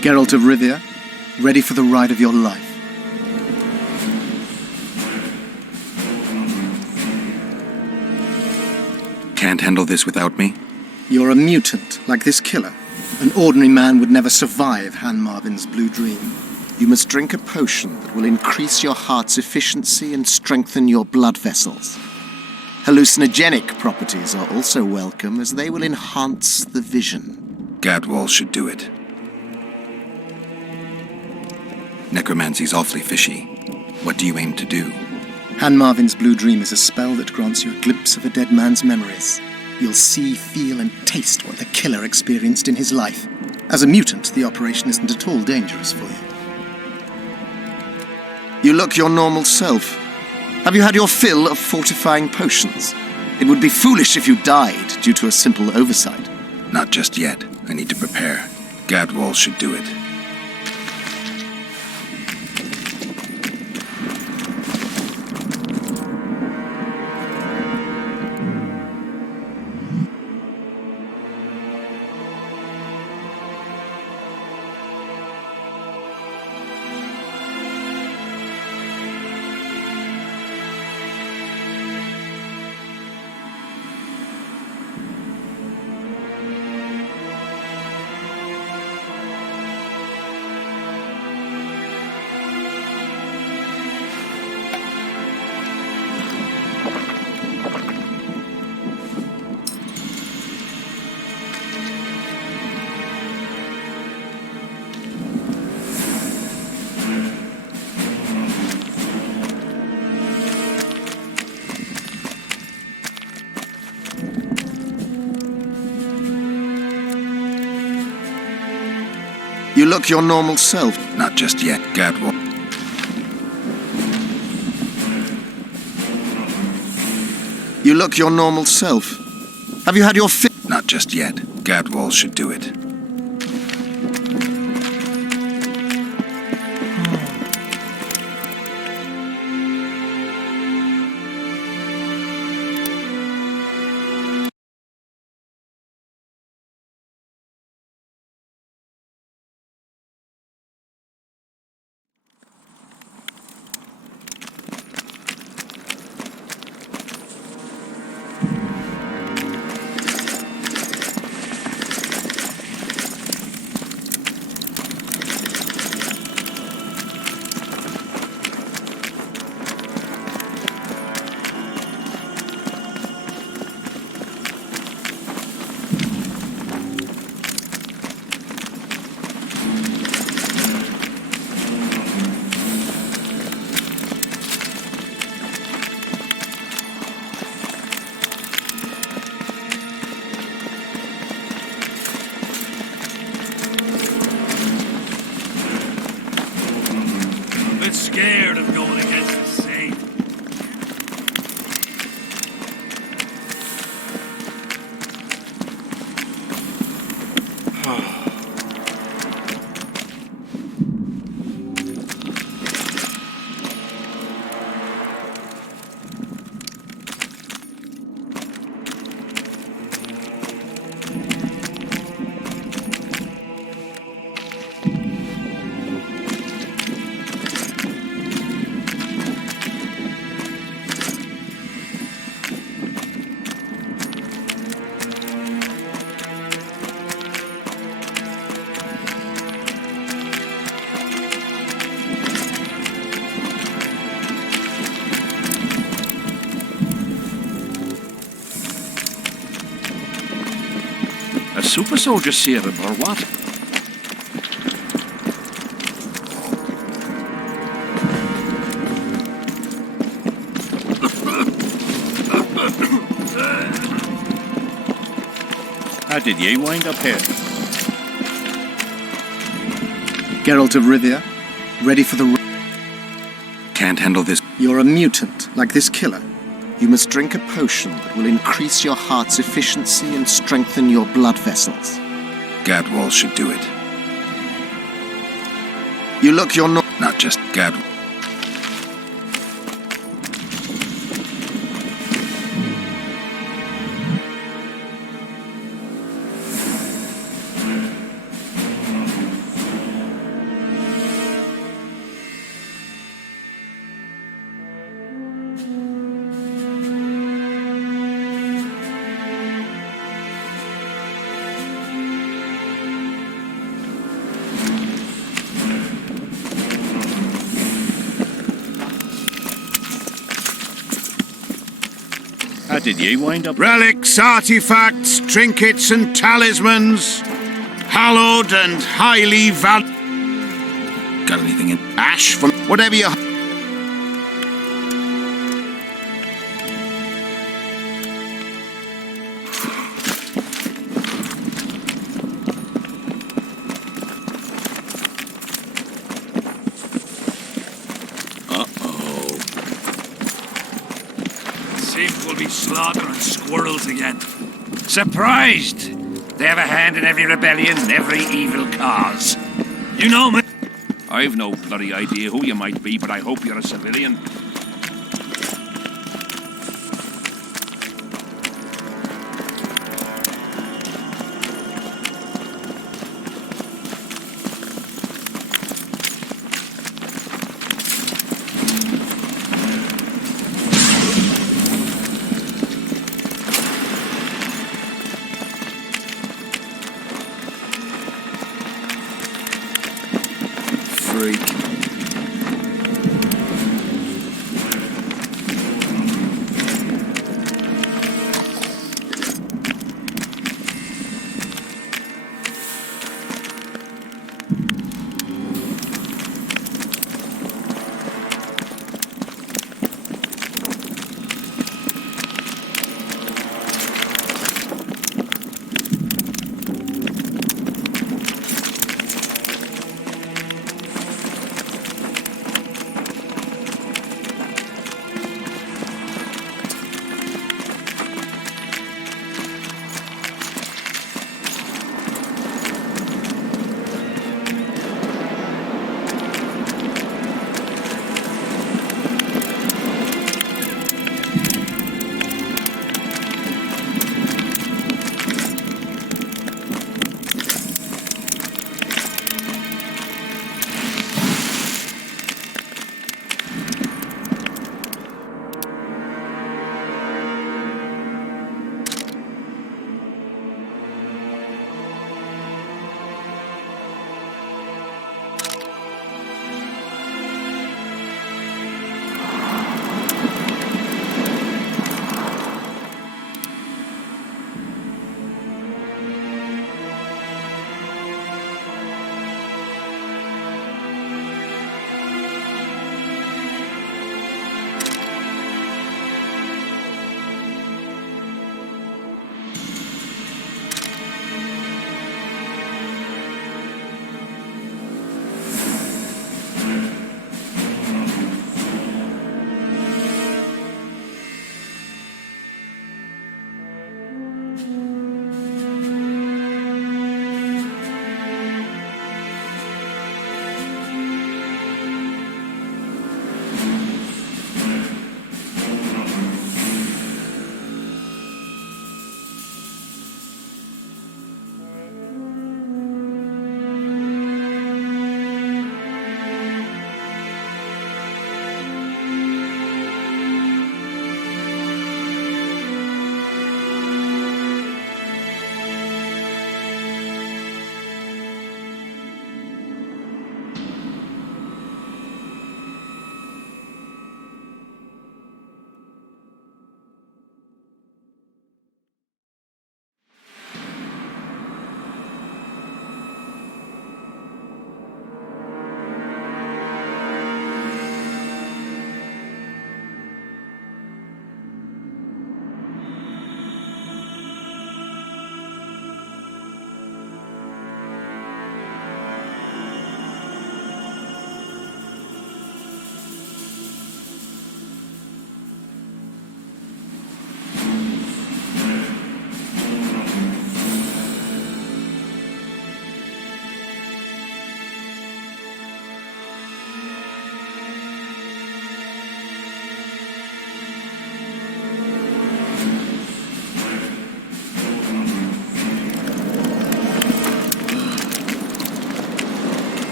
Geralt of Rivia, ready for the ride of your life. Can't handle this without me? You're a mutant, like this killer. An ordinary man would never survive Han Marvin's blue dream. You must drink a potion that will increase your heart's efficiency and strengthen your blood vessels. Hallucinogenic properties are also welcome, as they will enhance the vision. Gadwall should do it. Necromancy's awfully fishy. What do you aim to do? Han Marvin's blue dream is a spell that grants you a glimpse of a dead man's memories. You'll see, feel, and taste what the killer experienced in his life. As a mutant, the operation isn't at all dangerous for you. You look your normal self. Have you had your fill of fortifying potions? It would be foolish if you died due to a simple oversight. Not just yet. I need to prepare. Gadwall should do it. You look your normal self. Not just yet, Gadwall. You look your normal self. Have you had your fill? Not just yet. Gadwall should do it. Scared of going against the saint. A super soldier serum, or what? How did ye wind up here? Geralt of Rivia, ready for the... Can't handle this. You're a mutant, like this killer. You must drink a potion that will increase your heart's efficiency and strengthen your blood vessels. Gadwall should do it. You look your Not just Gadwall. How did you wind up? Relics, artifacts, trinkets and talismans. Hallowed and highly valued. Got anything in? Ash for whatever you... Seems we'll be slaughtering squirrels again. Surprised! They have a hand in every rebellion and every evil cause. You know me. I've no bloody idea who you might be, but I hope you're a civilian. Freak.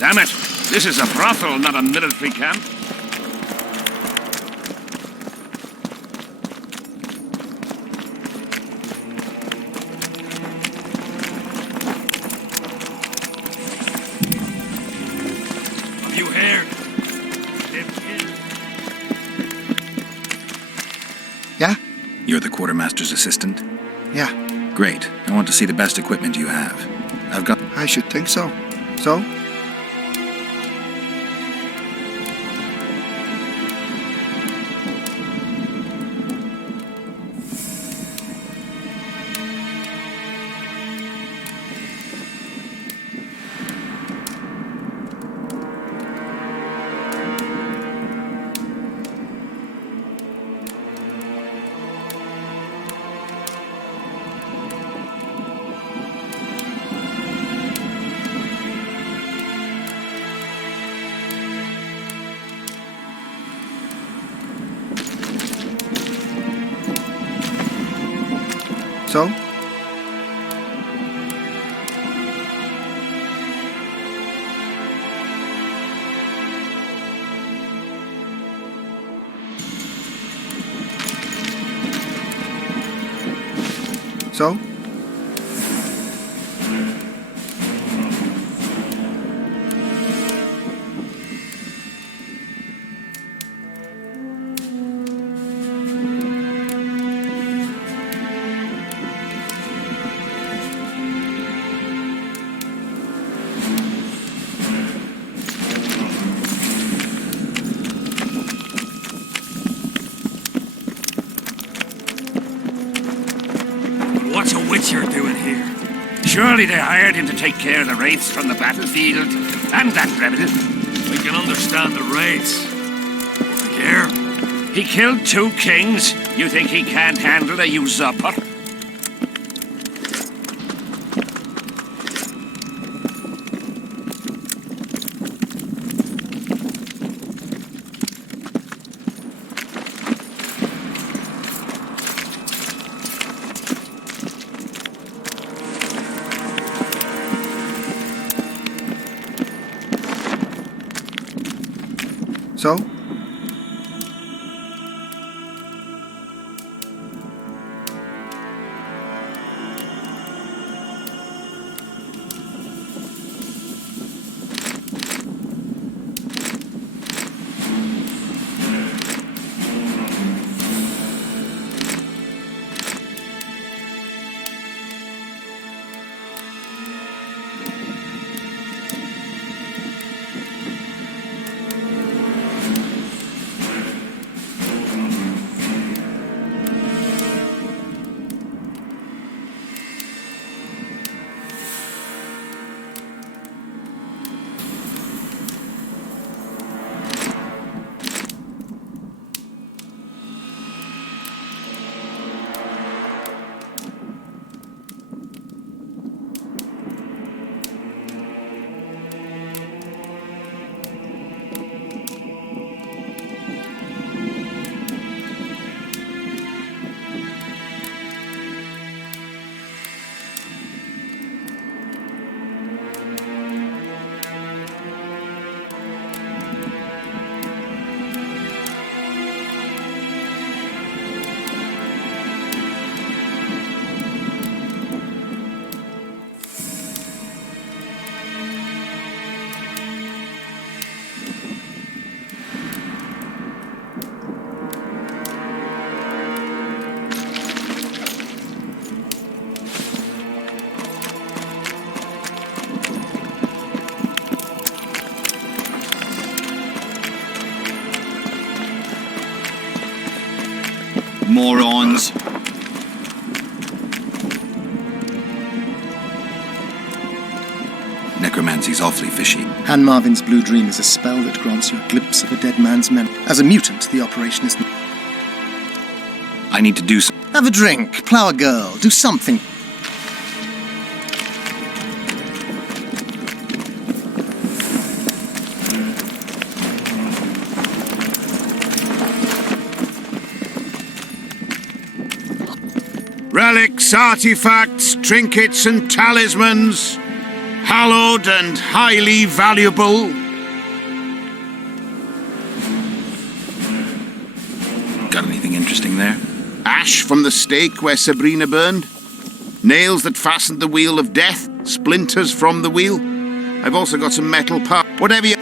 Damn it! This is a brothel, not a military camp. You're the quartermaster's assistant? Yeah, Great. I want to see the best equipment you have. I've got... I should think so. So? So? So? What's a witcher doing here? Surely they hired him to take care of the wraiths from the battlefield and that rebel. I can understand the raids. Here? He killed 2 kings. You think he can't handle a usurper? So? Morons. Necromancy's awfully fishy. Han Marvin's Blue Dream is a spell that grants you a glimpse of a dead man's memory. As a mutant, the operation is... I need to do some... Have a drink, plow a girl, do something. Relics, artifacts, trinkets and talismans, hallowed and highly valuable. Got anything interesting there? Ash from the stake where Sabrina burned. Nails that fastened the wheel of death. Splinters from the wheel. I've also got some metal parts. Whatever you...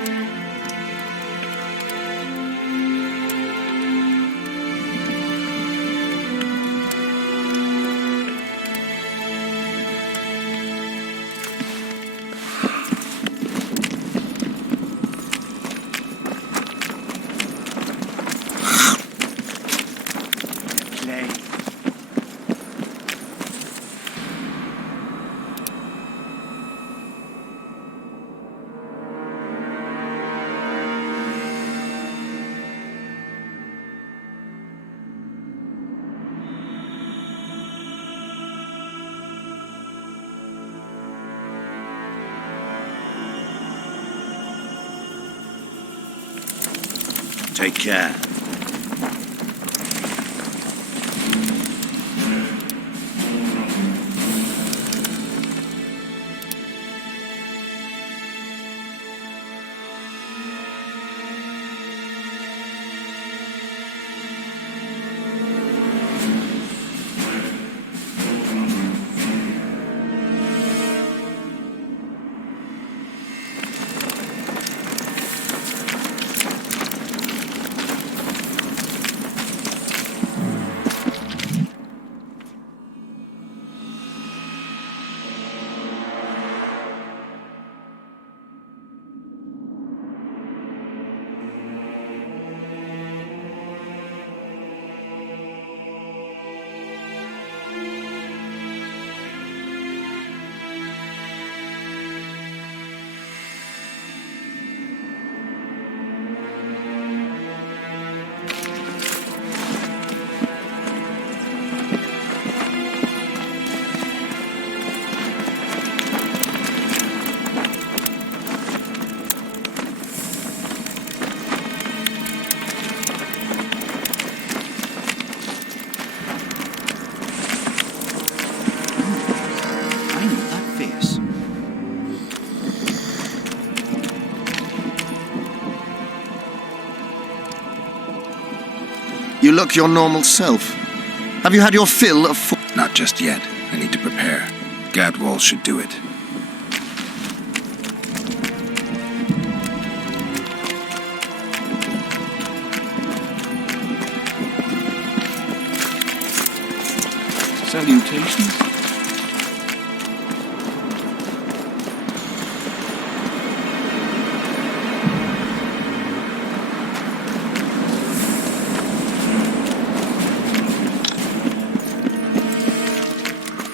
Take care. I know that face. You look your normal self. Have you had your fill of Not just yet. I need to prepare. Gadwall should do it. Salutations.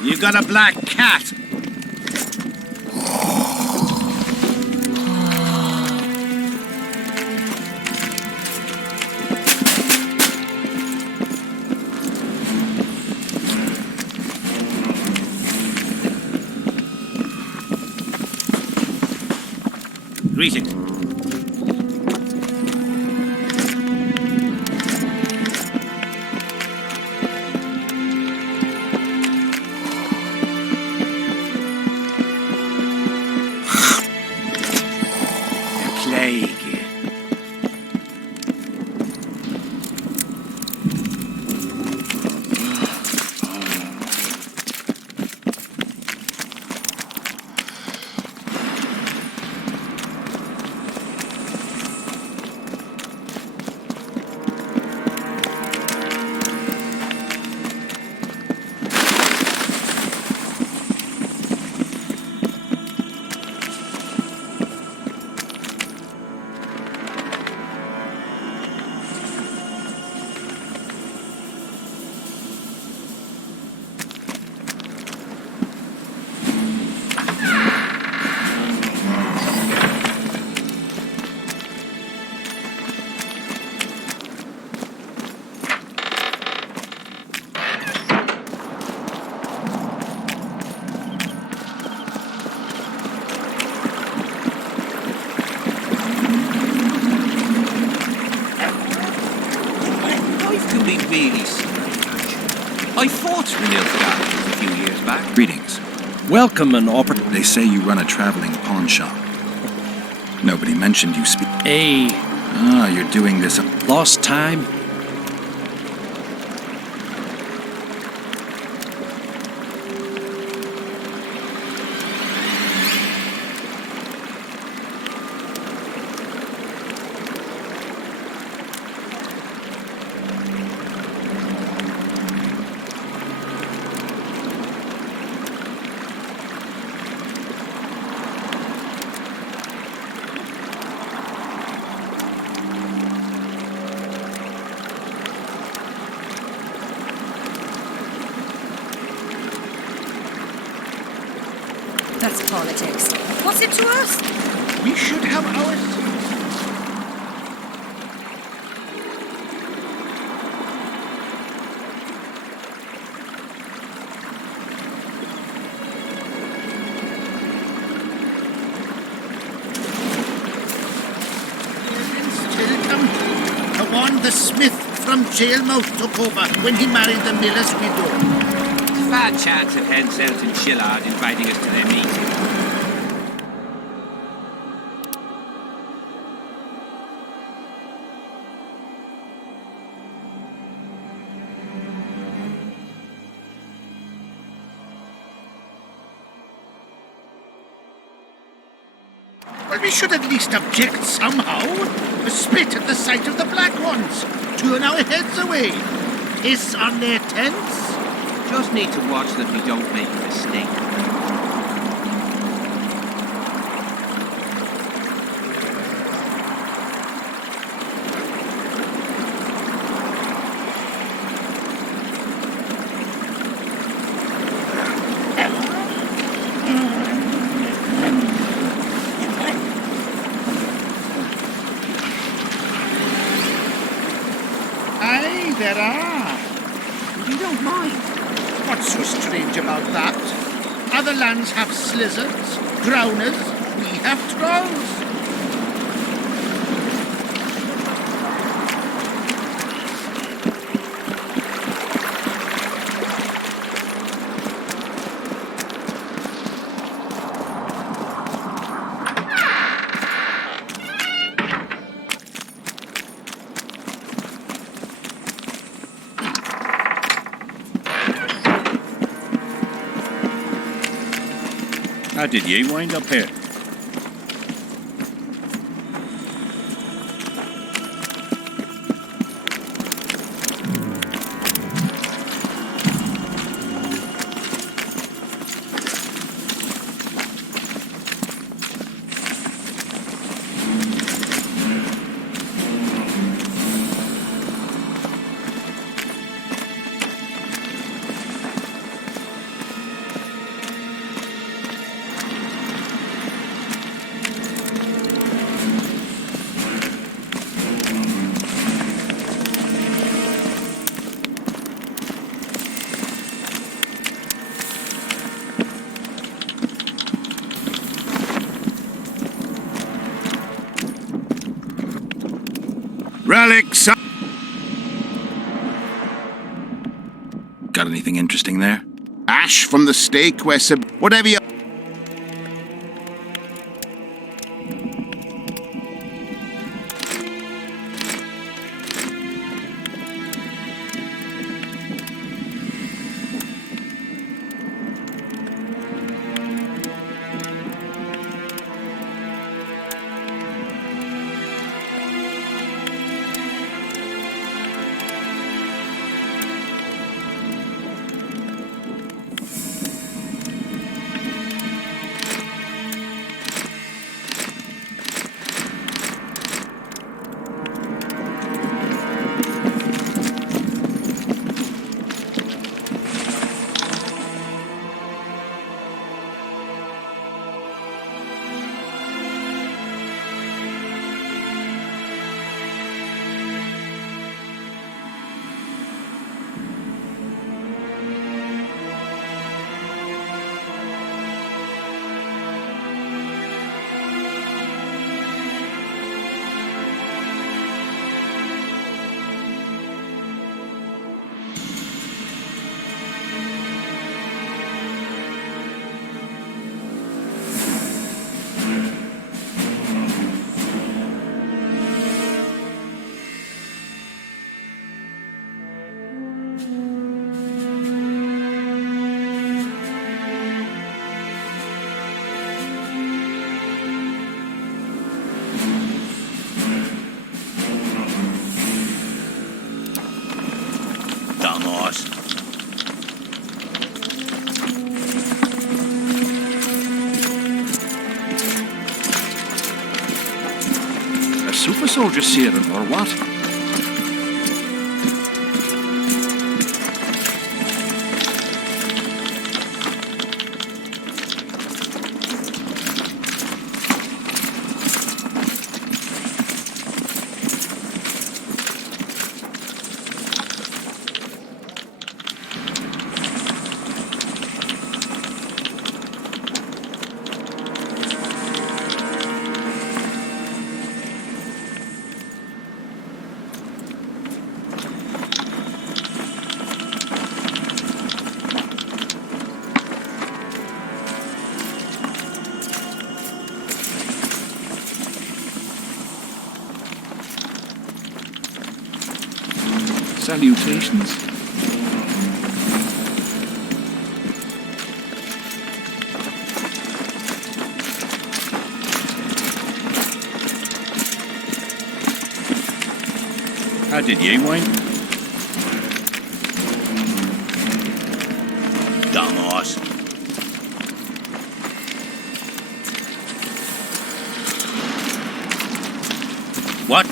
You got a black cat. Greetings. Plague. Really strange. I fought with Nilfgaard a few years back. Greetings. Welcome and They say you run a traveling pawn shop. Nobody mentioned you speak. Hey, Ah, you're doing this. lost time. That's politics. What's it to us? We should have our... Sam the smith from Jailmouth took over when he married the miller's widow. Bad chance of Henselt and Chillard inviting us to their meeting. Well, we should at least object somehow. Spit at the sight of the black ones. Turn our heads away. Piss on their tents. Just need to watch that we don't make a mistake. Aye, there are. You don't mind. What's so strange about that? Other lands have slizzards, drowners, we have trolls. How did ye wind up here? Relics. Got anything interesting there? Ash from the stake where whatever you... A super soldier serum, or what? Salutations. How did ye, Wayne? Dumbass. What?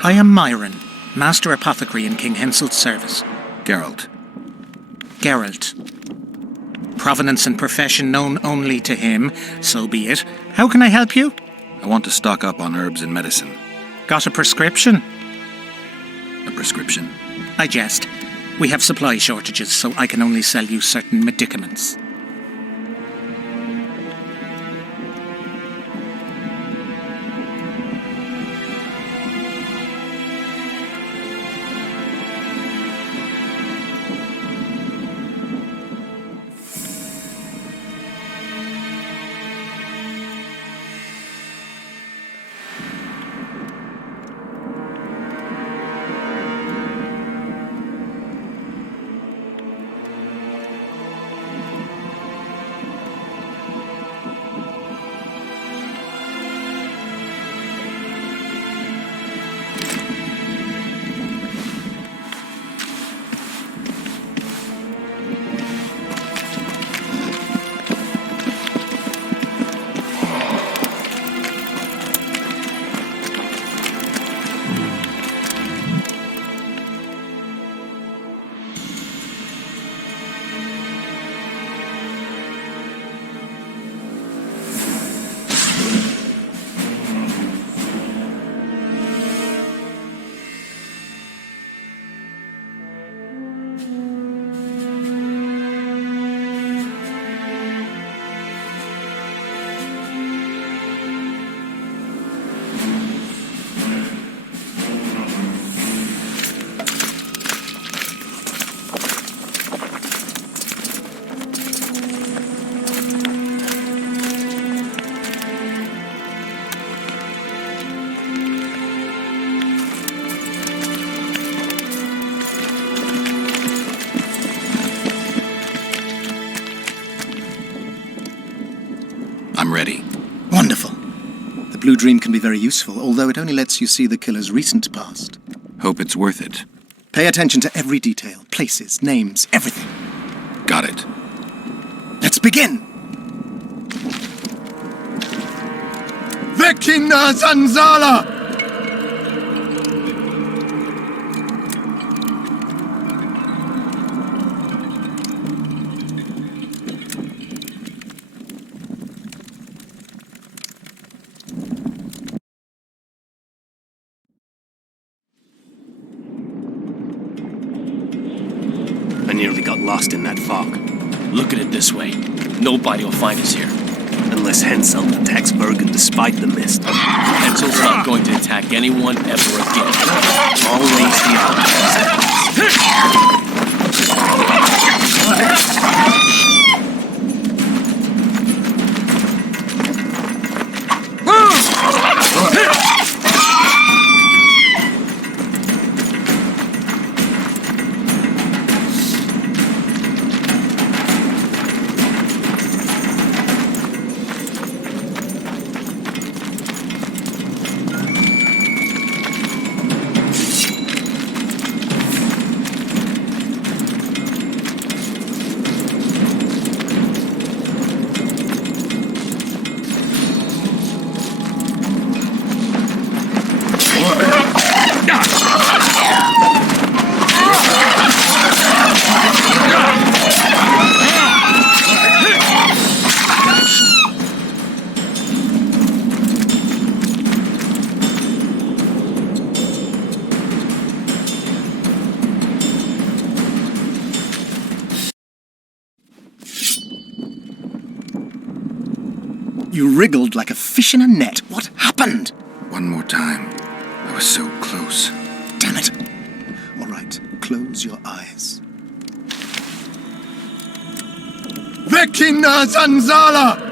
I am Myron, Master Apothecary in King Henselt's service. Geralt. Geralt. Provenance and profession known only to him, so be it. How can I help you? I want to stock up on herbs and medicine. Got a prescription? A prescription? I jest. We have supply shortages, so I can only sell you certain medicaments. I'm ready. Wonderful. The Blue Dream can be very useful, although it only lets you see the killer's recent past. Hope it's worth it. Pay attention to every detail, places, names, everything. Got it. Let's begin! Vecina Zanzala! I nearly got lost in that fog. Look at it this way. Nobody will find us here. Unless Henselt attacks Bergen despite the mist. Henselt's not going to attack anyone ever again. Always the opposite. You wriggled like a fish in a net. What happened? One more time. I was so close. Damn it. All right, close your eyes. Vecina Zanzala!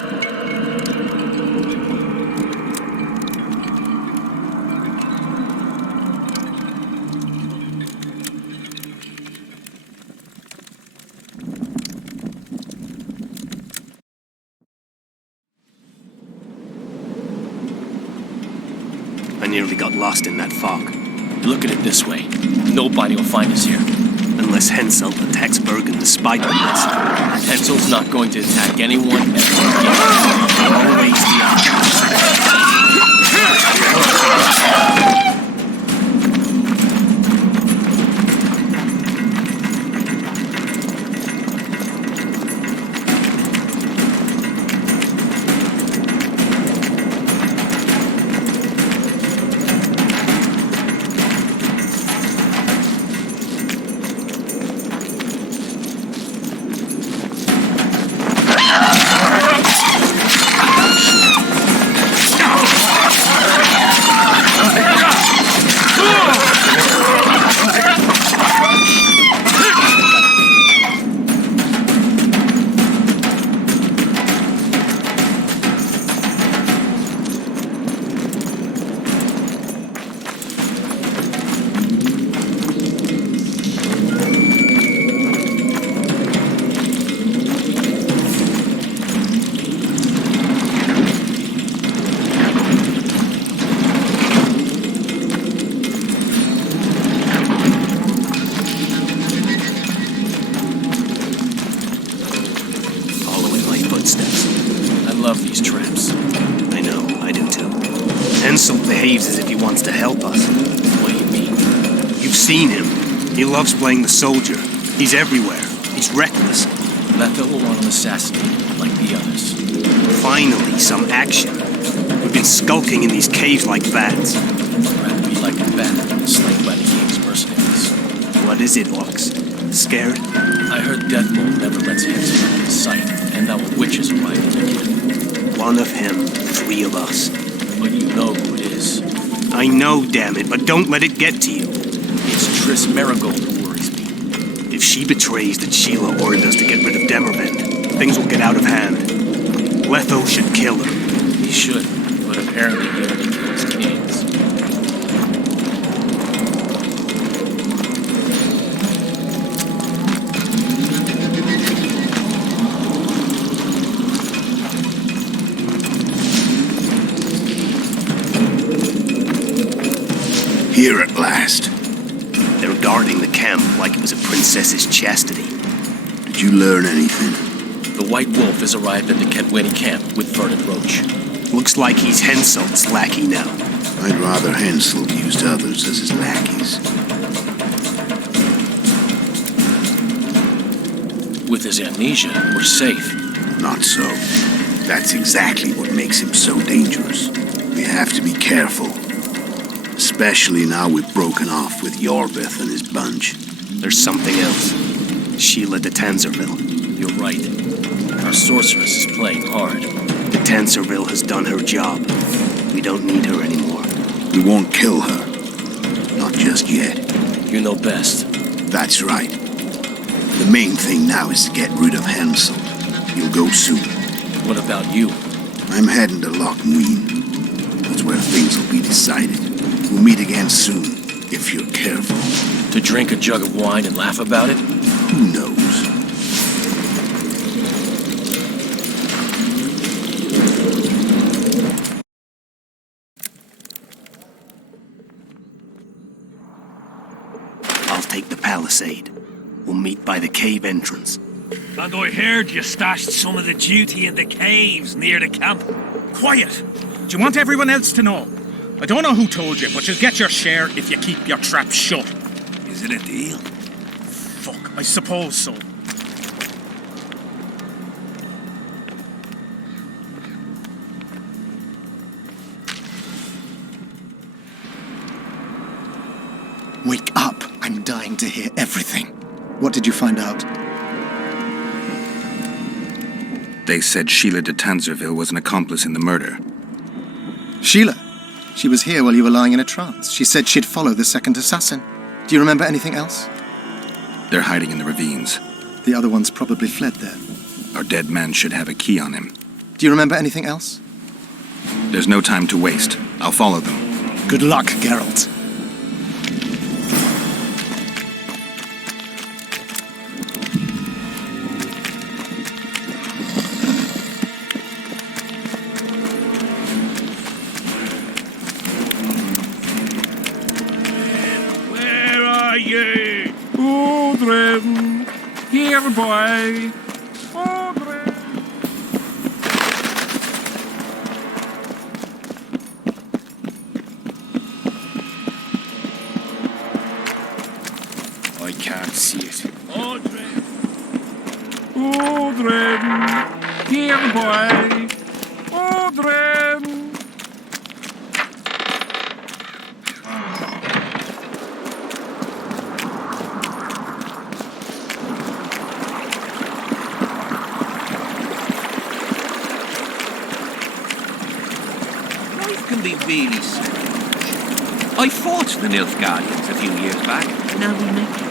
nearly got lost in that fog. Look at it this way. Nobody will find us here. Unless Hensel attacks Bergen despite the list. Hensel's not going to attack anyone ever again. Always the Hensel behaves as if he wants to help us. What do you mean? You've seen him. He loves playing the soldier. He's everywhere. He's reckless. Letho will want him assassinated, like the others. Finally, some action. We've been skulking in these caves like bats. I'd rather be like a bat, slain by the king's mercenaries. What is it, Lux? Scared? I heard Deathbolt never lets Hensel out of his sight, and that witches arrived in again. One of him, 3 of us. But you know who it is. I know, damn it, but don't let it get to you. It's Triss Marigold who worries me. If she betrays that Sheila ordered us to get rid of Demervend, things will get out of hand. Letho should kill her. He should, but apparently he only kills kings. Here at last. They're guarding the camp like it was a princess's chastity. Did you learn anything? The White Wolf has arrived at the Kedweni camp with Vernon Roach. Looks like he's Hensel's lackey now. I'd rather Hensel used others as his lackeys. With his amnesia, we're safe. Not so. That's exactly what makes him so dangerous. We have to be careful. Especially now we've broken off with Yorbeth and his bunch. There's something else. Sheila de Tanserville. You're right. Our sorceress is playing hard. De Tanserville has done her job. We don't need her anymore. We won't kill her. Not just yet. You know best. That's right. The main thing now is to get rid of Hensel. You'll go soon. What about you? I'm heading to Loch Muin. That's where things will be decided. We'll meet again soon, if you're careful. To drink a jug of wine and laugh about it? Who knows? I'll take the palisade. We'll meet by the cave entrance. And I heard you stashed some of the duty in the caves near the camp. Quiet! Do you want everyone else to know? I don't know who told you, but you'll get your share if you keep your trap shut. Is it a deal? Fuck, I suppose so. Wake up! I'm dying to hear everything. What did you find out? They said Sheila de Tanserville was an accomplice in the murder. Sheila? She was here while you were lying in a trance. She said she'd follow the second assassin. Do you remember anything else? They're hiding in the ravines. The other ones probably fled there. Our dead man should have a key on him. Do you remember anything else? There's no time to waste. I'll follow them. Good luck, Geralt. Here, boy. I can't see it. Audrey. Here, boy. Audrey. Life can be really strange. I fought the Nilfgaardians a few years back, and now we make it.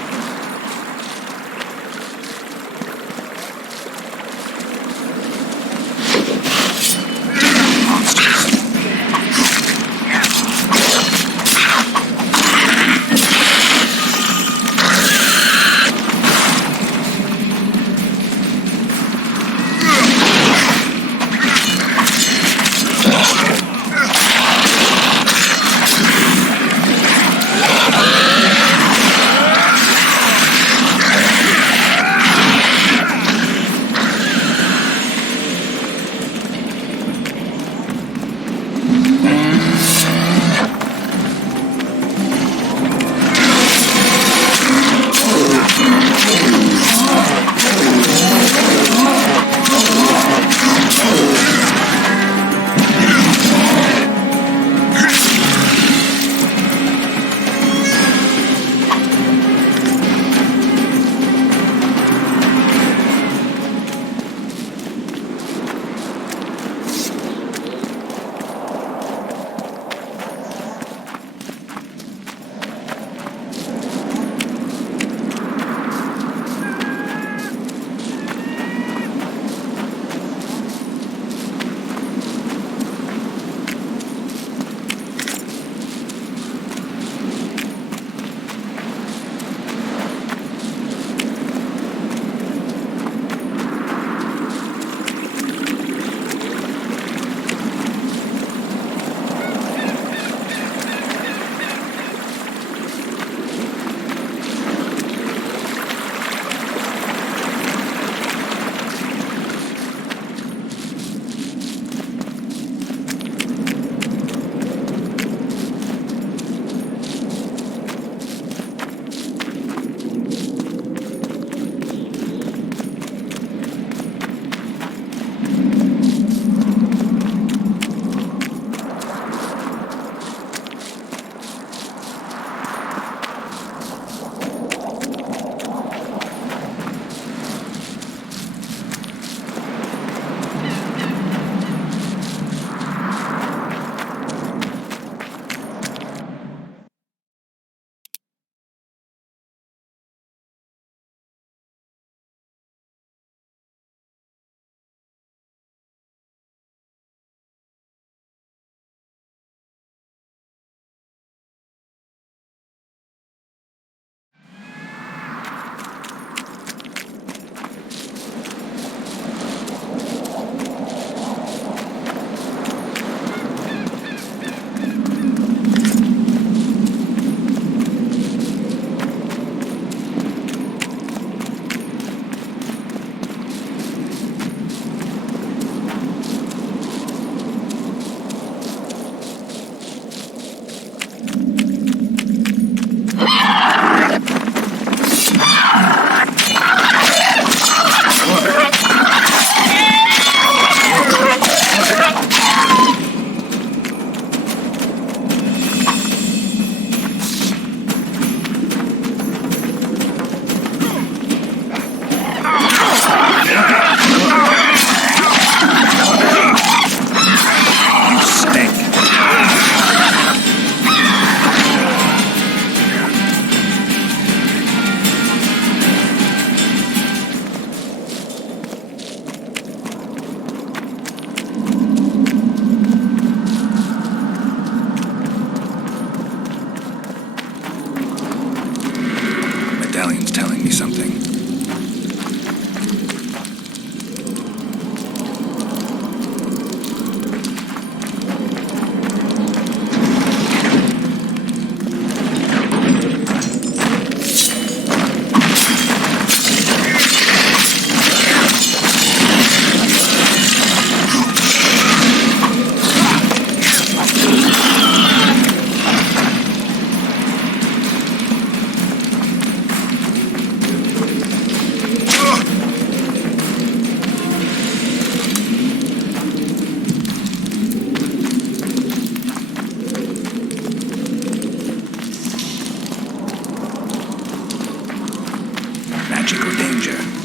danger.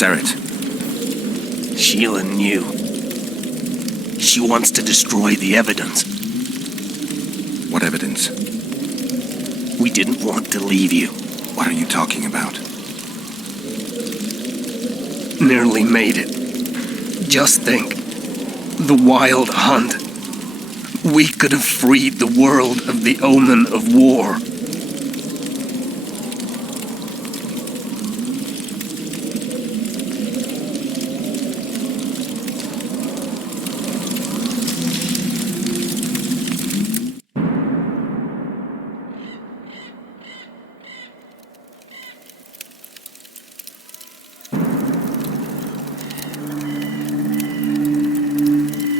Seret. Sheila knew. She wants to destroy the evidence. What evidence? We didn't want to leave you. What are you talking about? Nearly made it. Just think. The wild hunt. We could have freed the world of the omen of war.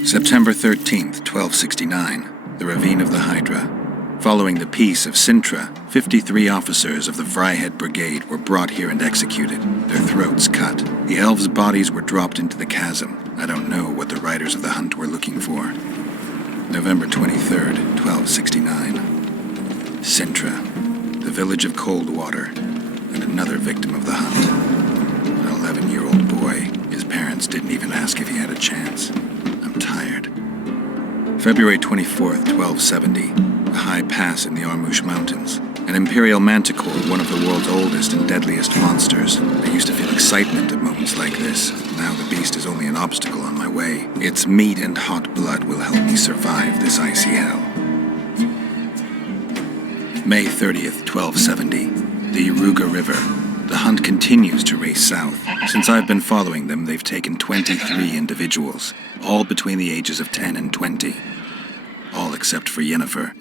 September 13th, 1269, the Ravine of the Hydra. Following the Peace of Sintra, 53 officers of the Fryhead Brigade were brought here and executed, their throats cut. The elves' bodies were dropped into the chasm. I don't know what the riders of the hunt were looking for. November 23rd, 1269. Sintra, the village of Coldwater, and another victim of the hunt. An 11-year-old boy. His parents didn't even ask if he had a chance. I'm tired. February 24th, 1270. A high pass in the Armouche Mountains. An imperial manticore, one of the world's oldest and deadliest monsters. I used to feel excitement at moments like this. Now the beast is only an obstacle on my way. Its meat and hot blood will help me survive this icy hell. May 30th, 1270. The Iruga River. The hunt continues to race south. Since I've been following them, they've taken 23 individuals, all between the ages of 10 and 20. All except for Yennefer.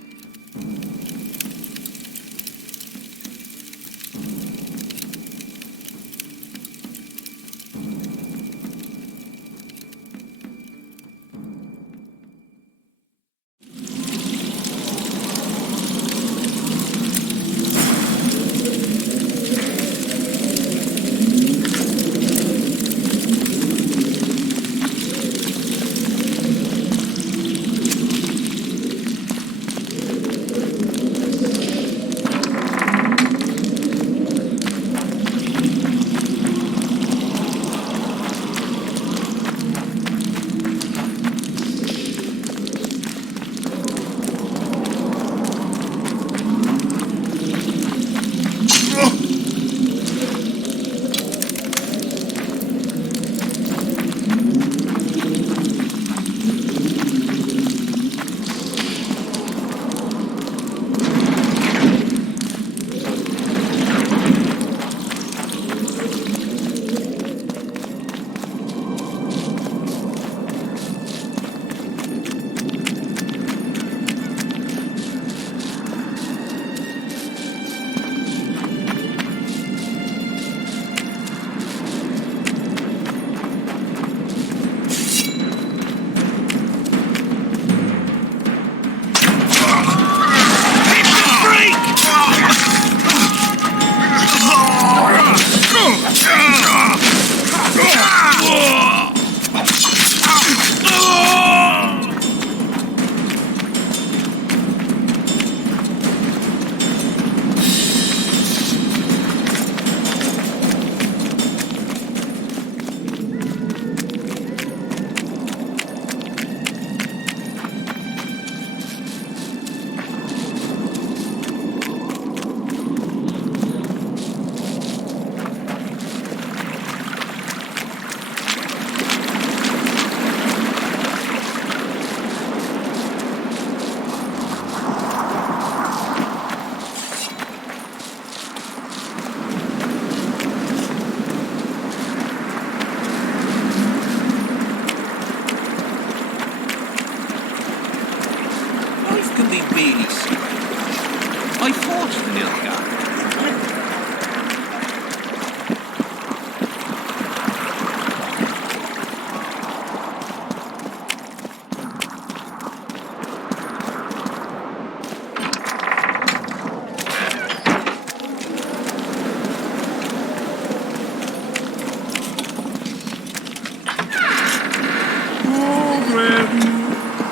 really strange. I fought the Nilfgaard.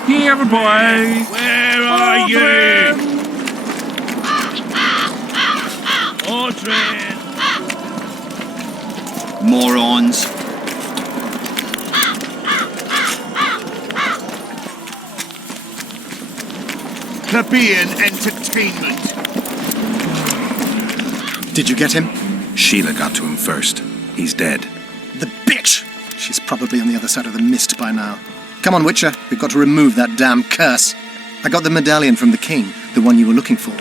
Here, boy. Where are you? Aldrin. Morons. Plebeian entertainment. Did you get him? Sheila got to him first. He's dead. The bitch! She's probably on the other side of the mist by now. Come on, Witcher. We've got to remove that damn curse. I got the medallion from the king, the one you were looking for.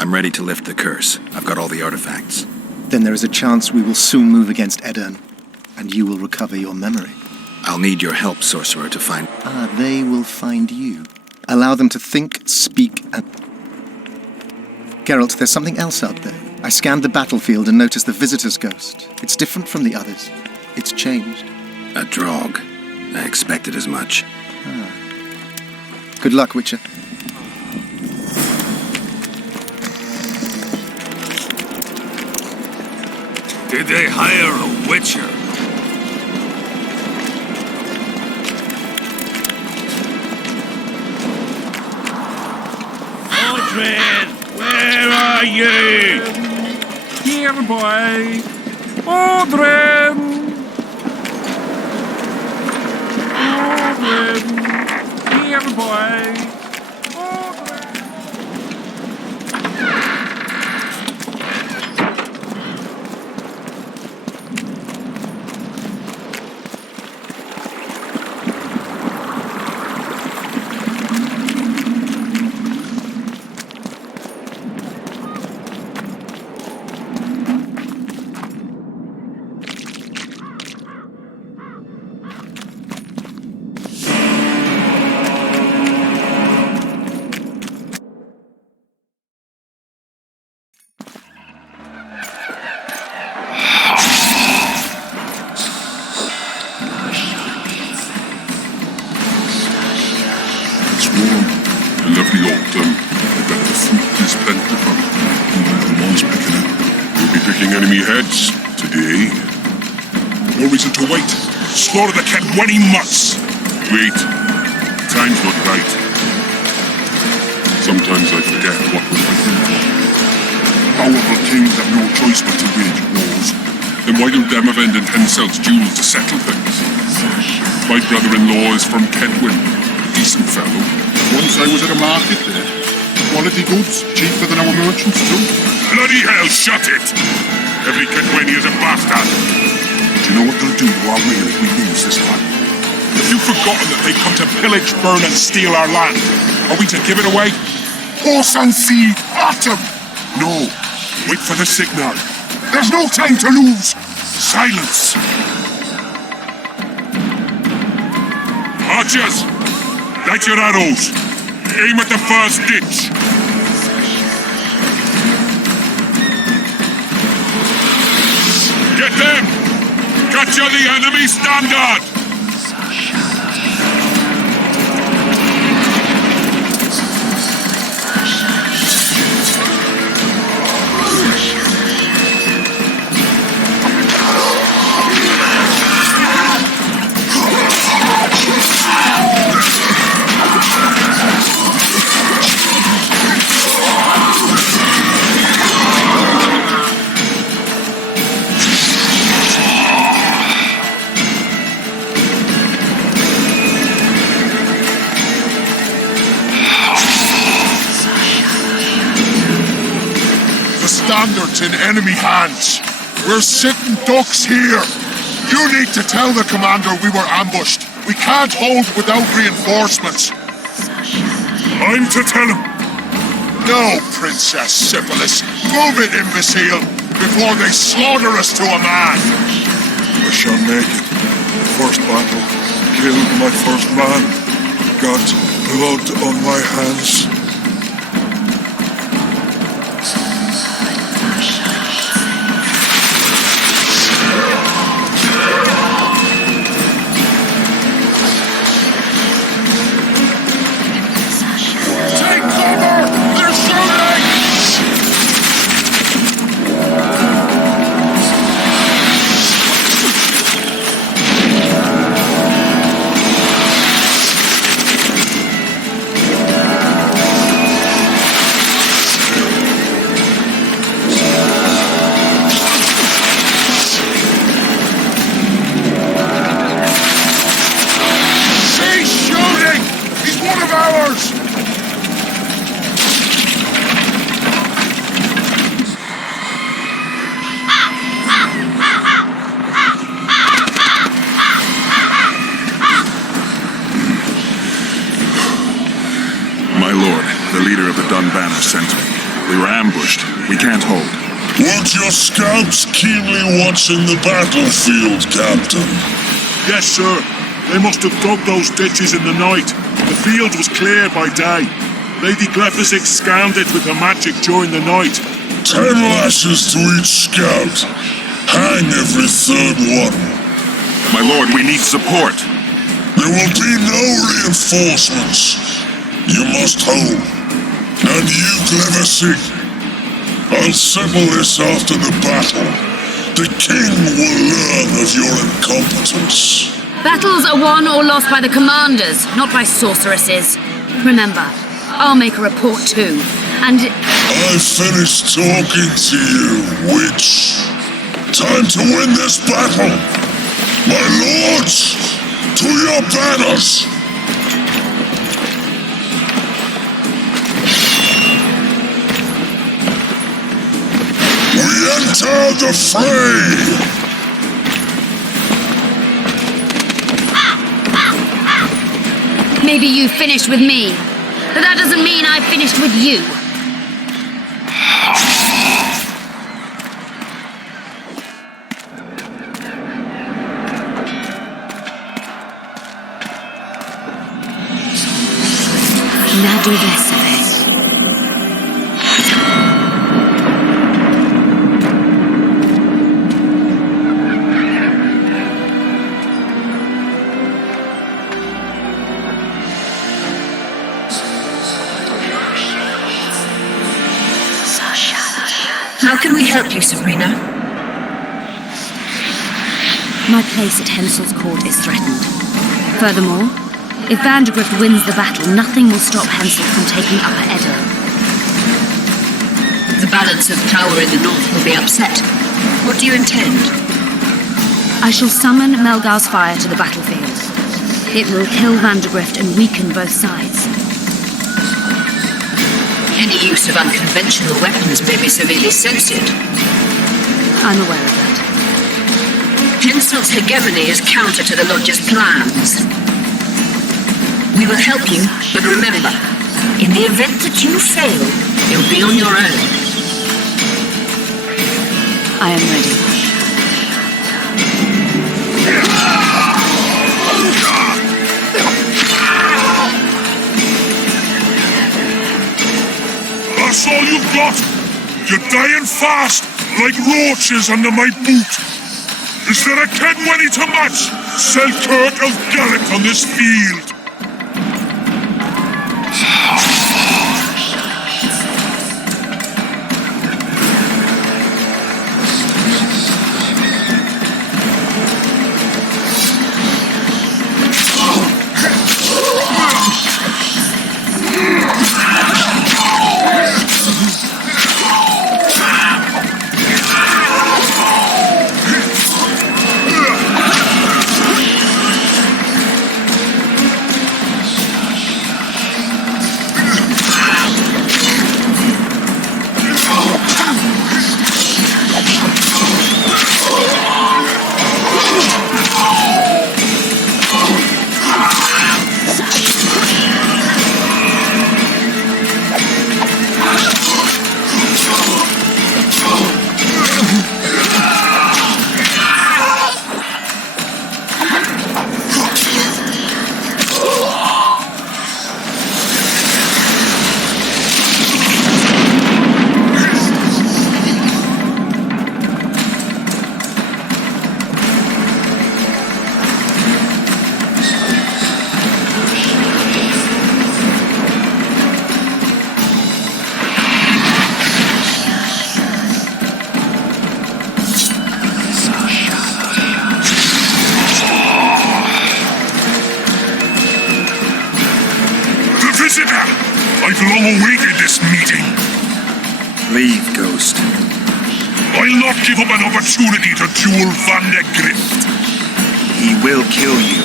I'm ready to lift the curse. I've got all the artifacts. Then there is a chance we will soon move against Edirn, and you will recover your memory. I'll need your help, sorcerer, to find... Ah, they will find you. Allow them to think, speak, and... Geralt, there's something else out there. I scanned the battlefield and noticed the visitor's ghost. It's different from the others. It's changed. A drog. I expected as much. Good luck, Witcher. Did they hire a Witcher? Aldrin, where are you? Here, boy. Aldrin. Aldrin. Here, boy. Enemy heads today. No reason to wait. Slaughter the cat when he must. Wait. Time's not right. Sometimes I forget what we're fighting for. Powerful kings have no choice but to wage wars. Then why don't Demavend and Henselt's duel to settle things? My brother-in-law is from Kedwin. A decent fellow. Once I was at a market there. Quality goods, cheaper than our merchants do. Bloody hell, shut it! Every Kedwini is a bastard! Do you know what they'll do to our men if we lose this time? Have you forgotten that they come to pillage, burn, and steal our land? Are we to give it away? Horse and seed, autumn! No, wait for the signal. There's no time to lose! Silence! Archers! Light your arrows! Aim at the first ditch! Get them! Capture the enemy standard! Standards in enemy hands. We're sitting ducks here. You need to tell the commander we were ambushed. We can't hold without reinforcements. I'm to tell him. No, Princess Syphilis. Move it, imbecile, before they slaughter us to a man. I shall make it. The first battle. Killed my first man. Got blood on my hands. Weren't your scouts keenly watching the battlefield, Captain? Yes, sir. They must have dug those ditches in the night. The field was clear by day. Lady Glephisic scanned it with her magic during the night. 10 lashes to each scout. Hang every third one. My lord, we need support. There will be no reinforcements. You must hold. And you, Glephisic, I'll settle this after the battle. The king will learn of your incompetence. Battles are won or lost by the commanders, not by sorceresses. Remember, I'll make a report too, and... I finished talking to you, witch. Time to win this battle. My lords, to your banners. We enter the fray! Maybe you finished with me, but that doesn't mean I finished with you. Now do this of it. How can we help you, Sabrina? My place at Hensel's court is threatened. Furthermore, if Vandergrift wins the battle, nothing will stop Hensel from taking Upper Edda. The balance of power in the north will be upset. What do you intend? I shall summon Melgar's fire to the battlefield. It will kill Vandergrift and weaken both sides. Any use of unconventional weapons may be severely censored. I'm aware of that. Hensel's hegemony is counter to the Lodge's plans. We will help you, but remember, in the event that you fail, you'll be on your own. I am ready. That's all you've got? You're dying fast, like roaches under my boot. Is there a Kenwenny to match Selkirk of Garrett on this field? awaited this meeting. Leave, Ghost. I'll not give up an opportunity to duel Van der Grift. He will kill you.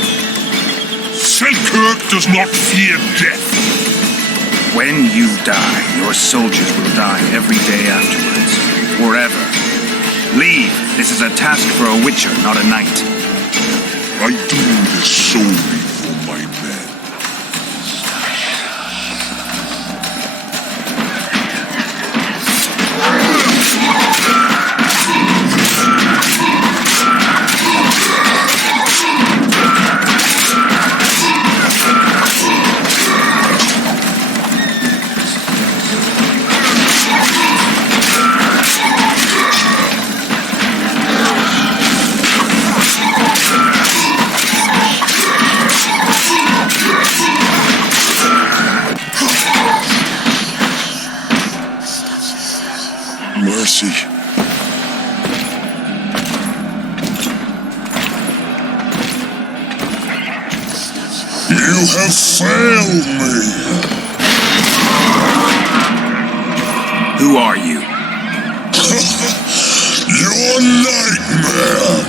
Selkirk does not fear death. When you die, your soldiers will die every day afterwards. Forever. Leave. This is a task for a witcher, not a knight. I do this solely for my men. Mercy. You have failed me. Who are you? Your nightmare.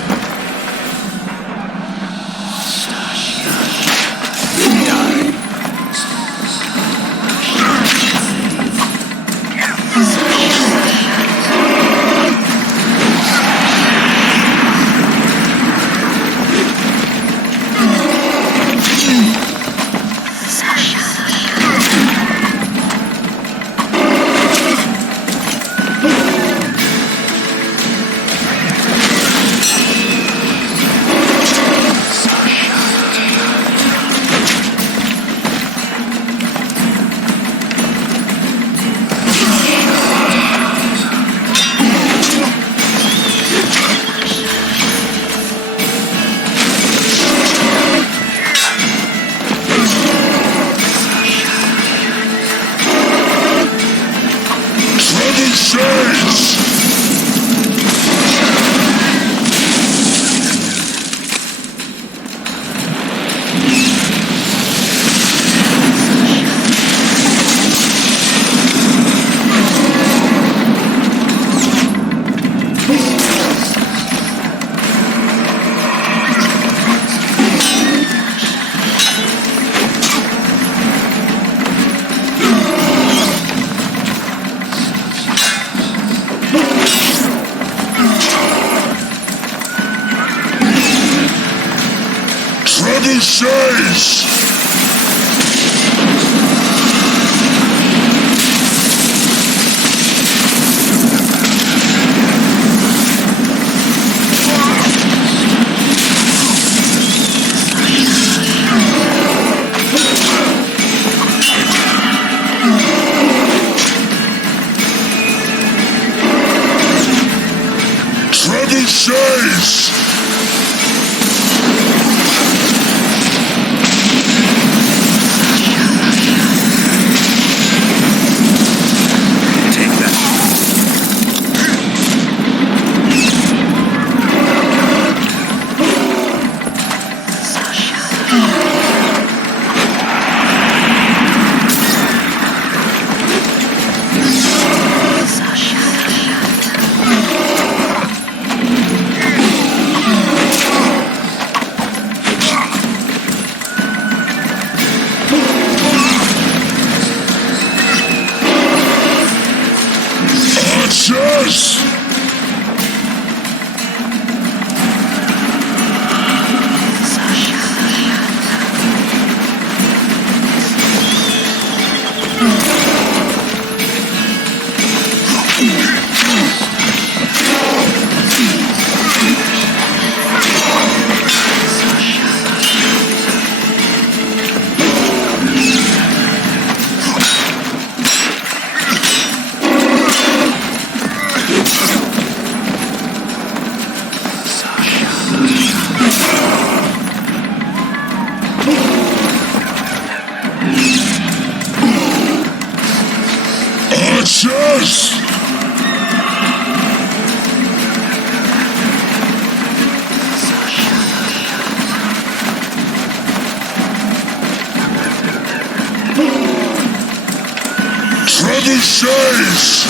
Chase! Treble Chase! Yes! chase!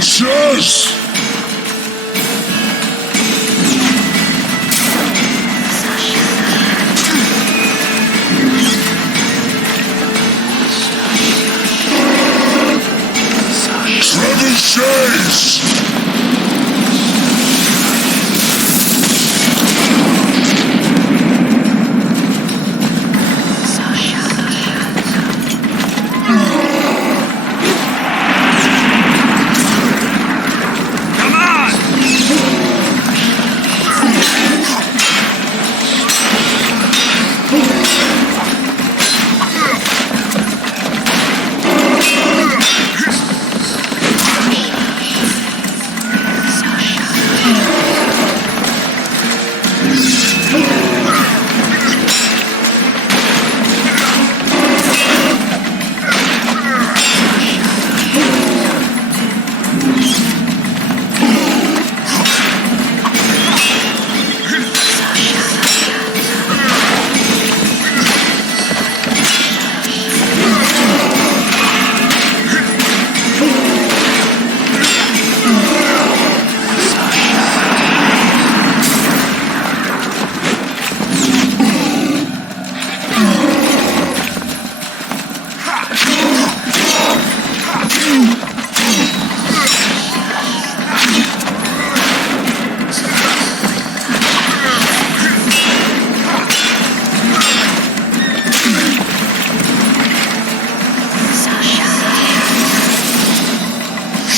Chase! Treble chase!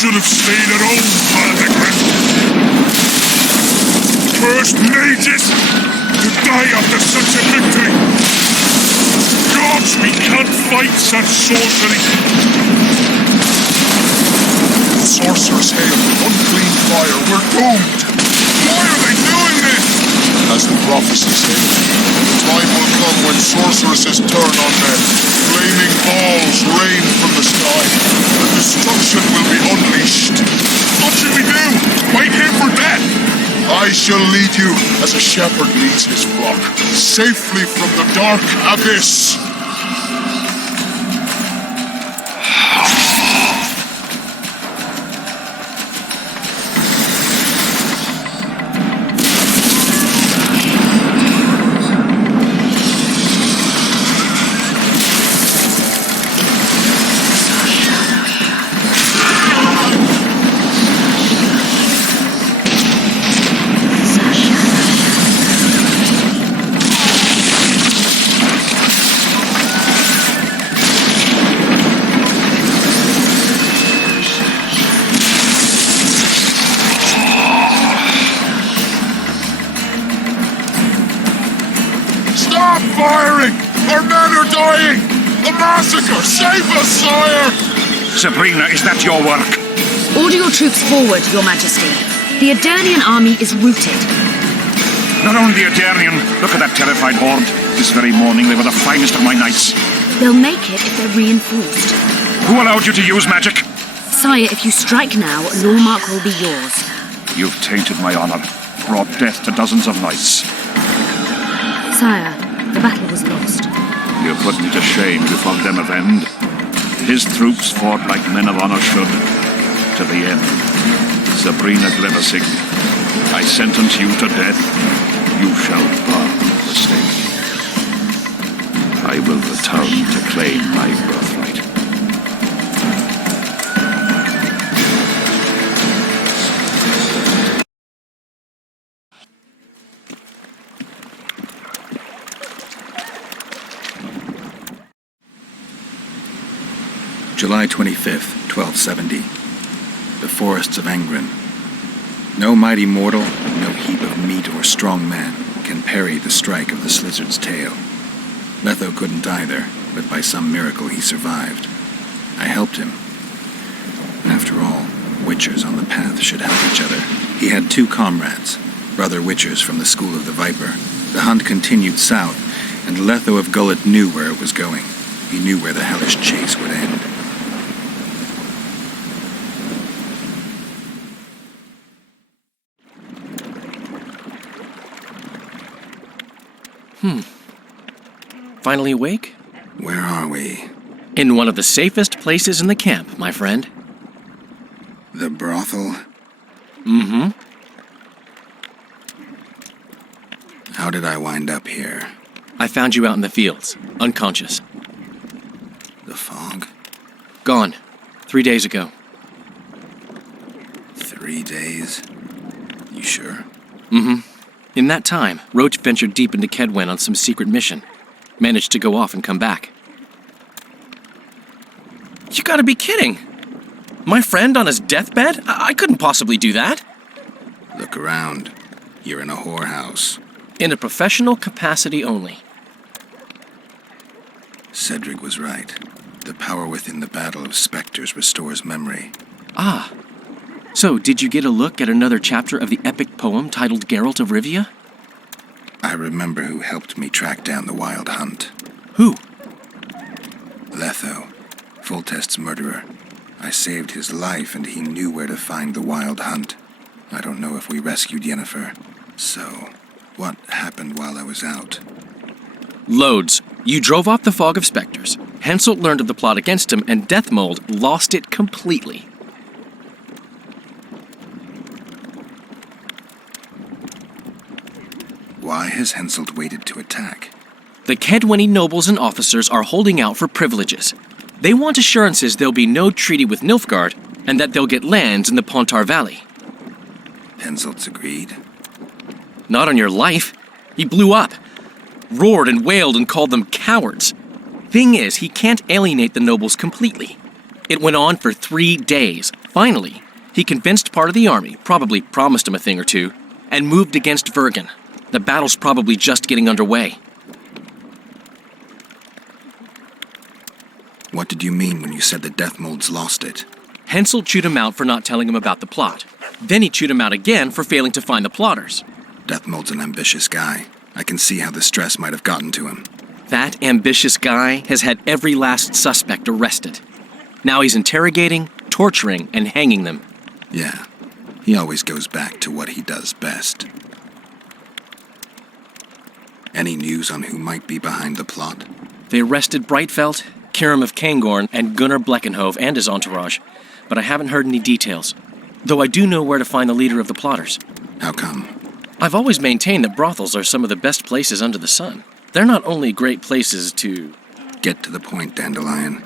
Should have stayed at home, Valdegrip. First mages to die after such a victory. Gods, we can't fight such sorcery. Sorcerer's hail, unclean fire, we're doomed. Why are they doing this? As the prophecy said, the time will come when sorceresses turn on men. Flaming balls rain from the sky. And destruction will be unleashed. What should we do? Wait here for death? I shall lead you as a shepherd leads his flock, safely from the dark abyss. Stop firing! Our men are dying! A massacre! Save us, sire! Sabrina, is that your work? Order your troops forward, Your Majesty. The Adernian army is routed. Not only the Adernian, look at that terrified horde. This very morning they were the finest of my knights. They'll make it if they're reinforced. Who allowed you to use magic? Sire, if you strike now, Lawmark will be yours. You've tainted my honor, brought death to dozens of knights. Sire, the battle was lost. You put me to shame before Demavend. His troops fought like men of honor should, to the end. Sabrina Gleversig, I sentence you to death. You shall burn the stake. I will return to claim my birthright. July 25th, 1270. The forests of Angren. No mighty mortal, no heap of meat or strong man can parry the strike of the Slizzard's tail. Letho couldn't either, but by some miracle he survived. I helped him. After all, witchers on the path should help each other. He had two comrades, brother witchers from the School of the Viper. The hunt continued south, and Letho of Gullet knew where it was going. He knew where the hellish chase would end. Finally awake? Where are we? In one of the safest places in the camp, my friend. The brothel? Mm-hmm. How did I wind up here? I found you out in the fields, unconscious. The fog? Gone. 3 days ago. 3 days? You sure? Mm-hmm. In that time, Roach ventured deep into Kedwen on some secret mission. Managed to go off and come back. You gotta be kidding! My friend on his deathbed? I couldn't possibly do that. Look around. You're in a whorehouse. In a professional capacity only. Cedric was right. The power within the battle of specters restores memory. Ah. So, did you get a look at another chapter of the epic poem titled Geralt of Rivia? I remember who helped me track down the Wild Hunt. Who? Letho, Foltest's murderer. I saved his life and he knew where to find the Wild Hunt. I don't know if we rescued Yennefer. So, what happened while I was out? Loads. You drove off the fog of specters. Henselt learned of the plot against him, and Deathmold lost it completely. Why has Henselt waited to attack? The Kedweni nobles and officers are holding out for privileges. They want assurances there'll be no treaty with Nilfgaard, and that they'll get lands in the Pontar Valley. Henselt's agreed? Not on your life. He blew up. Roared and wailed and called them cowards. Thing is, he can't alienate the nobles completely. It went on for 3 days. Finally, he convinced part of the army, probably promised him a thing or two, and moved against Vergen. The battle's probably just getting underway. What did you mean when you said the Deathmold's lost it? Henselt chewed him out for not telling him about the plot. Then he chewed him out again for failing to find the plotters. Deathmold's an ambitious guy. I can see how the stress might have gotten to him. That ambitious guy has had every last suspect arrested. Now he's interrogating, torturing, and hanging them. Yeah, he always goes back to what he does best. Any news on who might be behind the plot? They arrested Breitfeld, Kirim of Kangorn, and Gunnar Bleckenhove and his entourage, but I haven't heard any details. Though I do know where to find the leader of the plotters. How come? I've always maintained that brothels are some of the best places under the sun. They're not only great places to... Get to the point, Dandelion.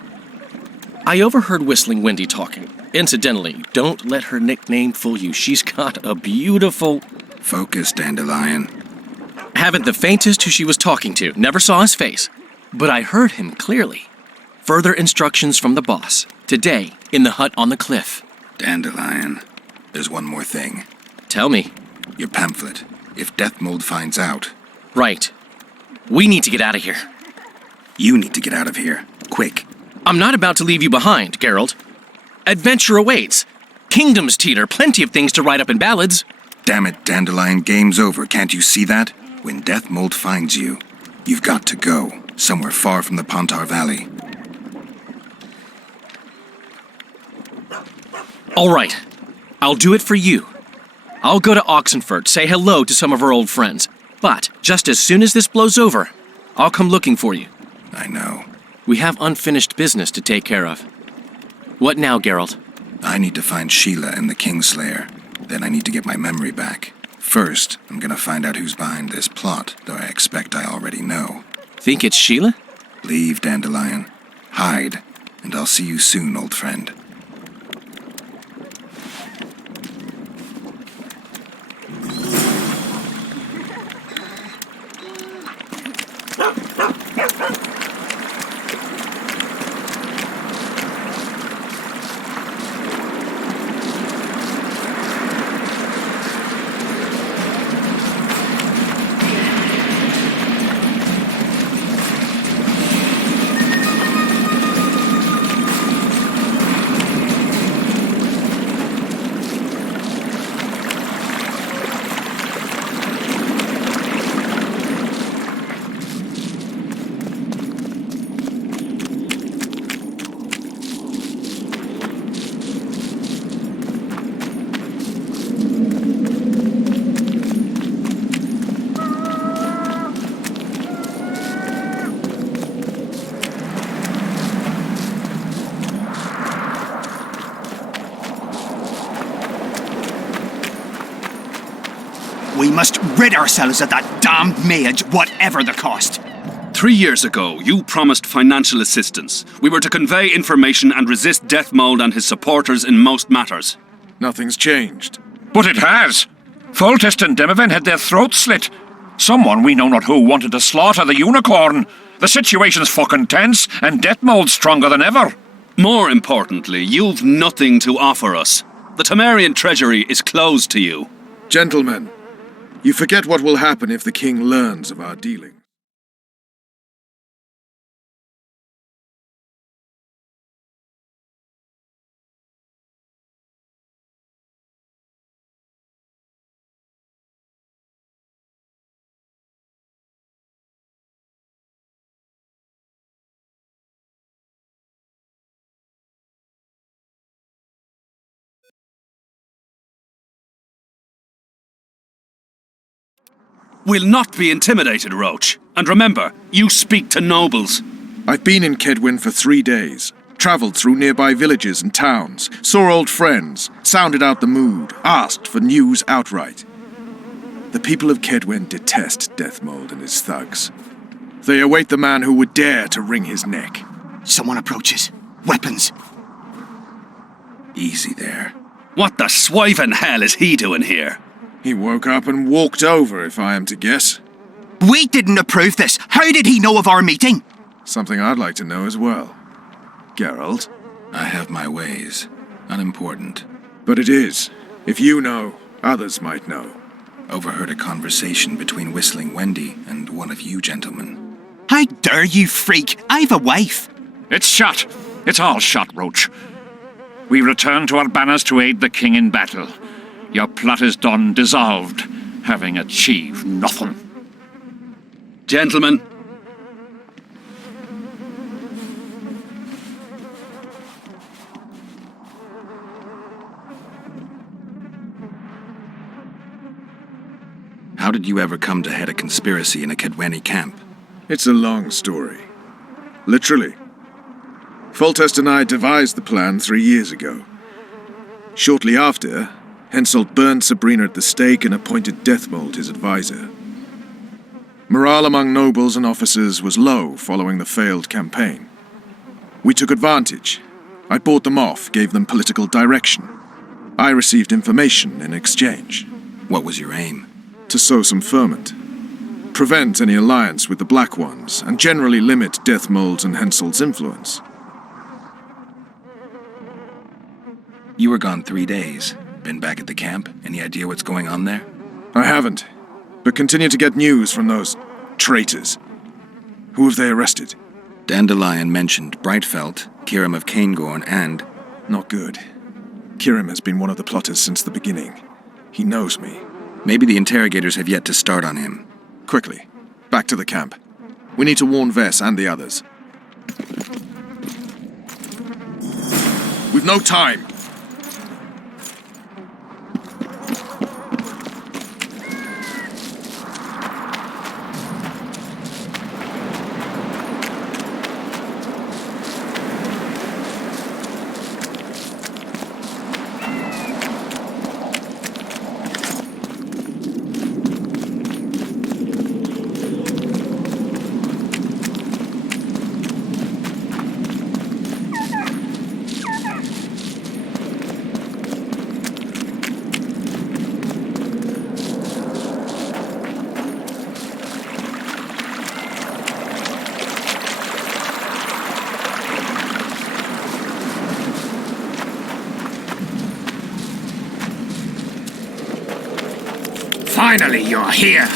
I overheard Whistling Wendy talking. Incidentally, don't let her nickname fool you. She's got a beautiful... Focus, Dandelion. Haven't the faintest who she was talking to. Never saw his face. But I heard him clearly. Further instructions from the boss. Today, in the hut on the cliff. Dandelion, there's one more thing. Tell me. Your pamphlet. If Deathmold finds out... Right. We need to get out of here. You need to get out of here. Quick. I'm not about to leave you behind, Geralt. Adventure awaits. Kingdoms teeter. Plenty of things to write up in ballads. Damn it, Dandelion. Game's over. Can't you see that? When Deathmold finds you, you've got to go. Somewhere far from the Pontar Valley. All right. I'll do it for you. I'll go to Oxenfurt, say hello to some of our old friends. But just as soon as this blows over, I'll come looking for you. I know. We have unfinished business to take care of. What now, Geralt? I need to find Sheila and the Kingslayer. Then I need to get my memory back. First, I'm gonna find out who's behind this plot, though I expect I already know. Think it's Sheila? Leave, Dandelion. Hide, and I'll see you soon, old friend. We must rid ourselves of that damned mage, whatever the cost. 3 years ago, you promised financial assistance. We were to convey information and resist Death Mold and his supporters in most matters. Nothing's changed. But it has. Foltest and Demoven had their throats slit. Someone, we know not who, wanted to slaughter the unicorn. The situation's fucking tense, and Death Mold's stronger than ever. More importantly, you've nothing to offer us. The Temerian treasury is closed to you. Gentlemen, you forget what will happen if the king learns of our dealings. We'll not be intimidated, Roach. And remember, you speak to nobles. I've been in Kedwin for 3 days. Travelled through nearby villages and towns, saw old friends, sounded out the mood, asked for news outright. The people of Kedwin detest Death Mold and his thugs. They await the man who would dare to wring his neck. Someone approaches. Weapons. Easy there. What the swiven hell is he doing here? He woke up and walked over, if I am to guess. We didn't approve this. How did he know of our meeting? Something I'd like to know as well. Geralt? I have my ways. Unimportant. But it is. If you know, others might know. Overheard a conversation between Whistling Wendy and one of you gentlemen. How dare you, freak? I've a wife. It's shot. It's all shot, Roach. We return to Urbanus to aid the king in battle. Your plot is done, dissolved, having achieved nothing. Gentlemen. How did you ever come to head a conspiracy in a Kedweni camp? It's a long story. Literally. Foltest and I devised the plan 3 years ago. Shortly after, Henselt burned Sabrina at the stake and appointed Deathmold his advisor. Morale among nobles and officers was low following the failed campaign. We took advantage. I bought them off, gave them political direction. I received information in exchange. What was your aim? To sow some ferment. Prevent any alliance with the Black Ones, and generally limit Deathmold's and Henselt's influence. You were gone 3 days. Been back at the camp? Any idea what's going on there? I haven't, but continue to get news from those traitors. Who have they arrested? Dandelion mentioned Brightfelt, Kirim of Caingorn, and... Not good. Kirim has been one of the plotters since the beginning. He knows me. Maybe the interrogators have yet to start on him. Quickly, back to the camp. We need to warn Vess and the others. We've no time! Finally, you're here.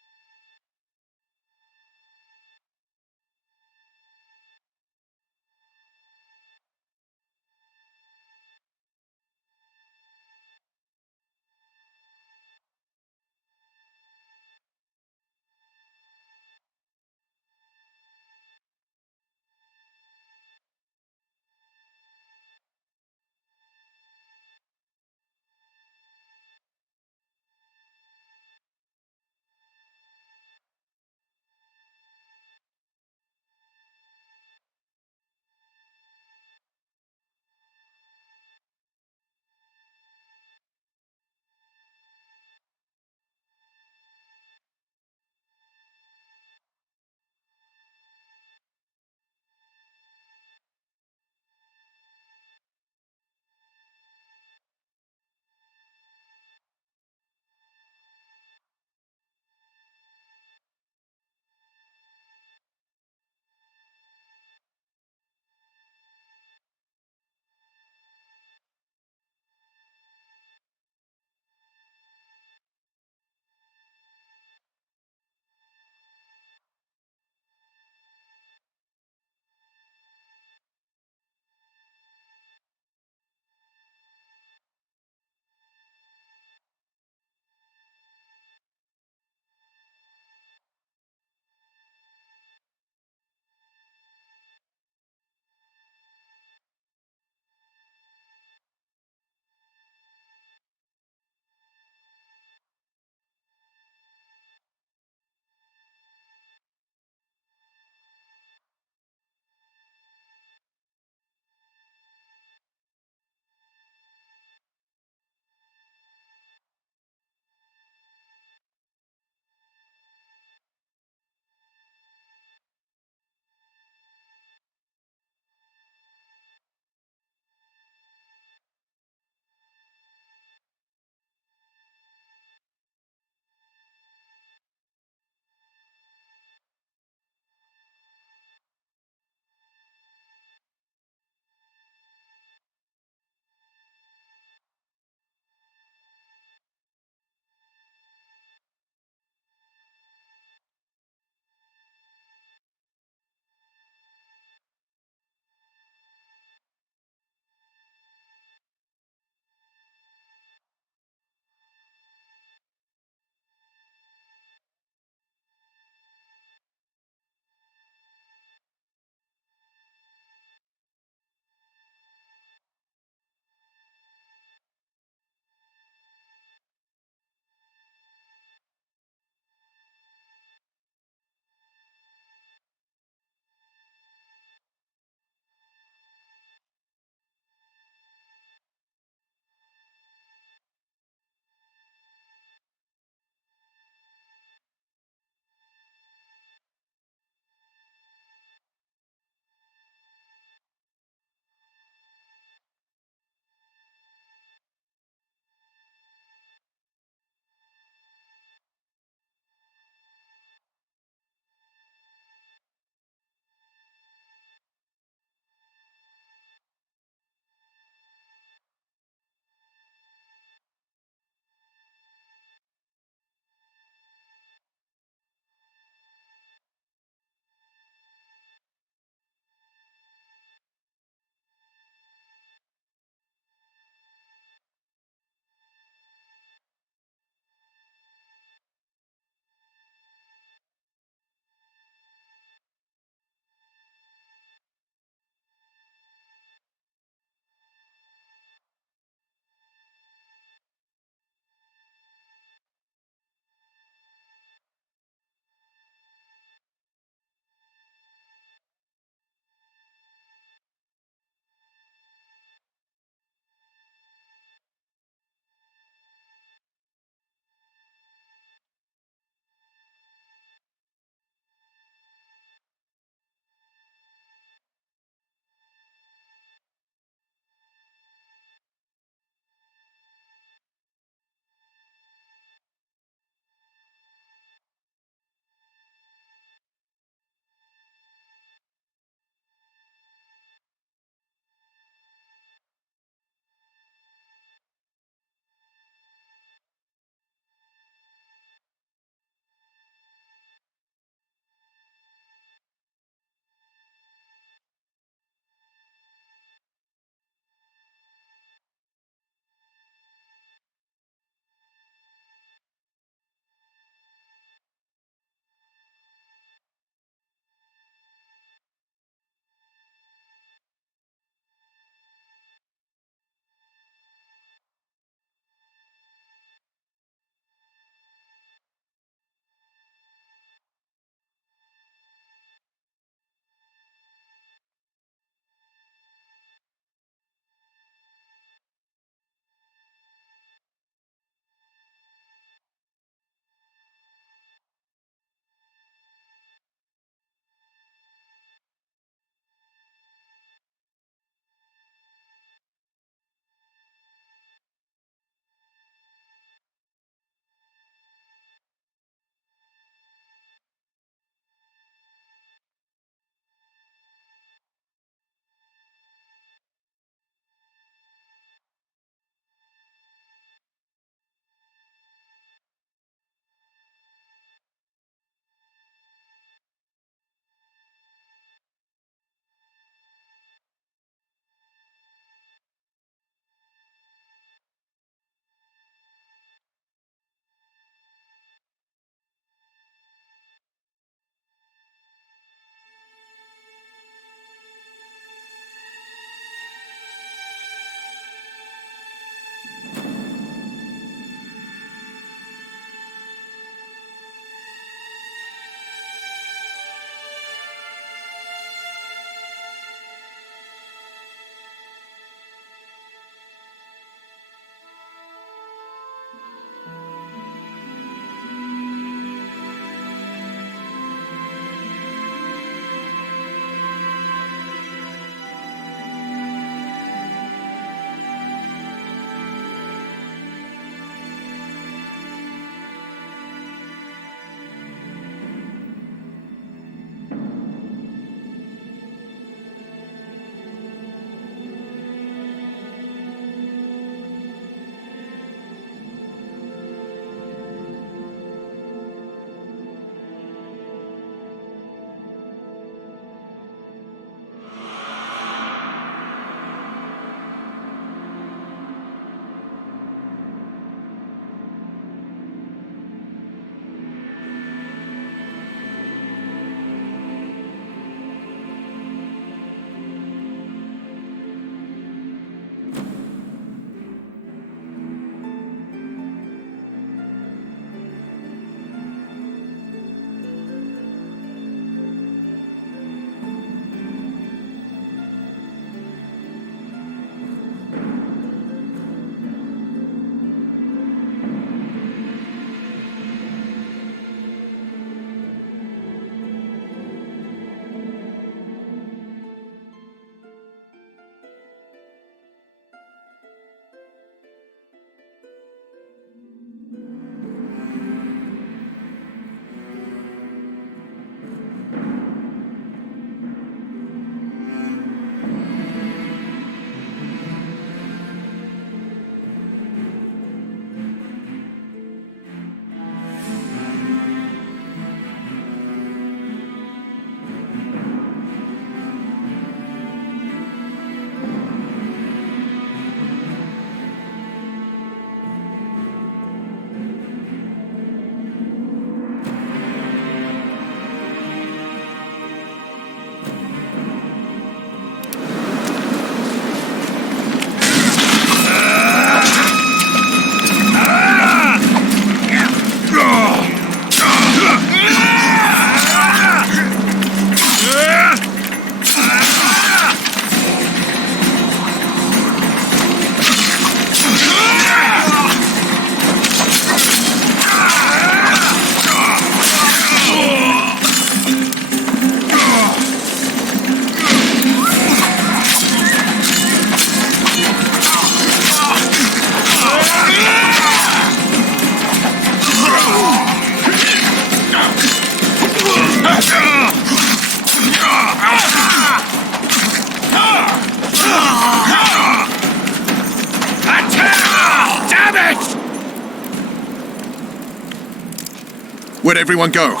Where'd everyone go?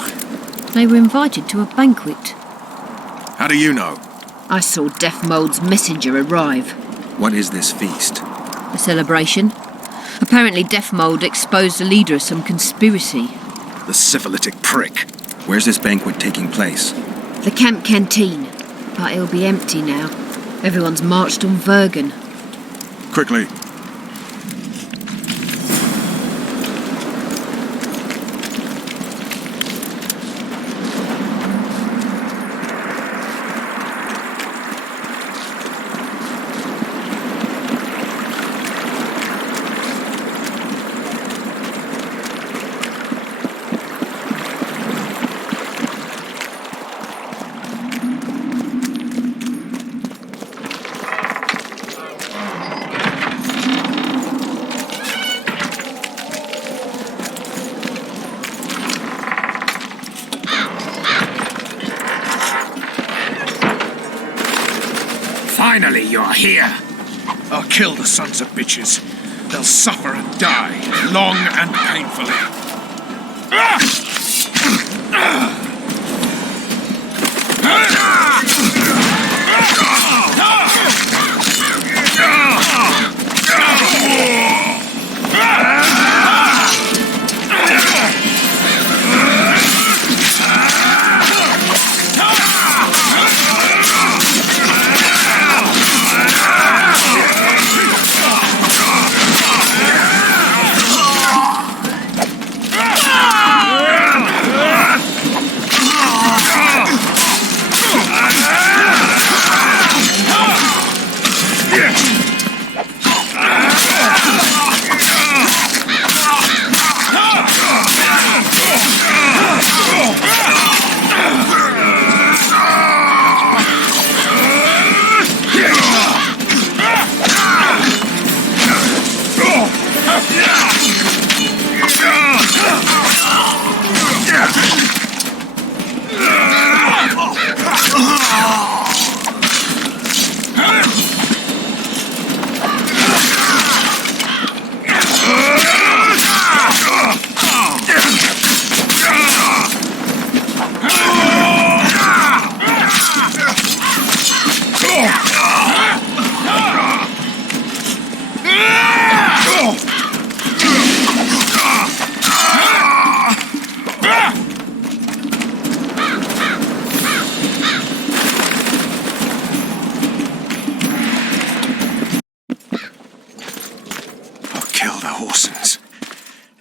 They were invited to a banquet. How do you know? I saw Death Mold's messenger arrive. What is this feast? A celebration. Apparently Death Mold exposed the leader of some conspiracy. The syphilitic prick. Where's this banquet taking place? The camp canteen. But it'll be empty now. Everyone's marched on Vergen. Quickly. Finally, you're here. I'll kill the sons of bitches. They'll suffer and die, long and painfully.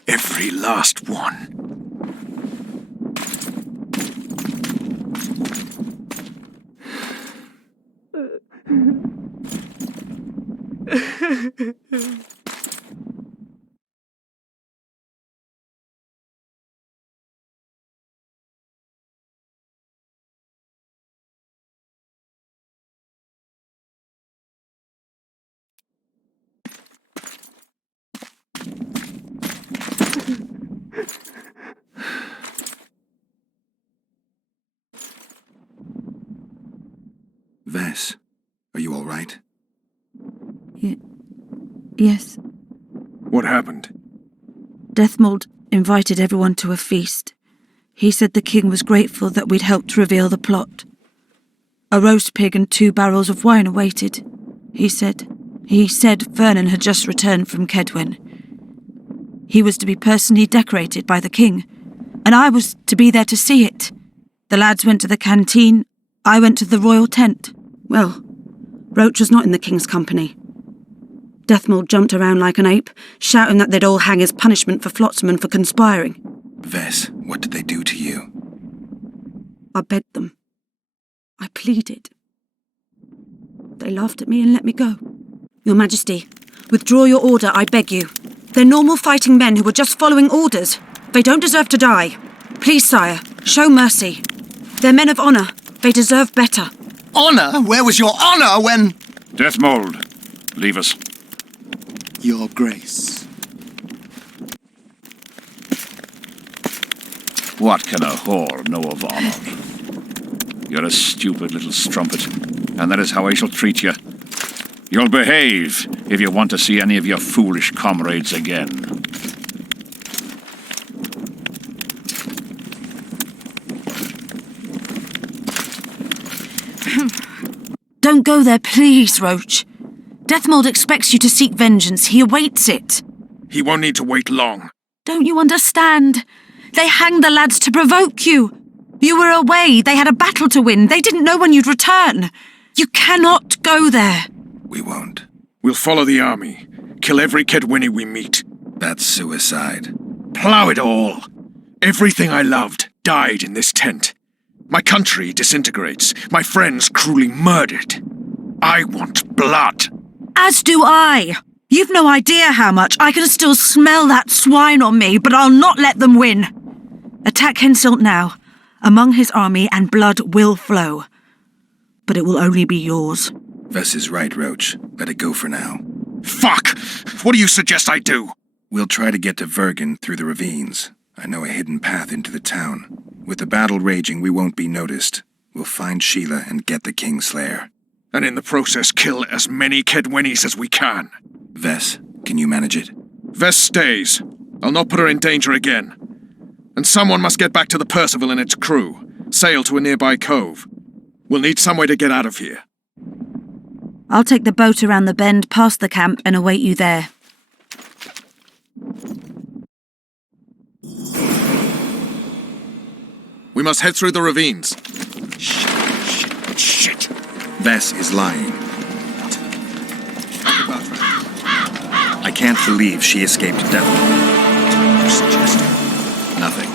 Every last one. Vess, are you all right? Yes. What happened? Deathmold invited everyone to a feast. He said the king was grateful that we'd helped reveal the plot. A roast pig and 2 barrels of wine awaited, he said. He said Vernon had just returned from Kedwen. He was to be personally decorated by the king, and I was to be there to see it. The lads went to the canteen, I went to the royal tent. Well, Roach was not in the king's company. Deathmold jumped around like an ape, shouting that they'd all hang as punishment for Flotsam for conspiring. Vess, what did they do to you? I begged them. I pleaded. They laughed at me and let me go. Your Majesty, withdraw your order, I beg you. They're normal fighting men who were just following orders. They don't deserve to die. Please, sire, show mercy. They're men of honour. They deserve better. Honour? Where was your honour when... Deathmold, leave us. Your Grace. What can a whore know of honour? You're a stupid little strumpet, and that is how I shall treat you. You'll behave if you want to see any of your foolish comrades again. Don't go there, please, Roach. Deathmold expects you to seek vengeance. He awaits it. He won't need to wait long. Don't you understand? They hanged the lads to provoke you. You were away. They had a battle to win. They didn't know when you'd return. You cannot go there. We won't. We'll follow the army. Kill every Kedwini we meet. That's suicide. Plough it all. Everything I loved died in this tent. My country disintegrates. My friends cruelly murdered. I want blood. As do I. You've no idea how much. I can still smell that swine on me, but I'll not let them win. Attack Henselt now, among his army, and blood will flow. But it will only be yours. Vess is right, Roach. Let it go for now. Fuck! What do you suggest I do? We'll try to get to Vergen through the ravines. I know a hidden path into the town. With the battle raging, we won't be noticed. We'll find Sheila and get the Kingslayer. And in the process kill as many Kedwenis as we can. Vess, can you manage it? Vess stays. I'll not put her in danger again. And someone must get back to the Percival and its crew. Sail to a nearby cove. We'll need some way to get out of here. I'll take the boat around the bend past the camp and await you there. We must head through the ravines. Shit. Vess is lying. I can't believe she escaped death. What you suggest? Nothing.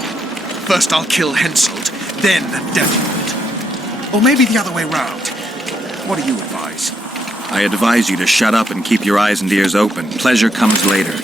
First I'll kill Henselt, then Deathmold. Or maybe the other way round. What do you advise? I advise you to shut up and keep your eyes and ears open. Pleasure comes later.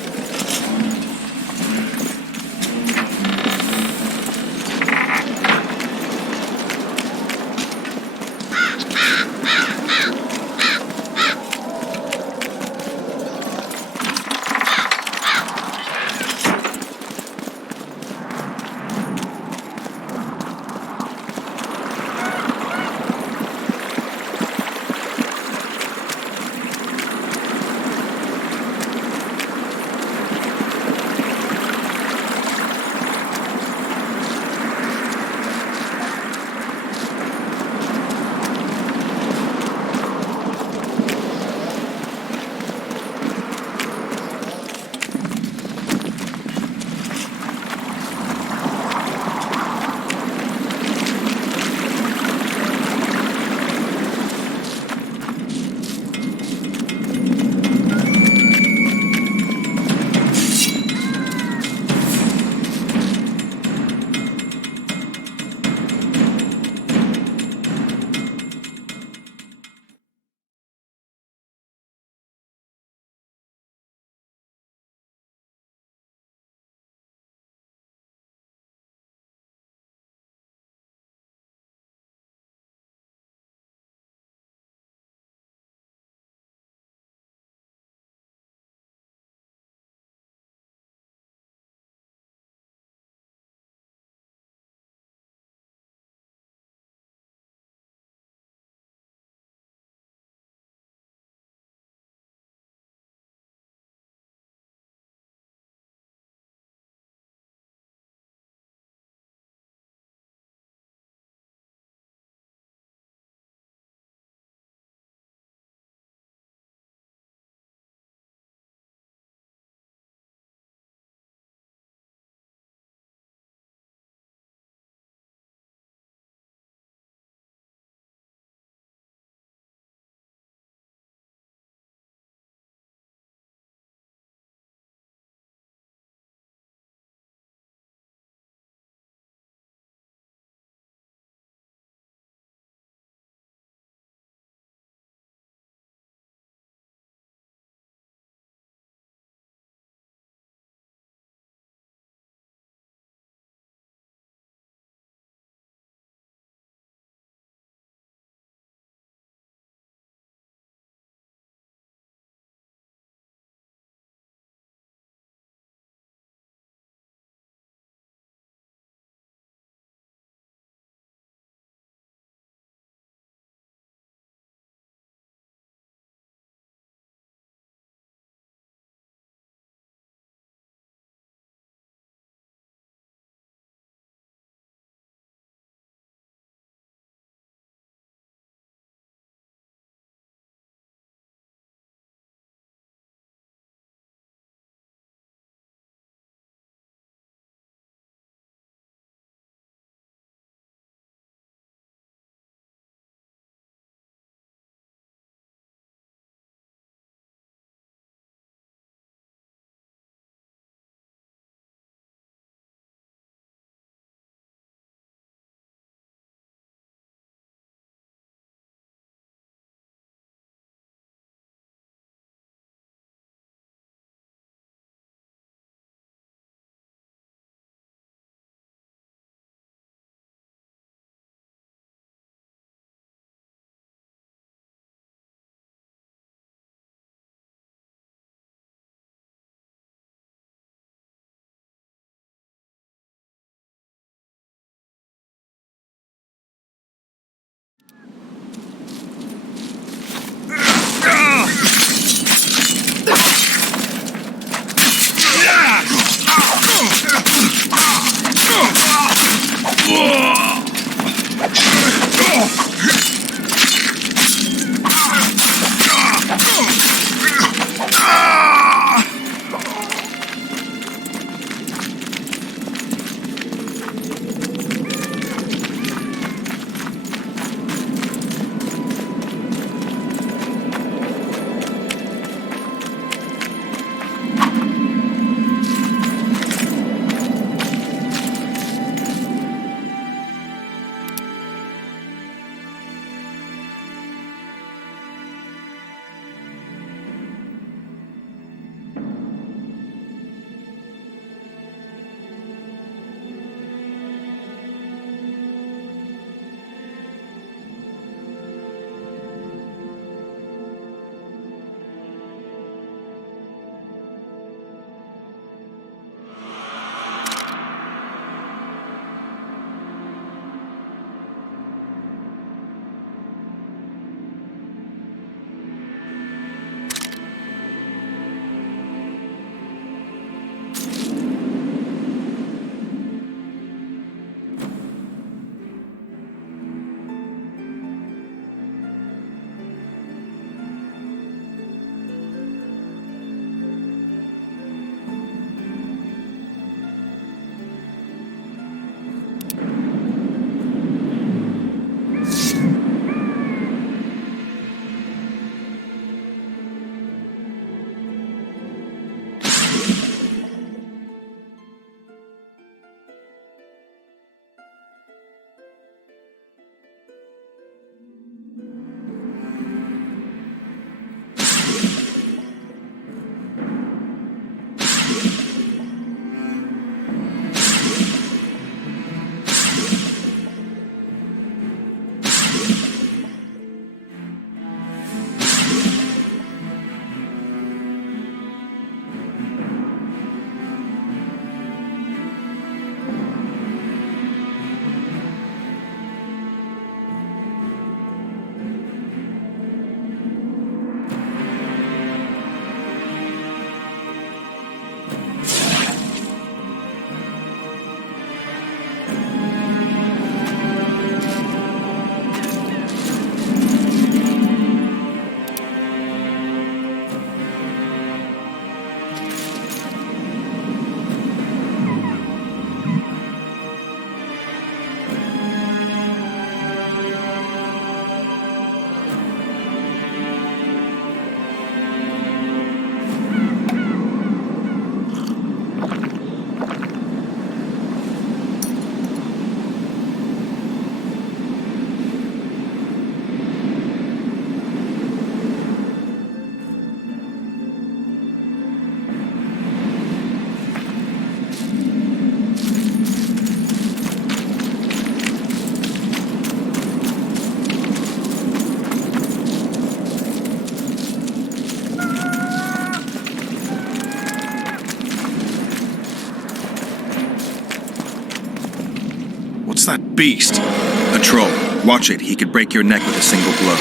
What's that beast? A troll. Watch it. He could break your neck with a single blow.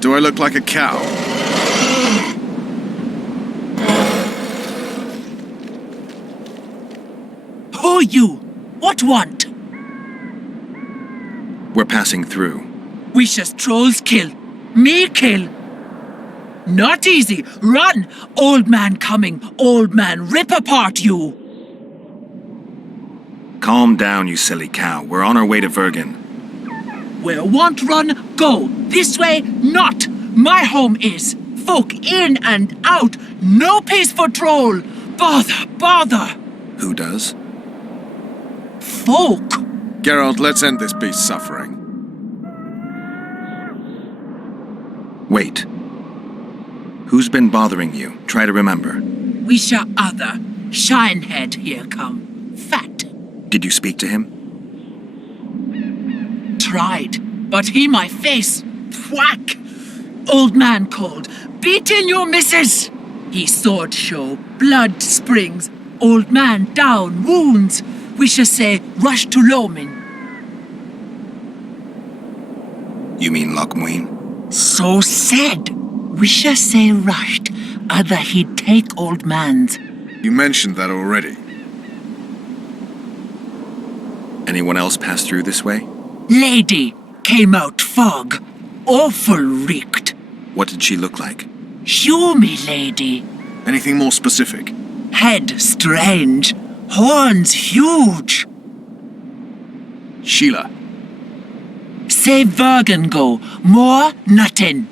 Do I look like a cow? Who you? What want? We're passing through. Wishes trolls kill. Me kill. Not easy. Run! Old man coming. Old man rip apart you. Calm down, you silly cow. We're on our way to Vergen. Where want run, go. This way, not. My home is. Folk in and out. No peace for troll. Bother, bother. Who does? Folk. Geralt, let's end this beast's suffering. Wait. Who's been bothering you? Try to remember. Wisha other. Shinehead here come. Fat. Did you speak to him? Tried, but he my face. Whack! Old man called. Beat in your missus! He sword show. Blood springs. Old man down. Wounds. Wisha say rush to Lomin. You mean Lochmuin? So said. Wisha say rushed. Other he'd take old man's. You mentioned that already. Anyone else pass through this way? Lady came out fog. Awful reeked. What did she look like? Hew me, lady. Anything more specific? Head strange. Horns huge. Sheila. Say Vergen go. More nothing.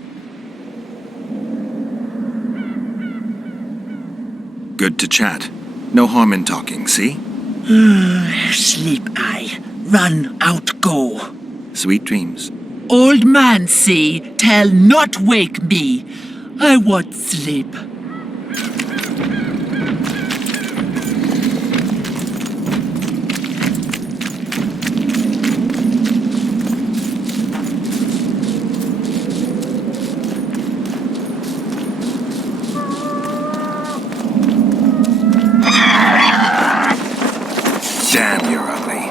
Good to chat. No harm in talking, see? Sleep I. Run out go. Sweet dreams. Old man see, tell not wake me. I want sleep. Damn, you're ugly.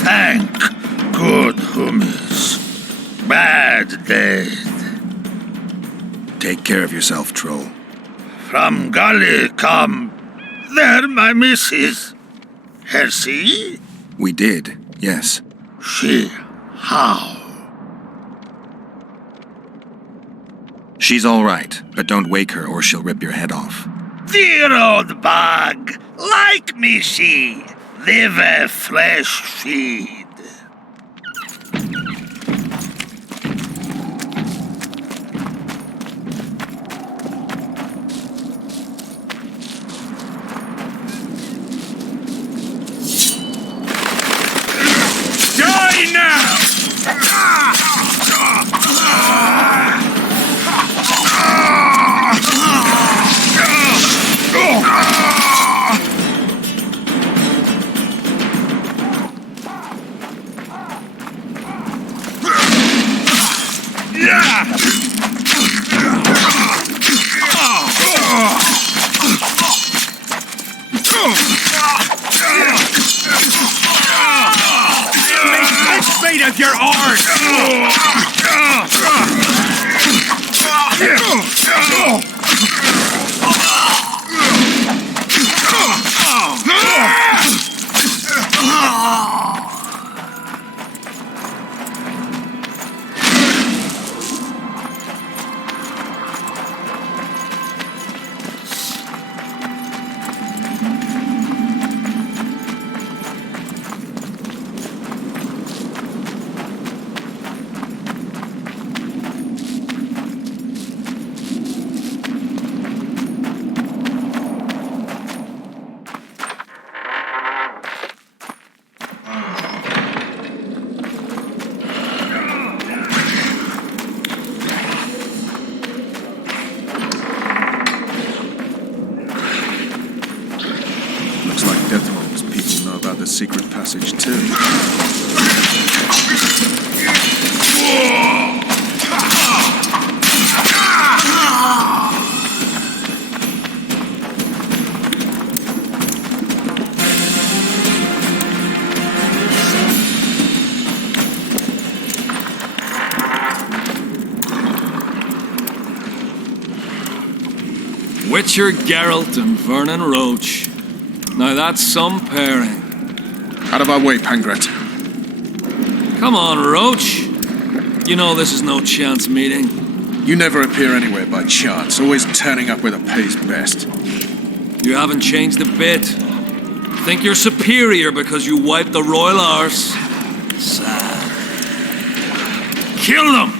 Thank good hummus. Bad death. Take care of yourself, troll. From Gully come. There, my missus. Her see? We did, yes. She how? She's all right, but don't wake her or she'll rip your head off. Dear old bug. Like me she. Live a flesh feed. Die now! Let's made of your art! the secret passage too. Witcher Geralt and Vernon Roach. Now that's some pairing. Out of our way, Pangret. Come on, Roach. You know this is no chance meeting. You never appear anywhere by chance, always turning up where the pay's best. You haven't changed a bit. Think you're superior because you wiped the royal arse? Sad. Kill them!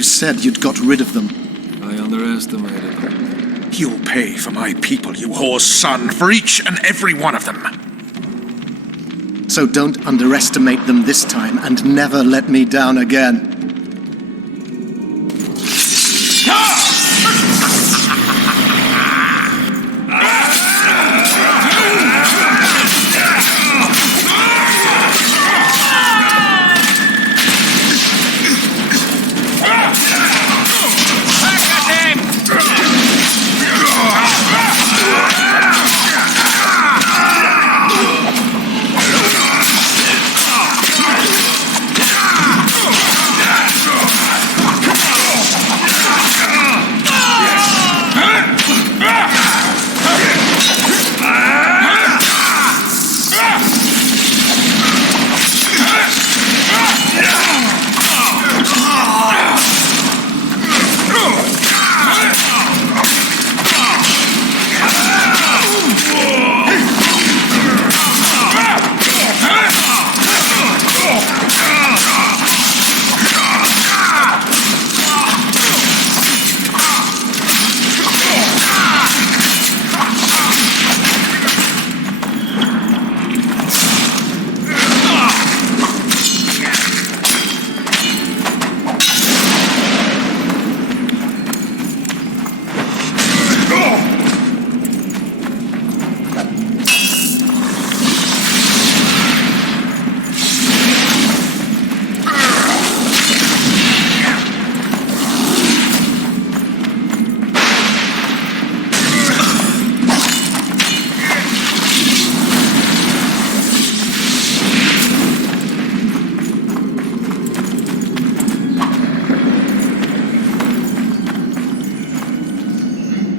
You said you'd got rid of them. I underestimated them. You'll pay for my people, you whore's son, for each and every one of them. So don't underestimate them this time, and never let me down again.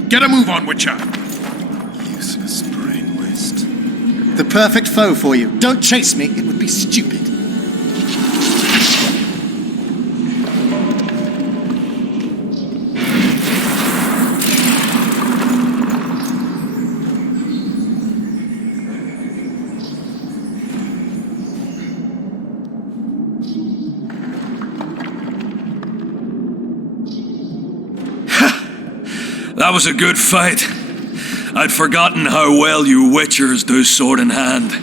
Get a move on, Witcher. Useless brain waste. The perfect foe for you. Don't chase me. It would be stupid. That was a good fight. I'd forgotten how well you Witchers do sword in hand.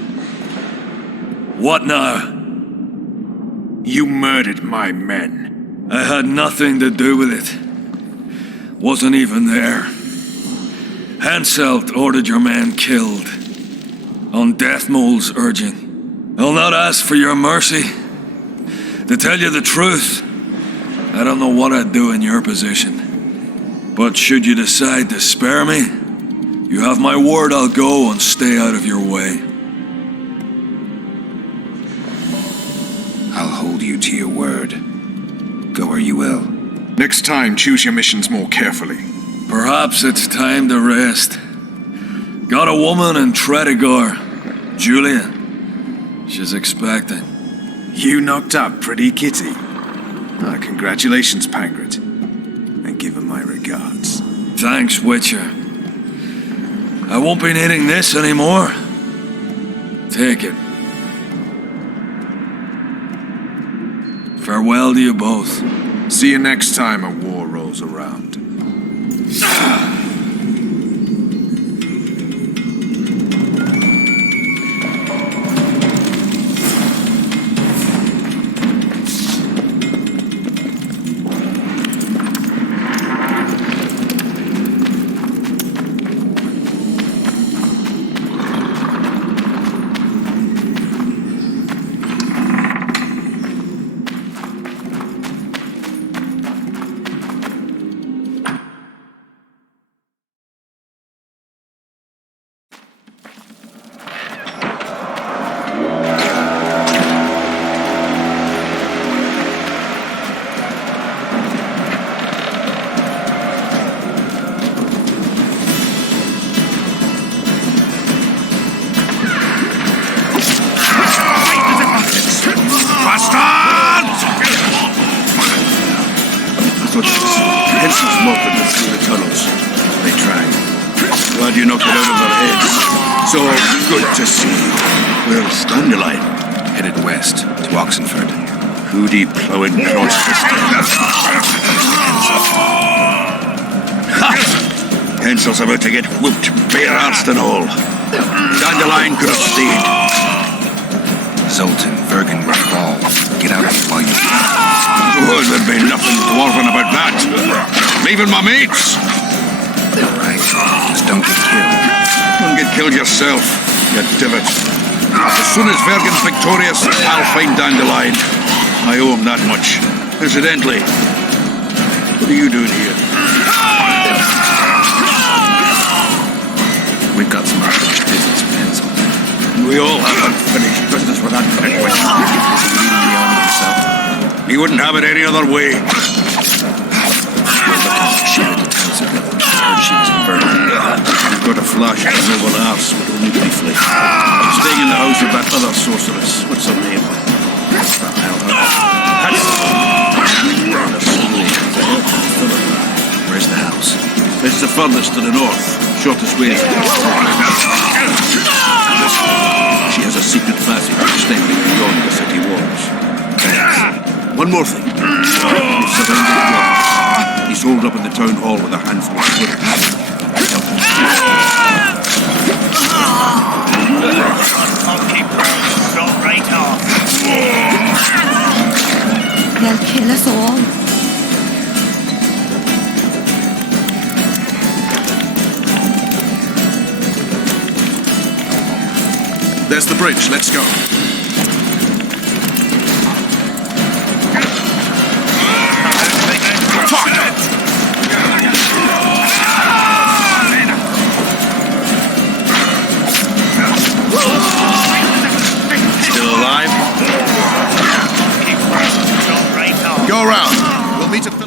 What now? You murdered my men. I had nothing to do with it. Wasn't even there. Henselt ordered your men killed. On Deathmold's urging. I'll not ask for your mercy. To tell you the truth, I don't know what I'd do in your position. But should you decide to spare me, you have my word I'll go and stay out of your way. I'll hold you to your word. Go where you will. Next time, choose your missions more carefully. Perhaps it's time to rest. Got a woman in Tredegar, Julia. She's expecting. You knocked up pretty kitty. Congratulations, Pangret. And give her my regards. Thanks, Witcher. I won't be needing this anymore. Take it. Farewell to you both. See you next time a war rolls around. Hensel's mopping them through the tunnels. They tried. Glad you knocked it out of their heads. So good to see you. Where's Dandelion? Headed west to Oxenford. Hooty plowing cross the Ha! Hensel's about to get whooped, bare-arsed and all. Dandelion could have stayed. Zoltan, Vergen, Rafal, get out of the fight. Oh, there'd be nothing dwarven about that. Leaving my mates. All right, just don't get killed. Don't get killed yourself, you divot. As soon as Vergen's victorious, I'll find Dandelion. I owe him that much. Incidentally, what are you doing here? We've got some unfinished business with Hensel. We all have unfinished business with that penguin. Is he leading the army himself? He wouldn't have it any other way. We're looking for Sherry Townsend. I heard she was converted. We've got a flash of a noble arse, but only briefly. She's staying in the house of that other sorceress. What's her name? Where's the house? It's the furthest to the north. Shortest way. She has a secret passage extending beyond the city walls. One more thing. He's surrounded well. He's holed up in the town hall with a handful of swift. They'll kill us all. There's the bridge. Let's go. Still alive? Go around. We'll meet at the...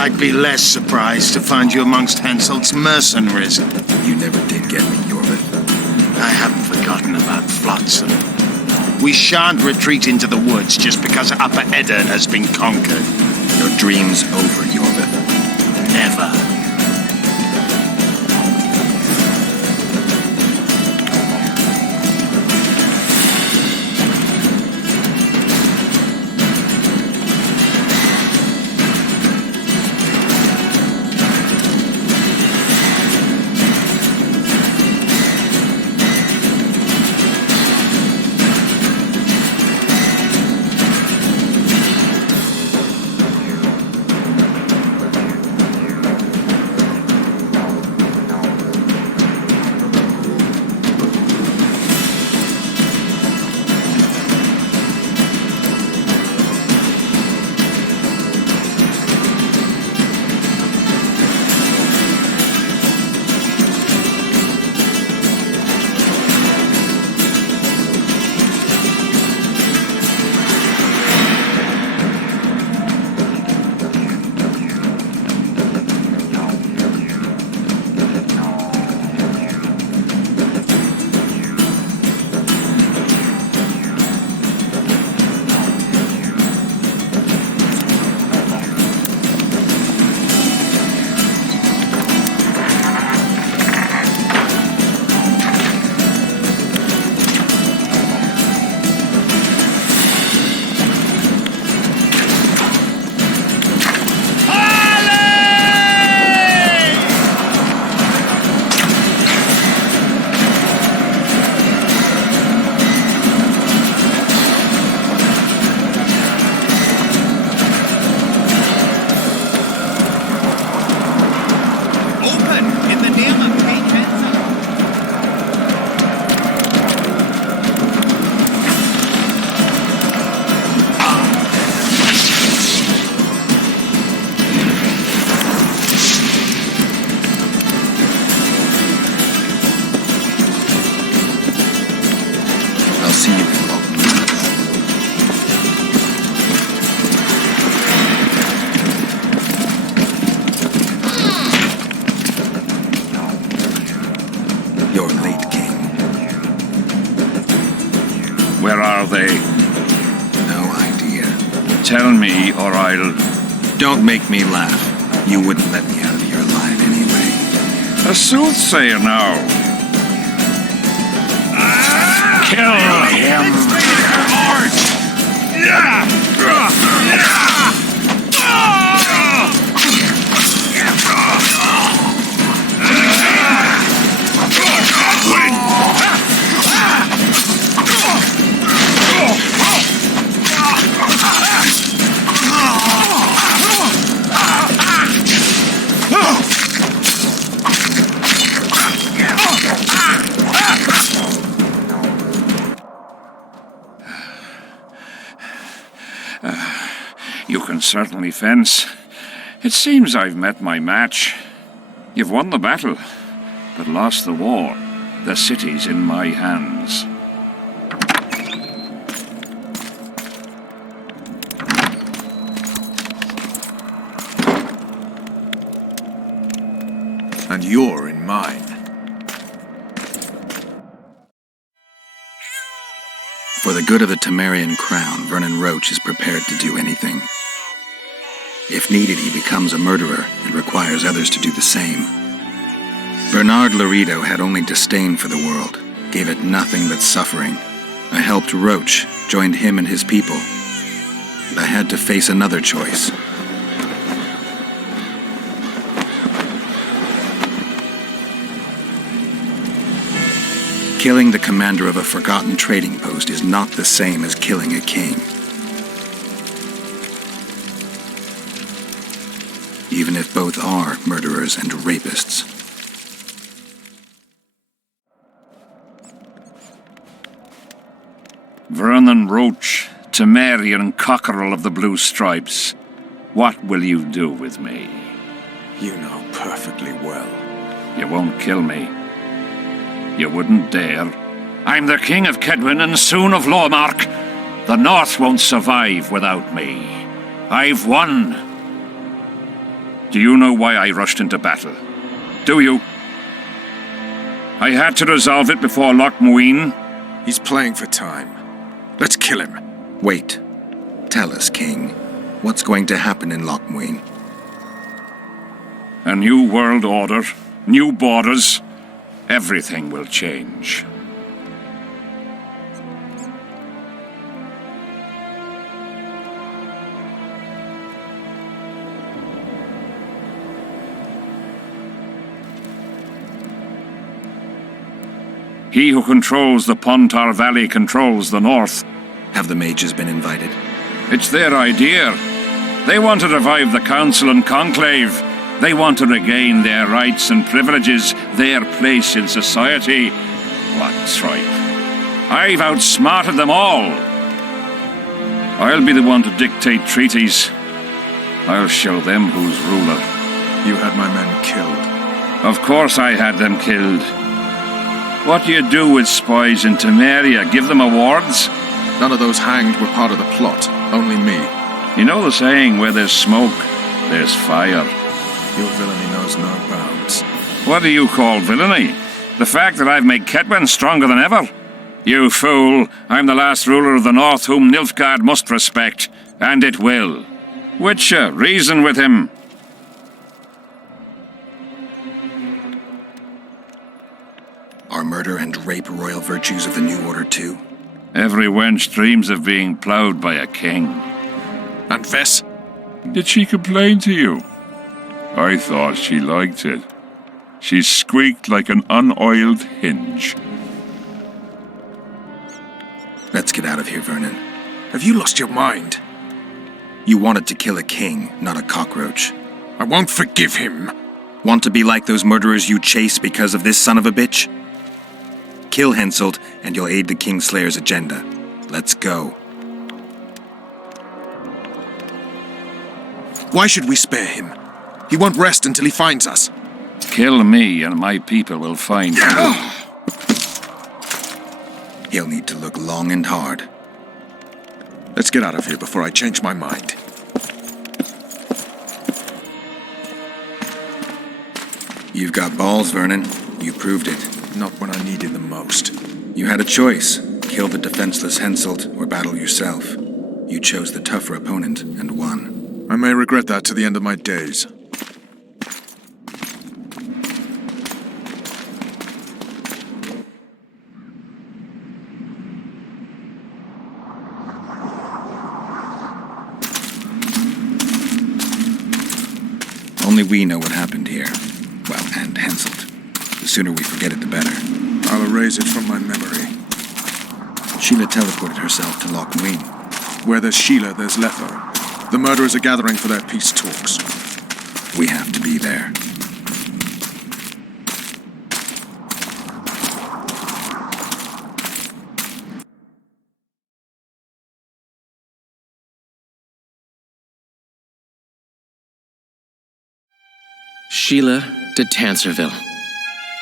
I'd be less surprised to find you amongst Henselt's mercenaries. You never did get me, Yorvith. I haven't forgotten about Flotsam. We shan't retreat into the woods just because Upper Eddard has been conquered. Your dream's over, Yorvith. Never. Where are they? No idea. Tell me, or I'll... Don't make me laugh. You wouldn't let me out of your line anyway. A soothsayer now. Kill him! You can certainly fence. It seems I've met my match. You've won the battle, but lost the war. The city's in my hands. And you're in mine. For the good of the Temerian crown, Vernon Roach is prepared to do anything. If needed, he becomes a murderer and requires others to do the same. Bernard Laredo had only disdain for the world, gave it nothing but suffering. I helped Roach, joined him and his people. But I had to face another choice. Killing the commander of a forgotten trading post is not the same as killing a king. Even if both are murderers and rapists. Vernon Roach, Temerian cockerel of the Blue Stripes. What will you do with me? You know perfectly well. You won't kill me. You wouldn't dare. I'm the King of Kedwin and soon of Lawmark. The North won't survive without me. I've won. Do you know why I rushed into battle? Do you? I had to resolve it before Loch Muin. He's playing for time. Let's kill him. Wait. Tell us, King. What's going to happen in Loch Muin? A new world order, new borders. Everything will change. He who controls the Pontar Valley controls the north. Have the mages been invited? It's their idea. They want to revive the council and conclave. They want to regain their rights and privileges, their place in society. What tripe. I've outsmarted them all. I'll be the one to dictate treaties. I'll show them who's ruler. You had my men killed. Of course I had them killed. What do you do with spies in Temeria? Give them awards? None of those hanged were part of the plot. Only me. You know the saying, where there's smoke, there's fire. Your villainy knows no bounds. What do you call villainy? The fact that I've made Ketwen stronger than ever? You fool! I'm the last ruler of the North whom Nilfgaard must respect, and it will. Witcher, reason with him. Are murder and rape royal virtues of the New Order too? Every wench dreams of being ploughed by a king. And Vess? Did she complain to you? I thought she liked it. She squeaked like an unoiled hinge. Let's get out of here, Vernon. Have you lost your mind? You wanted to kill a king, not a cockroach. I won't forgive him. Want to be like those murderers you chase because of this son of a bitch? Kill Henselt, and you'll aid the Kingslayer's agenda. Let's go. Why should we spare him? He won't rest until he finds us. Kill me, and my people will find you. He'll need to look long and hard. Let's get out of here before I change my mind. You've got balls, Vernon. You proved it. Not when I needed them most. You had a choice. Kill the defenseless Henselt or battle yourself. You chose the tougher opponent and won. I may regret that to the end of my days. Only we know what happened here. Well, and Henselt. The sooner we forget it, the better. I'll erase it from my memory. Sheila teleported herself to Loch Muin. Where there's Sheila, there's Letho. The murderers are gathering for their peace talks. We have to be there. Sheila de Tanserville.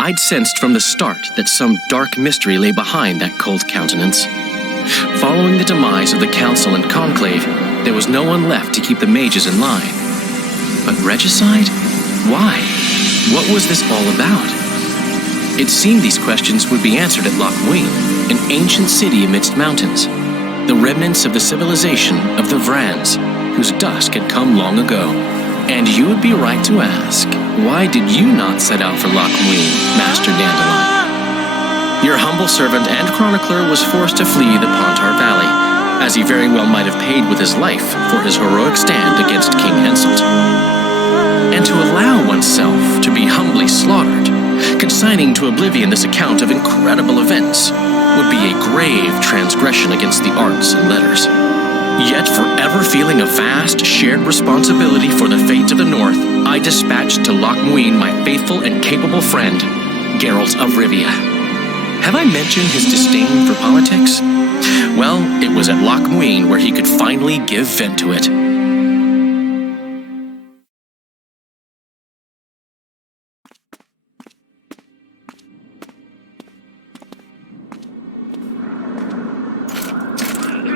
I'd sensed from the start that some dark mystery lay behind that cold countenance. Following the demise of the Council and Conclave, there was no one left to keep the mages in line. But regicide? Why? What was this all about? It seemed these questions would be answered at Loch Muin, an ancient city amidst mountains, the remnants of the civilization of the Vrans, whose dusk had come long ago. And you would be right to ask, why did you not set out for Loch Muin, Master Dandelion? Your humble servant and chronicler was forced to flee the Pontar Valley, as he very well might have paid with his life for his heroic stand against King Henselt. And to allow oneself to be humbly slaughtered, consigning to oblivion this account of incredible events, would be a grave transgression against the arts and letters. Yet forever feeling a vast, shared responsibility for the fate of the North, I dispatched to Loch Muin my faithful and capable friend, Geralt of Rivia. Have I mentioned his disdain for politics? Well, it was at Loch Muin where he could finally give vent to it.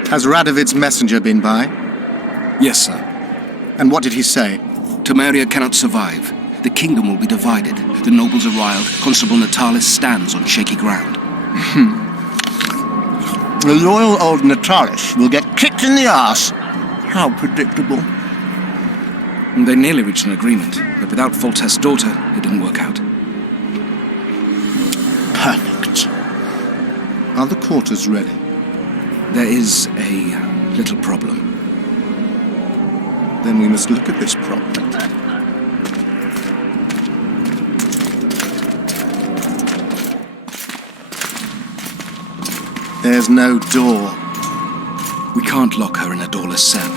Has Radovid's messenger been by? Yes, sir. And what did he say? Temeria cannot survive. The kingdom will be divided. The nobles are riled. Constable Natalis stands on shaky ground. The loyal old Natalis will get kicked in the arse. How predictable. They nearly reached an agreement, but without Foltest's daughter, it didn't work out. Perfect. Are the quarters ready? There is a little problem. Then we must look at this problem. There's no door. We can't lock her in a doorless cell.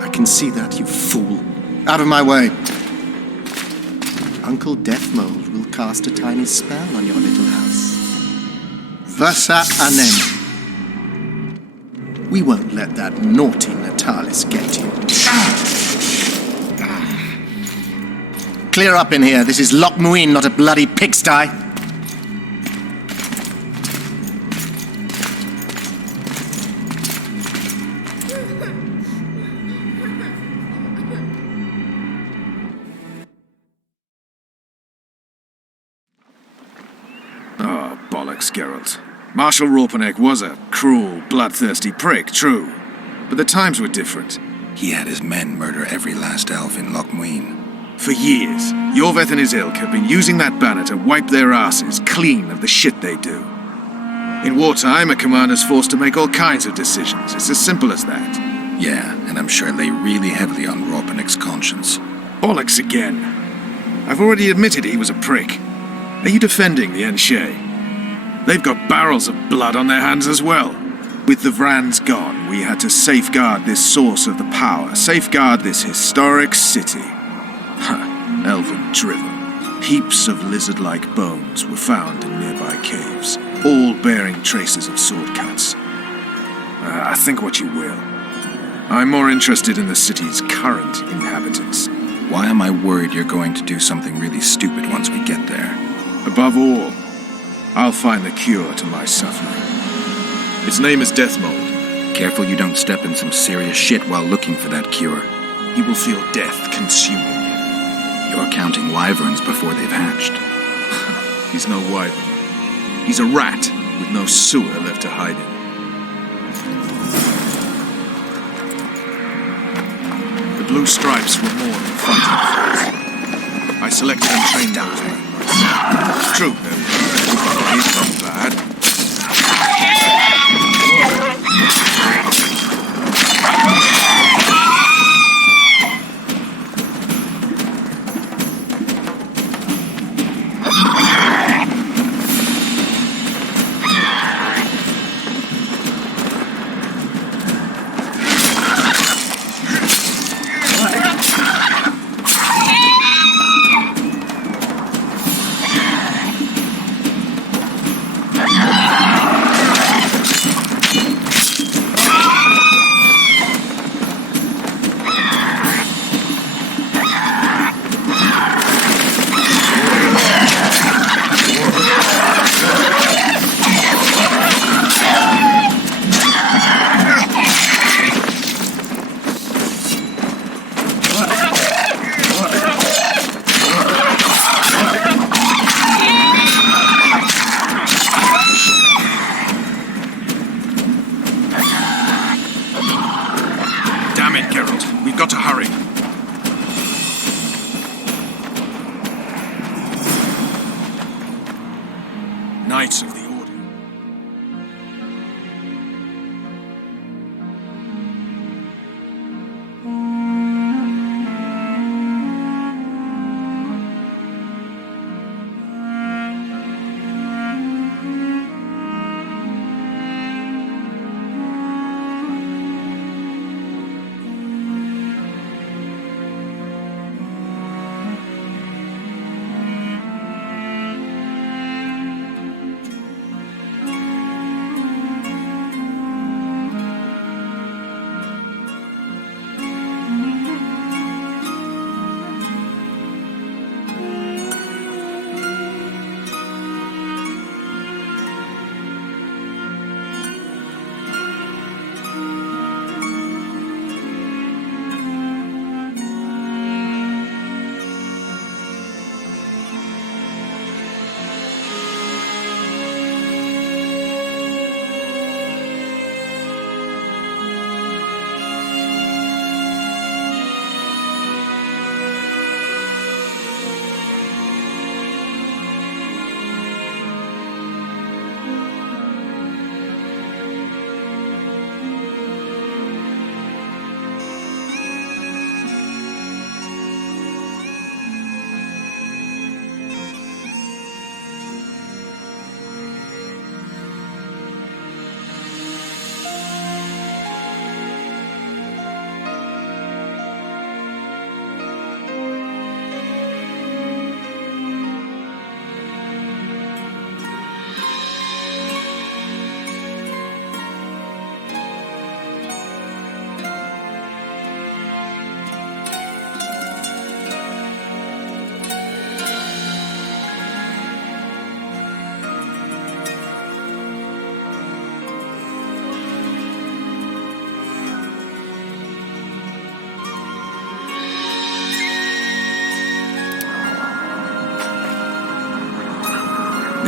I can see that, you fool. Out of my way. Uncle Deathmold will cast a tiny spell on your little house. Versa Anem. We won't let that naughty Natalis get you. Clear up in here. This is Loch Muin, not a bloody pigsty. Oh, bollocks, Geralt. Marshal Ropeneck was a cruel, bloodthirsty prick, true. But the times were different. He had his men murder every last elf in Loch Muin. For years, Yorveth and his ilk have been using that banner to wipe their asses clean of the shit they do. In wartime, a commander's forced to make all kinds of decisions. It's as simple as that. Yeah, and I'm sure lay really heavily on Ropeneck's conscience. Bollocks again. I've already admitted he was a prick. Are you defending the Enshe? They've got barrels of blood on their hands as well. With the Vrans gone, we had to safeguard this source of the power, safeguard this historic city. Elven drivel. Heaps of lizard-like bones were found in nearby caves, all bearing traces of sword cuts. Think what you will. I'm more interested in the city's current inhabitants. Why am I worried you're going to do something really stupid once we get there? Above all, I'll find the cure to my suffering. Its name is Deathmold. Careful you don't step in some serious shit while looking for that cure. He will feel death consuming him. You're counting wyverns before they've hatched. He's no wyvern. He's a rat with no sewer left to hide in. The blue stripes were more than fighting. I selected and trained them to my it's true, he's not bad.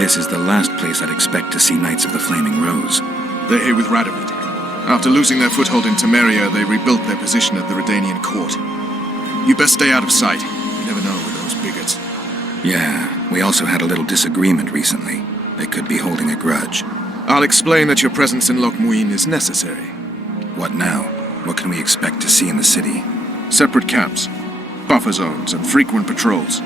This is the last place I'd expect to see Knights of the Flaming Rose. They're here with Radovid. After losing their foothold in Temeria, they rebuilt their position at the Redanian court. You best stay out of sight. You never know with those bigots. Yeah, we also had a little disagreement recently. They could be holding a grudge. I'll explain that your presence in Loch Muin is necessary. What now? What can we expect to see in the city? Separate camps, buffer zones, and frequent patrols.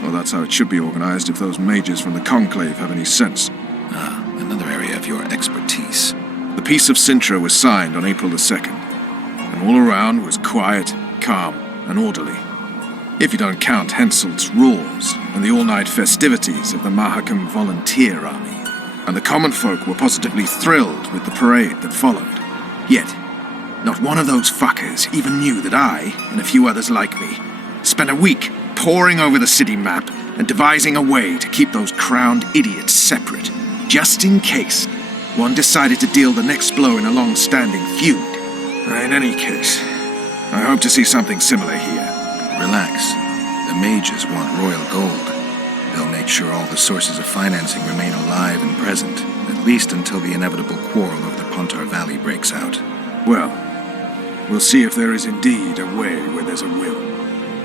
Well, that's how it should be organized if those mages from the Conclave have any sense. Ah, another area of your expertise. The Peace of Sintra was signed on April the 2nd, and all around was quiet, calm, and orderly. If you don't count Henselt's roars and the all-night festivities of the Mahakam Volunteer Army. And the common folk were positively thrilled with the parade that followed. Yet, not one of those fuckers even knew that I, and a few others like me, spent a week poring over the city map and devising a way to keep those crowned idiots separate, just in case one decided to deal the next blow in a long-standing feud. In any case, I hope to see something similar here. Relax. The mages want royal gold. They'll make sure all the sources of financing remain alive and present, at least until the inevitable quarrel over the Pontar Valley breaks out. Well, we'll see if there is indeed a way where there's a will.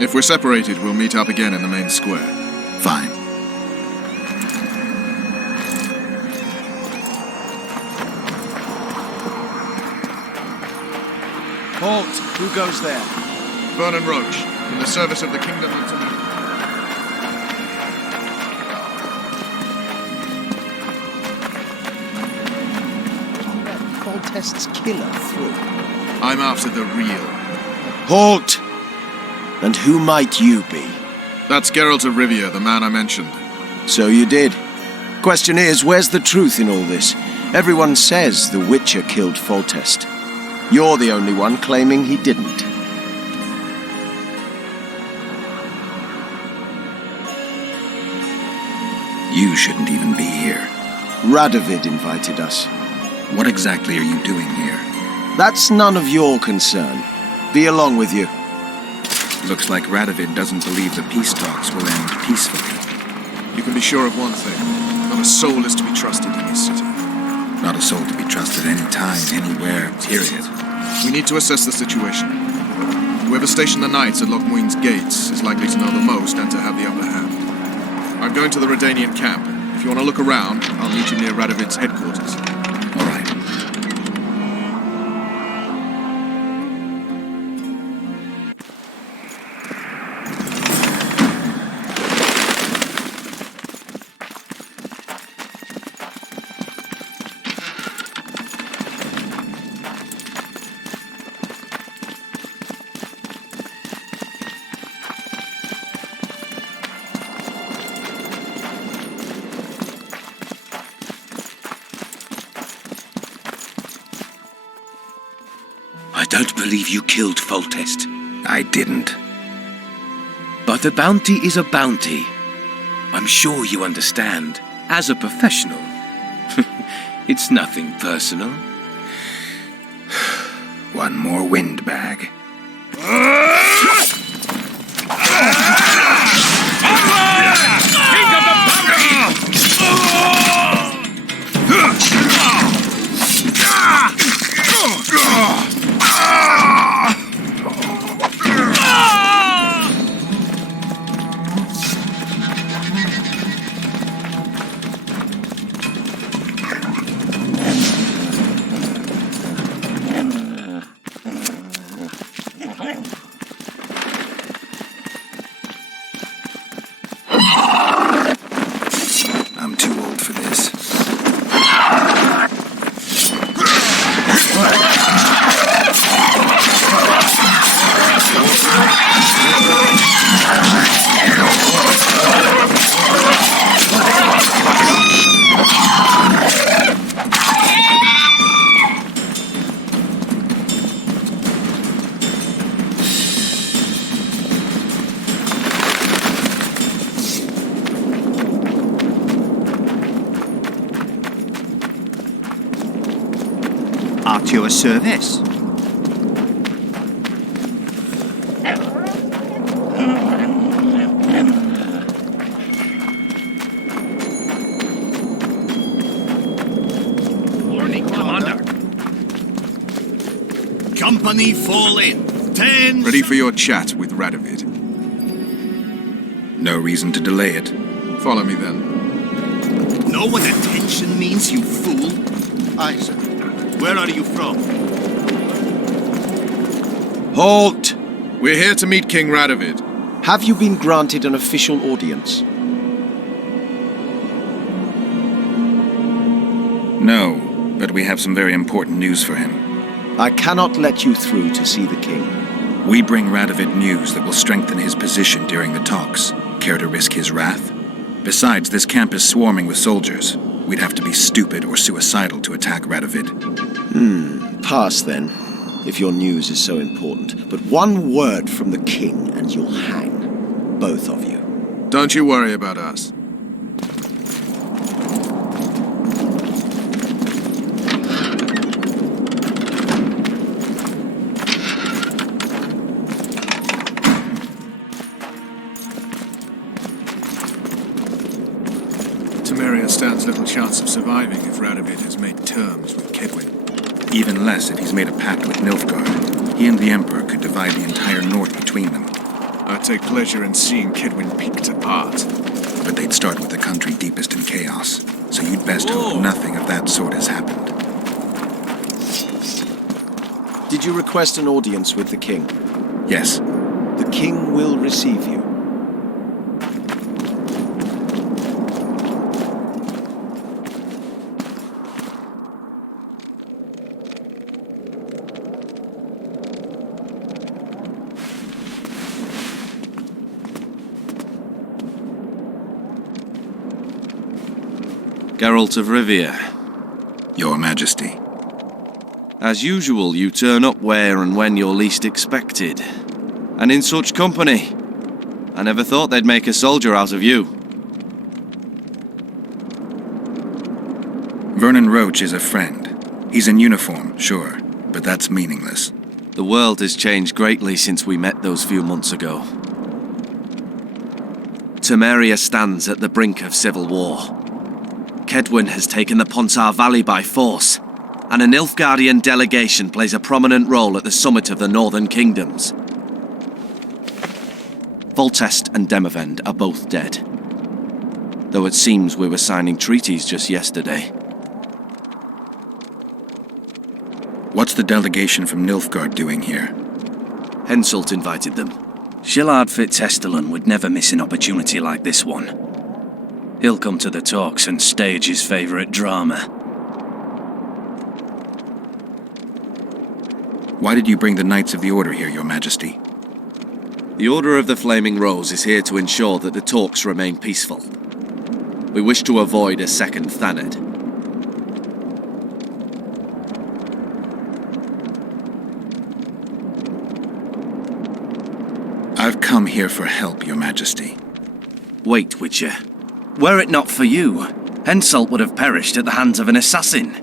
If we're separated, we'll meet up again in the main square. Fine. Halt! Who goes there? Vernon Roach, in the service of the Kingdom of Temeria. Foltest's killer through. I'm after the real. Halt! And who might you be? That's Geralt of Rivia, the man I mentioned. So you did. Question is, where's the truth in all this? Everyone says the Witcher killed Foltest. You're the only one claiming he didn't. You shouldn't even be here. Radovid invited us. What exactly are you doing here? That's none of your concern. Be along with you. Looks like Radovid doesn't believe the peace talks will end peacefully. You can be sure of one thing. Not a soul is to be trusted in this city. Not a soul to be trusted anytime, anywhere, period. We need to assess the situation. Whoever stationed the knights at Loch Muin's gates is likely to know the most and to have the upper hand. I'm going to the Redanian camp. If you want to look around, I'll meet you near Radovid's headquarters. All right. I don't believe you killed Foltest. I didn't. But a bounty is a bounty. I'm sure you understand. As a professional, it's nothing personal. One more windbag. I'm too old for this. At your service. Company fall in. 10... Ready for your chat with Radovid. No reason to delay it. Follow me then. Know what attention means, you fool? Aye, sir. Where are you from? Halt! We're here to meet King Radovid. Have you been granted an official audience? No, but we have some very important news for him. I cannot let you through to see the king. We bring Radovid news that will strengthen his position during the talks. Care to risk his wrath? Besides, this camp is swarming with soldiers. We'd have to be stupid or suicidal to attack Radovid. Pass then, if your news is so important. But one word from the king and you'll hang. Both of you. Don't you worry about us. Temeria stands little chance of surviving if Radovid has made terms with Kedwin. Even less if he's made a pact with Nilfgaard. He and the Emperor could divide the entire north between them. I take pleasure in seeing Kedwin picked apart. But they'd start with the country deepest in chaos, so you'd best hope nothing of that sort has happened. Did you request an audience with the king? Yes. The king will receive you. Geralt of Rivia. Your Majesty. As usual, you turn up where and when you're least expected. And in such company. I never thought they'd make a soldier out of you. Vernon Roach is a friend. He's in uniform, sure, but that's meaningless. The world has changed greatly since we met those few months ago. Temeria stands at the brink of civil war. Kedwin has taken the Pontar Valley by force, and a Nilfgaardian delegation plays a prominent role at the summit of the Northern Kingdoms. Foltest and Demavend are both dead, though it seems we were signing treaties just yesterday. What's the delegation from Nilfgaard doing here? Henselt invited them. Shillard Fitzhestelin would never miss an opportunity like this one. He'll come to the talks and stage his favourite drama. Why did you bring the Knights of the Order here, Your Majesty? The Order of the Flaming Rose is here to ensure that the talks remain peaceful. We wish to avoid a second Thanedd. I've come here for help, Your Majesty. Wait, Witcher. Were it not for you, Henselt would have perished at the hands of an assassin.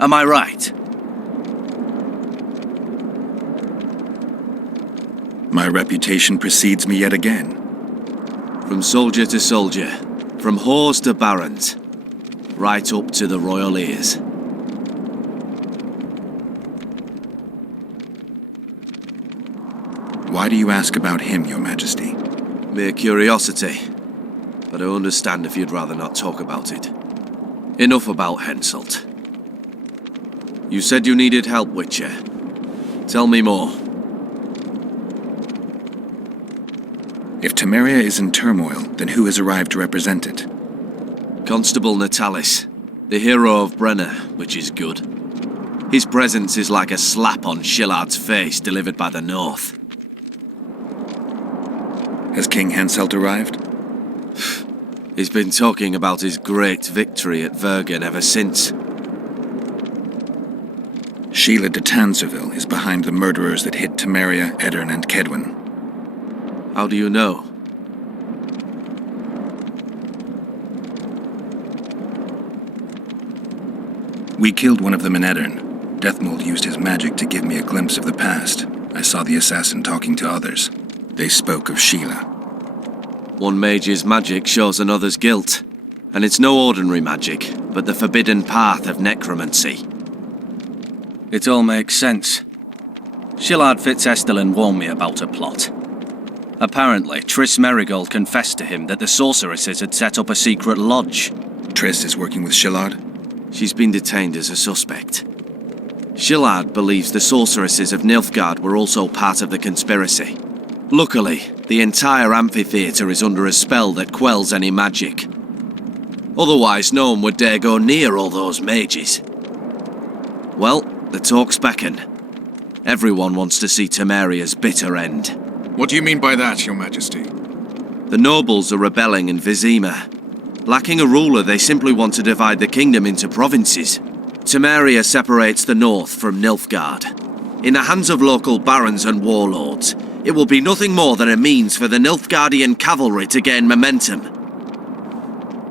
Am I right? My reputation precedes me yet again. From soldier to soldier, from whores to barons, right up to the royal ears. Why do you ask about him, Your Majesty? Mere curiosity. But I understand if you'd rather not talk about it. Enough about Henselt. You said you needed help, Witcher. Tell me more. If Temeria is in turmoil, then who has arrived to represent it? Constable Natalis, the hero of Brenna, which is good. His presence is like a slap on Shillard's face delivered by the North. Has King Henselt arrived? He's been talking about his great victory at Vergen ever since. Sheila de Tanserville is behind the murderers that hit Temeria, Eddern, and Kedwin. How do you know? We killed one of them in Eddern. Deathmold used his magic to give me a glimpse of the past. I saw the assassin talking to others. They spoke of Sheila. One mage's magic shows another's guilt. And it's no ordinary magic, but the forbidden path of necromancy. It all makes sense. Shillard Fitzestelin warned me about a plot. Apparently, Triss Merigold confessed to him that the sorceresses had set up a secret lodge. Triss is working with Shillard? She's been detained as a suspect. Shillard believes the sorceresses of Nilfgaard were also part of the conspiracy. Luckily, the entire amphitheatre is under a spell that quells any magic. Otherwise, no one would dare go near all those mages. Well, the talks beckon. Everyone wants to see Temeria's bitter end. What do you mean by that, Your Majesty? The nobles are rebelling in Vizima. Lacking a ruler, they simply want to divide the kingdom into provinces. Temeria separates the north from Nilfgaard. In the hands of local barons and warlords, it will be nothing more than a means for the Nilfgaardian cavalry to gain momentum.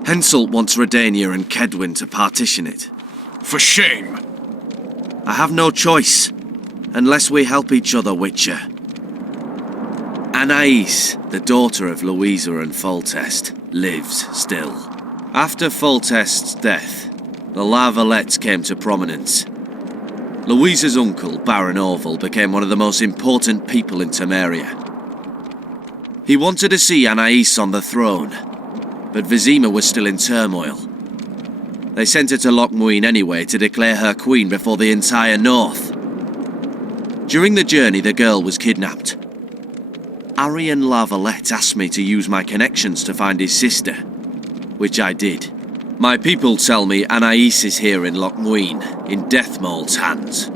Henselt wants Redania and Kedwin to partition it. For shame! I have no choice, unless we help each other, Witcher. Anais, the daughter of Louisa and Foltest, lives still. After Foltest's death, the La Valettes came to prominence. Louisa's uncle, Baron Orval, became one of the most important people in Temeria. He wanted to see Anais on the throne, but Vizima was still in turmoil. They sent her to Lochmuin anyway to declare her queen before the entire north. During the journey, the girl was kidnapped. Arian La Valette asked me to use my connections to find his sister, which I did. My people tell me Anais is here in Lochmuin, in Deathmold's hands.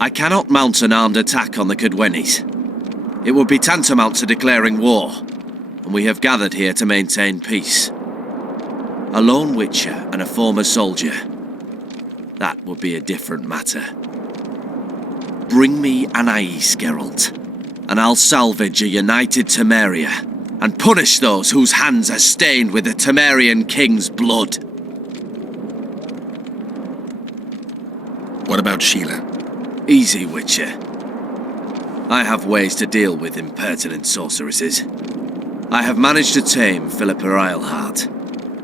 I cannot mount an armed attack on the Kedwenis. It would be tantamount to declaring war, and we have gathered here to maintain peace. A lone witcher and a former soldier. That would be a different matter. Bring me Anais, Geralt, and I'll salvage a united Temeria and punish those whose hands are stained with the Temerian king's blood. What about Sheila? Easy, Witcher. I have ways to deal with impertinent sorceresses. I have managed to tame Philippa Eilhart.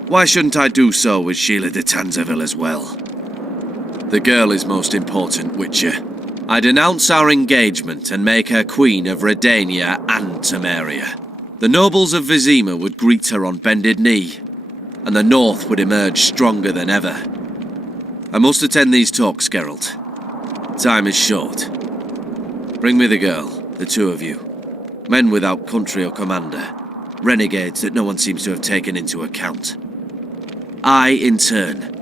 Why shouldn't I do so with Sheila de Tanzaville as well? The girl is most important, Witcher. I denounce our engagement and make her queen of Redania and Temeria. The nobles of Vizima would greet her on bended knee, and the north would emerge stronger than ever. I must attend these talks, Geralt. Time is short. Bring me the girl, the two of you. Men without country or commander. Renegades that no one seems to have taken into account. I, in turn,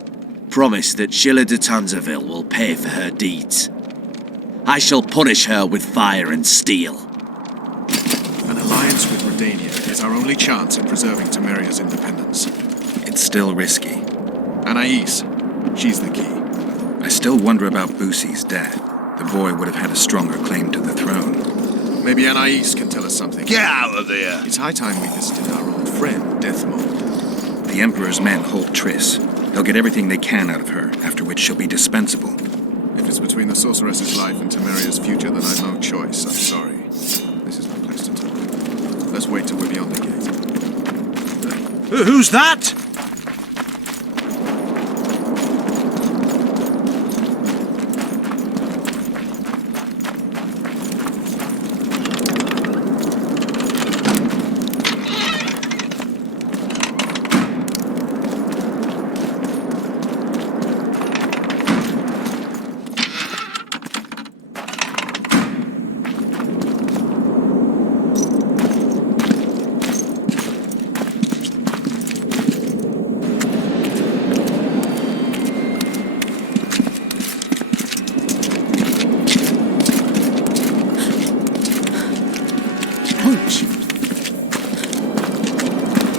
promise that Sheila de Tanzaville will pay for her deeds. I shall punish her with fire and steel. An alliance with Redania is our only chance at preserving Temeria's independence. It's still risky. Anais, she's the key. I still wonder about Boosie's death. The boy would have had a stronger claim to the throne. Maybe Anais can tell us something. Get out of there! It's high time we visited our old friend, Deathmold. The Emperor's men hold Triss. They'll get everything they can out of her, after which she'll be dispensable. If it's between the sorceress's life and Temeria's future, then I've no choice. I'm sorry. This is no place to talk. Let's wait till we're beyond the gate. Who's that?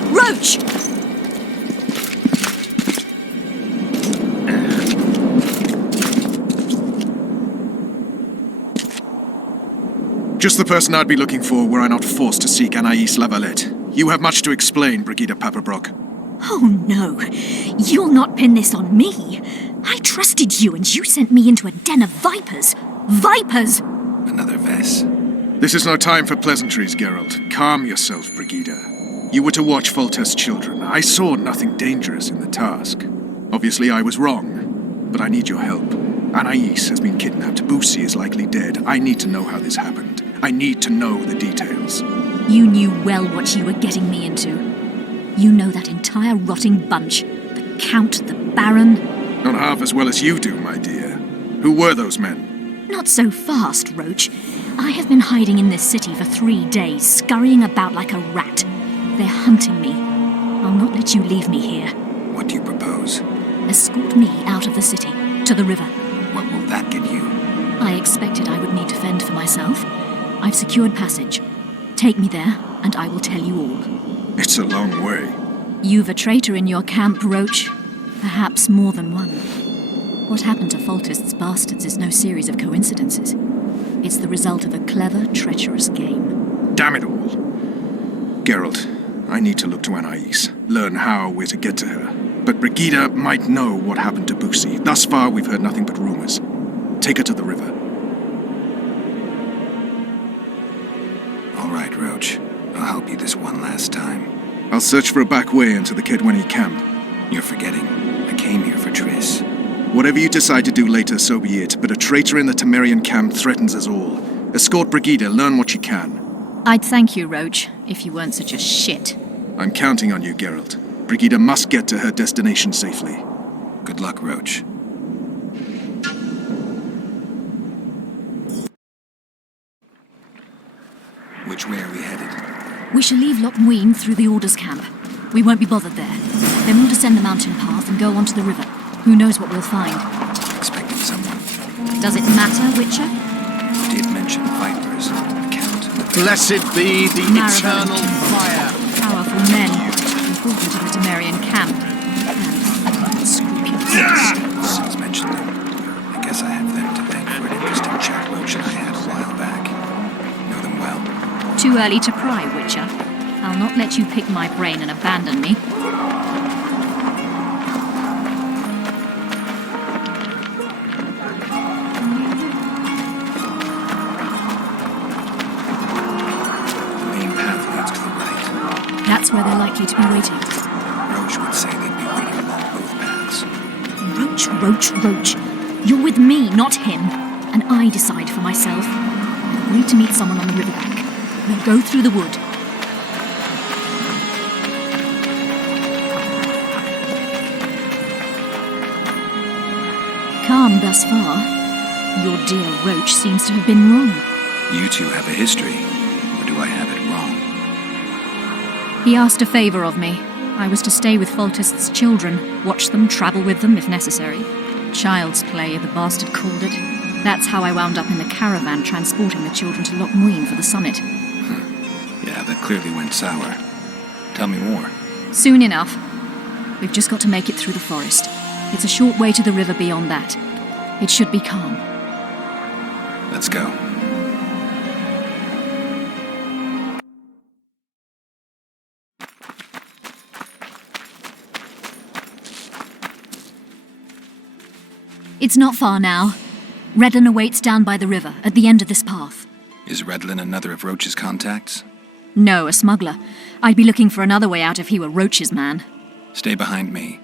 Roach! Just the person I'd be looking for were I not forced to seek Anais La Valette. You have much to explain, Brigida Papabrock. Oh no, you'll not pin this on me. I trusted you and you sent me into a den of vipers. Vipers! Another Vess. This is no time for pleasantries, Geralt. Calm yourself, Brigida. You were to watch Foltest's children. I saw nothing dangerous in the task. Obviously, I was wrong, but I need your help. Anais has been kidnapped. Boosie is likely dead. I need to know how this happened. I need to know the details. You knew well what you were getting me into. You know that entire rotting bunch. The Count, the Baron. Not half as well as you do, my dear. Who were those men? Not so fast, Roach. I have been hiding in this city for 3 days, scurrying about like a rat. They're hunting me. I'll not let you leave me here. What do you propose? Escort me out of the city, to the river. What will that get you? I expected I would need to fend for myself. I've secured passage. Take me there, and I will tell you all. It's a long way. You've a traitor in your camp, Roach. Perhaps more than one. What happened to Foltest's bastards is no series of coincidences. It's the result of a clever, treacherous game. Damn it all. Geralt, I need to look to Anais, learn how we're to get to her. But Brigida might know what happened to Boosie. Thus far, we've heard nothing but rumors. Take her to the river. All right, Roach. I'll help you this one last time. I'll search for a back way into the Kedwenny camp. You're forgetting. I came here for Triss. Whatever you decide to do later, so be it. But a traitor in the Temerian camp threatens us all. Escort Brigida, learn what you can. I'd thank you, Roach, if you weren't such a shit. I'm counting on you, Geralt. Brigida must get to her destination safely. Good luck, Roach. Which way are we headed? We shall leave Lochmuin through the Order's camp. We won't be bothered there. Then we'll descend the mountain path and go onto the river. Who knows what we'll find? Expecting someone. Does it matter, Witcher? You did mention vipers, the Count. Blessed be the Maratón. eternal fire. Powerful men, important to the Temerian camp. And unscrupulous. Since mentioned them, I guess I have them to thank for an interesting chat Roach and I had a while back. Know them well. Too early to pry, Witcher. I'll not let you pick my brain and abandon me. That's where they're likely to be waiting. Roach would say they'd be waiting along both paths. Roach. You're with me, not him. And I decide for myself. I'll need to meet someone on the riverbank. We'll go through the wood. Calm thus far. Your dear Roach seems to have been wrong. You two have a history, or do I have it wrong? He asked a favour of me. I was to stay with Foltest's children, watch them, travel with them if necessary. Child's play, the bastard called it. That's how I wound up in the caravan transporting the children to Lochmuin for the summit. Yeah, that clearly went sour. Tell me more. Soon enough. We've just got to make it through the forest. It's a short way to the river beyond that. It should be calm. Let's go. It's not far now. Redlin awaits down by the river, at the end of this path. Is Redlin another of Roach's contacts? No, a smuggler. I'd be looking for another way out if he were Roach's man. Stay behind me.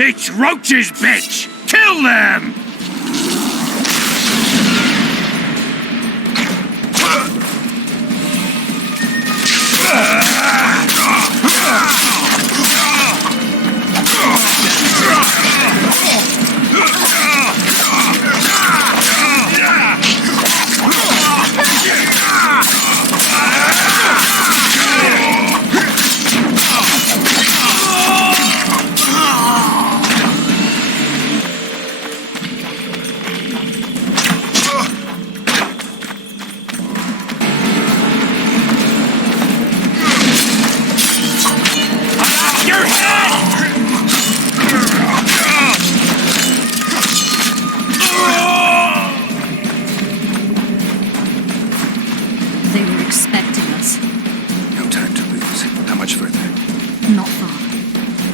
It's Roach's bitch! Kill them!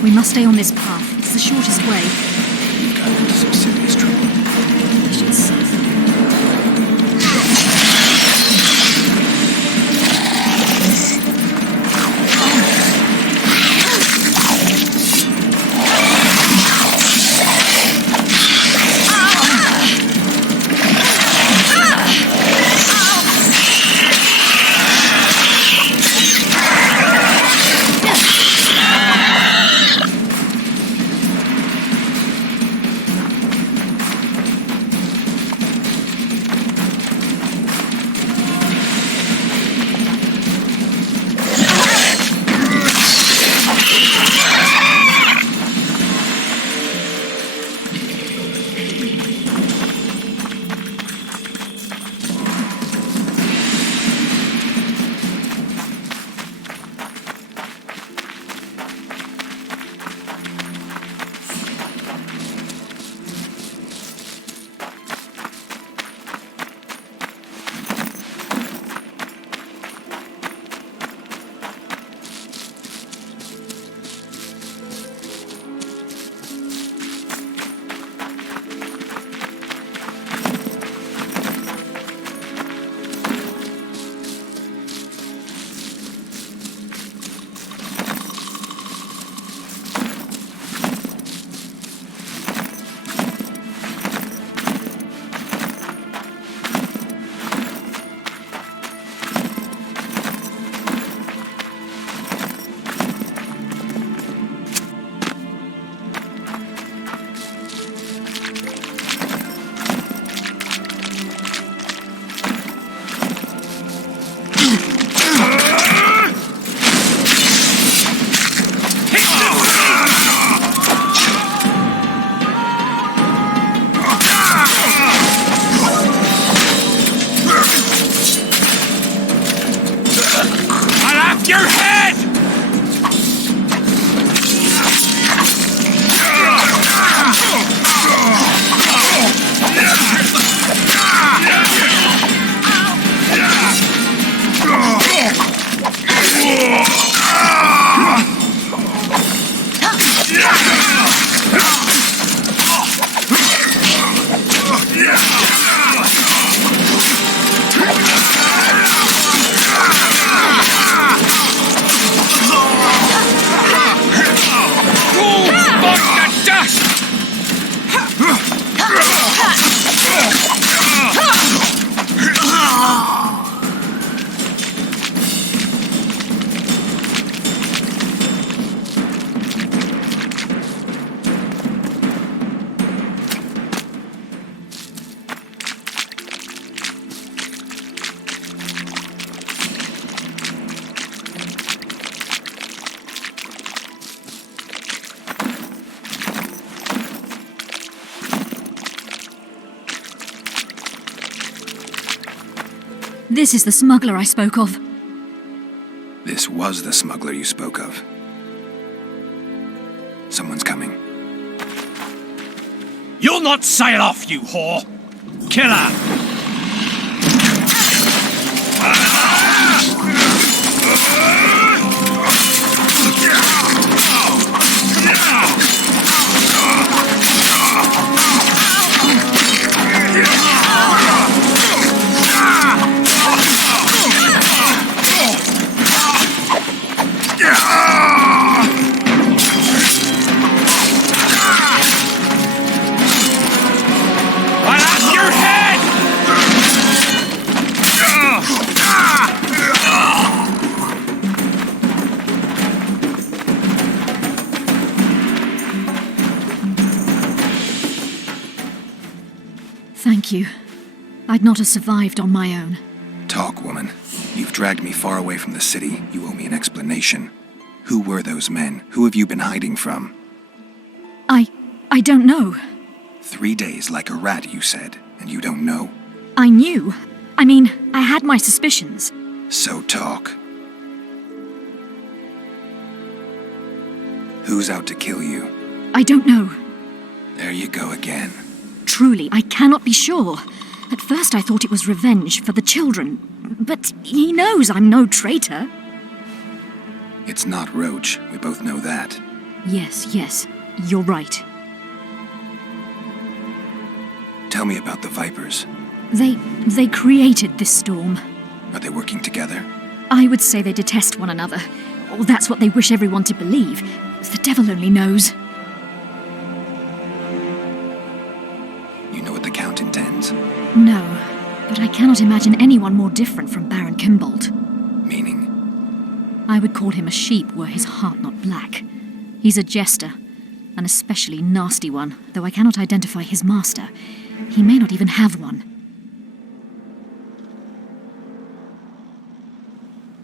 We must stay on this path. It's the shortest way. You've gotten into some serious trouble. I should say so. This is the smuggler I spoke of. This was the smuggler you spoke of. Someone's coming. You'll not sail off, you whore! Kill her! Thank you. I'd not have survived on my own. Talk, woman. You've dragged me far away from the city. You owe me an explanation. Who were those men? Who have you been hiding from? I don't know. 3 days like a rat, you said, and you don't know? I knew. I mean, I had my suspicions. So talk. Who's out to kill you? I don't know. There you go again. Truly, I cannot be sure. At first I thought it was revenge for the children. But he knows I'm no traitor. It's not Roach. We both know that. Yes, you're right. Tell me about the Vipers. They created this storm. Are they working together? I would say they detest one another. Or that's what they wish everyone to believe. The devil only knows. You know what the Count intends? No, but I cannot imagine anyone more different from Baron Kimbold. Meaning? I would call him a sheep were his heart not black. He's a jester, an especially nasty one, though I cannot identify his master. He may not even have one.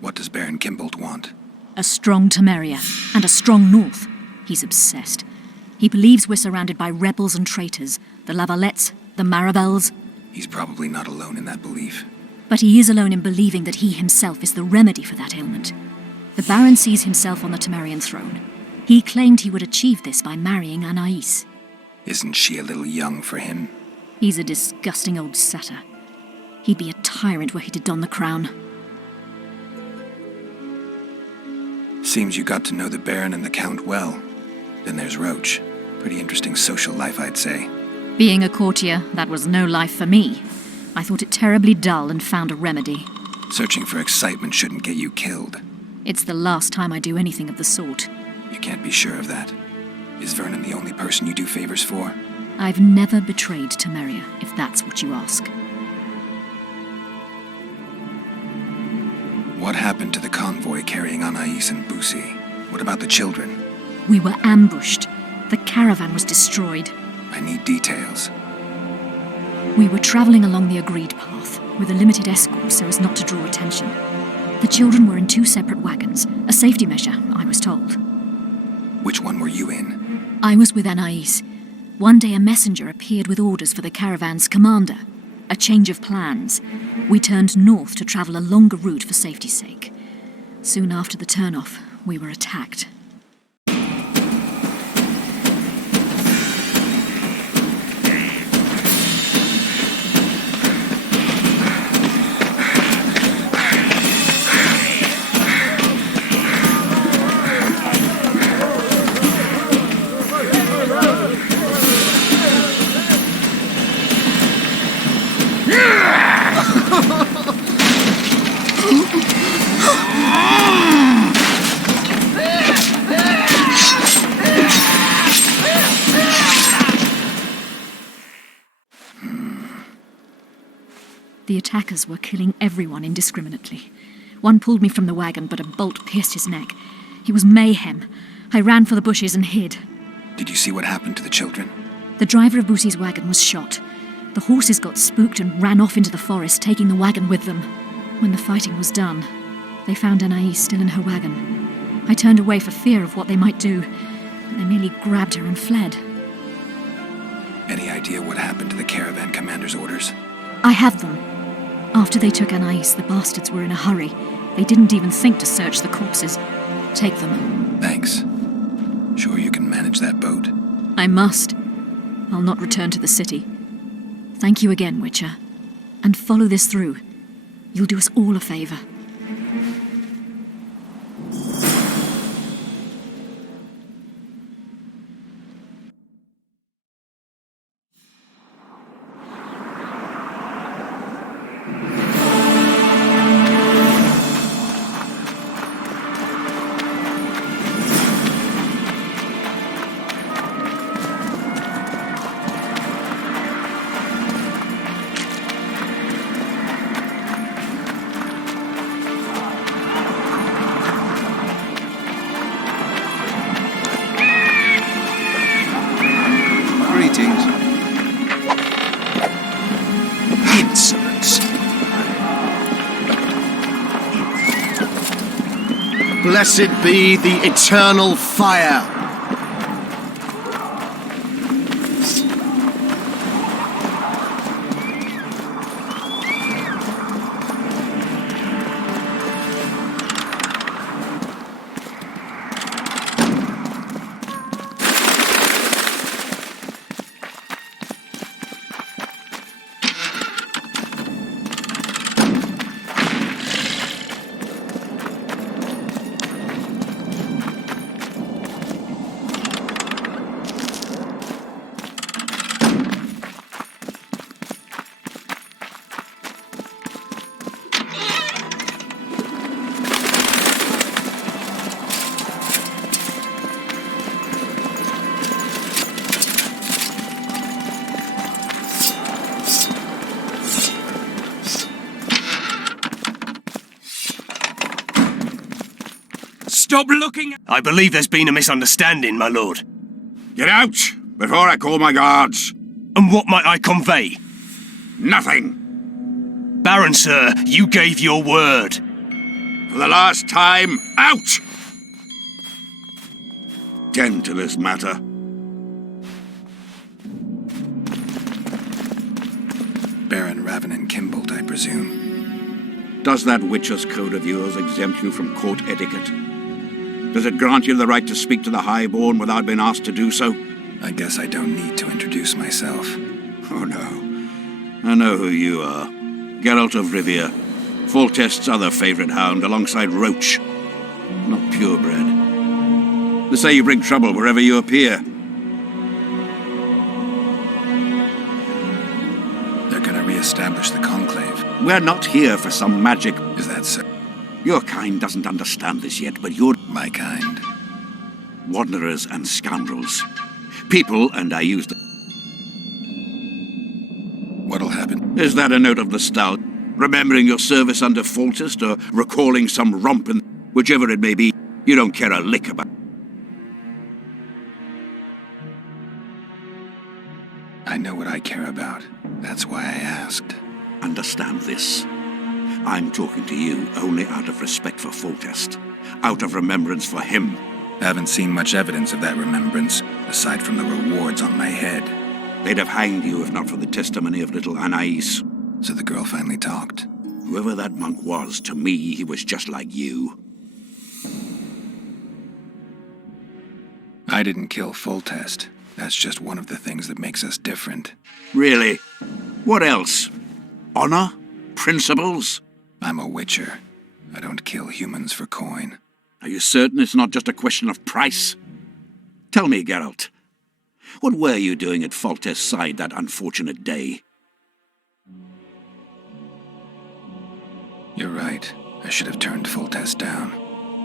What does Baron Kimbold want? A strong Temeria, and a strong North. He's obsessed. He believes we're surrounded by rebels and traitors, the Lavalettes, the Marabels. He's probably not alone in that belief. But he is alone in believing that he himself is the remedy for that ailment. The Baron sees himself on the Temerian throne. He claimed he would achieve this by marrying Anais. Isn't she a little young for him? He's a disgusting old setter. He'd be a tyrant were he to don the crown. Seems you got to know the Baron and the Count well. Then there's Roach. Pretty interesting social life, I'd say. Being a courtier, that was no life for me. I thought it terribly dull and found a remedy. Searching for excitement shouldn't get you killed. It's the last time I do anything of the sort. You can't be sure of that. Is Vernon the only person you do favors for? I've never betrayed Temeria, if that's what you ask. What happened to the convoy carrying Anais and Busi? What about the children? We were ambushed. The caravan was destroyed. I need details. We were travelling along the agreed path, with a limited escort so as not to draw attention. The children were in 2 separate wagons, a safety measure, I was told. Which one were you in? I was with Anais. One day a messenger appeared with orders for the caravan's commander. A change of plans. We turned north to travel a longer route for safety's sake. Soon after the turnoff, we were attacked. The attackers were killing everyone indiscriminately. One pulled me from the wagon, but a bolt pierced his neck. It was mayhem. I ran for the bushes and hid. Did you see what happened to the children? The driver of Busi's wagon was shot. The horses got spooked and ran off into the forest, taking the wagon with them. When the fighting was done, they found Anais still in her wagon. I turned away for fear of what they might do. They merely grabbed her and fled. Any idea what happened to the caravan commander's orders? I have them. After they took Anais, the bastards were in a hurry. They didn't even think to search the corpses. Take them. Thanks. Sure you can manage that boat? I must. I'll not return to the city. Thank you again, Witcher. And follow this through. You'll do us all a favor. Blessed be the eternal fire. Stop looking! I believe there's been a misunderstanding, my lord. Get out, before I call my guards. And what might I convey? Nothing. Baron, sir, you gave your word. For the last time, out! Tend to this matter. Baron Ravenin Kimbolt, I presume. Does that Witcher's Code of yours exempt you from court etiquette? Does it grant you the right to speak to the Highborn without being asked to do so? I guess I don't need to introduce myself. Oh no. I know who you are. Geralt of Rivia. Foltest's other favorite hound alongside Roach. Not purebred. They say you bring trouble wherever you appear. They're gonna re-establish the Conclave. We're not here for some magic. Is that so? Your kind doesn't understand this yet, but you're... My kind? Wanderers and scoundrels. People, and I used... What'll happen? Is that a note of nostalgia? Remembering your service under Foltest, or recalling some romp in... Whichever it may be, you don't care a lick about. I know what I care about. That's why I asked. Understand this. I'm talking to you only out of respect for Foltest. Out of remembrance for him. Haven't seen much evidence of that remembrance, aside from the rewards on my head. They'd have hanged you if not for the testimony of little Anais. So the girl finally talked. Whoever that monk was, to me, he was just like you. I didn't kill Foltest. That's just one of the things that makes us different. Really? What else? Honor? Principles? I'm a witcher. I don't kill humans for coin. Are you certain it's not just a question of price? Tell me, Geralt. What were you doing at Foltest's side that unfortunate day? You're right. I should have turned Foltest down.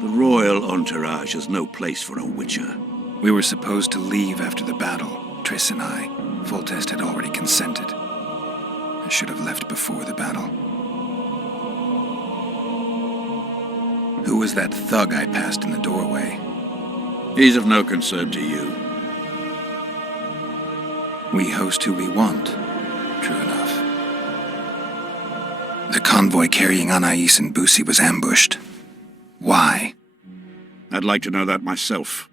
The royal entourage is no place for a witcher. We were supposed to leave after the battle, Triss and I. Foltest had already consented. I should have left before the battle. Who was that thug I passed in the doorway? He's of no concern to you. We host who we want. True enough. The convoy carrying Anais and Busi was ambushed. Why? I'd like to know that myself.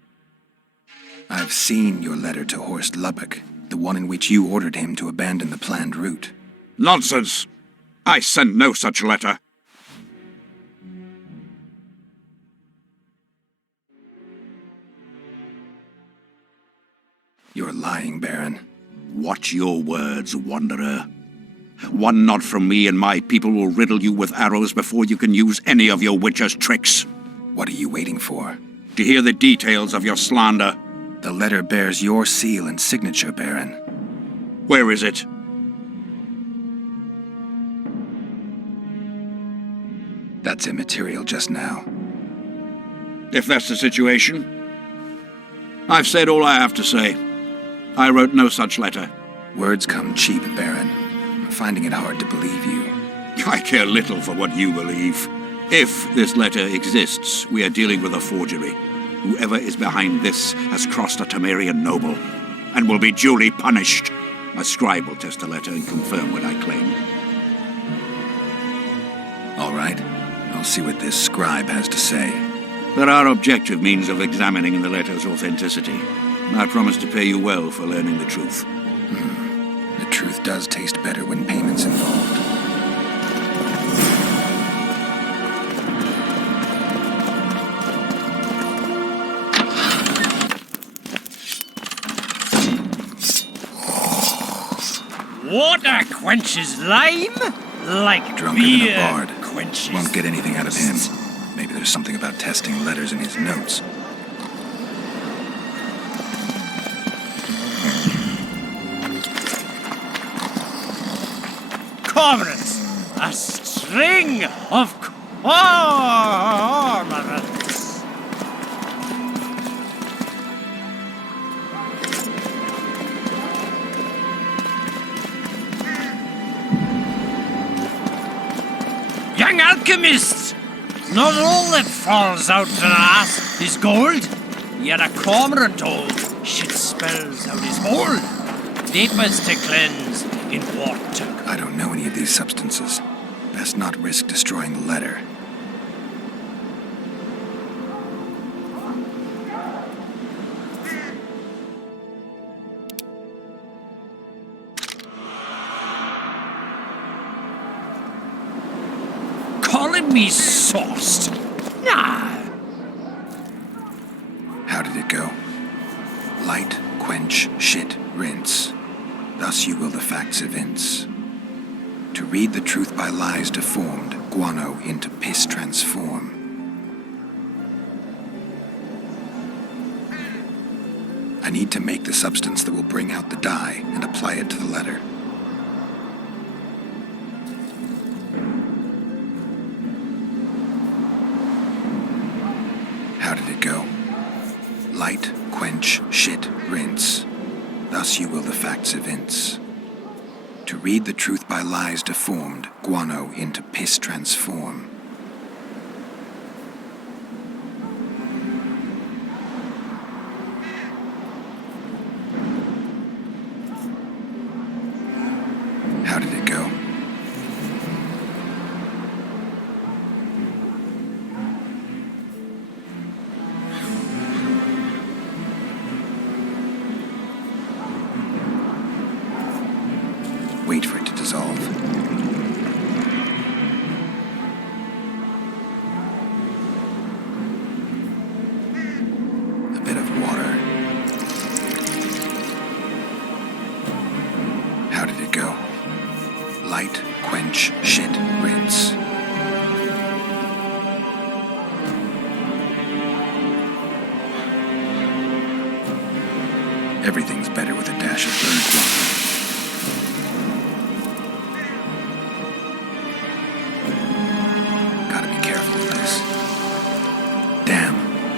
I've seen your letter to Horst Lubbock, the one in which you ordered him to abandon the planned route. Nonsense! I sent no such letter. You're lying, Baron. Watch your words, Wanderer. One nod from me and my people will riddle you with arrows before you can use any of your witcher's tricks. What are you waiting for? To hear the details of your slander. The letter bears your seal and signature, Baron. Where is it? That's immaterial just now. If that's the situation, I've said all I have to say. I wrote no such letter. Words come cheap, Baron. I'm finding it hard to believe you. I care little for what you believe. If this letter exists, we are dealing with a forgery. Whoever is behind this has crossed a Temerian noble, and will be duly punished. My scribe will test the letter and confirm what I claim. All right. I'll see what this scribe has to say. There are objective means of examining the letter's authenticity. I promise to pay you well for learning the truth. The truth does taste better when payment's involved. Water quenches lime like Drunker beer than a bard. quenches. Won't get anything out of him. Maybe there's something about testing letters in his notes. Cormorants, a string of cormorants. Young alchemists, Not all that falls out an ass is gold. Yet a cormorant told shit spells out his hold. Vapors to cleanse in water. I don't know any of these substances. Best not risk destroying the letter. Calling me sauced? Nah. How did it go? Light, quench, shit, rinse. Thus you will the facts evince. To read the truth by lies deformed, guano into piss transform. I need to make the substance that will bring out the dye and apply it to the letter. How did it go? Light, quench, shit, rinse. Thus you will the facts evince. To read the truth by lies deformed, guano into piss transform. How did it go? Wait for it to dissolve. A bit of water. How did it go? Light, quench, shit, rinse. Everything's better with a dash of burnt water.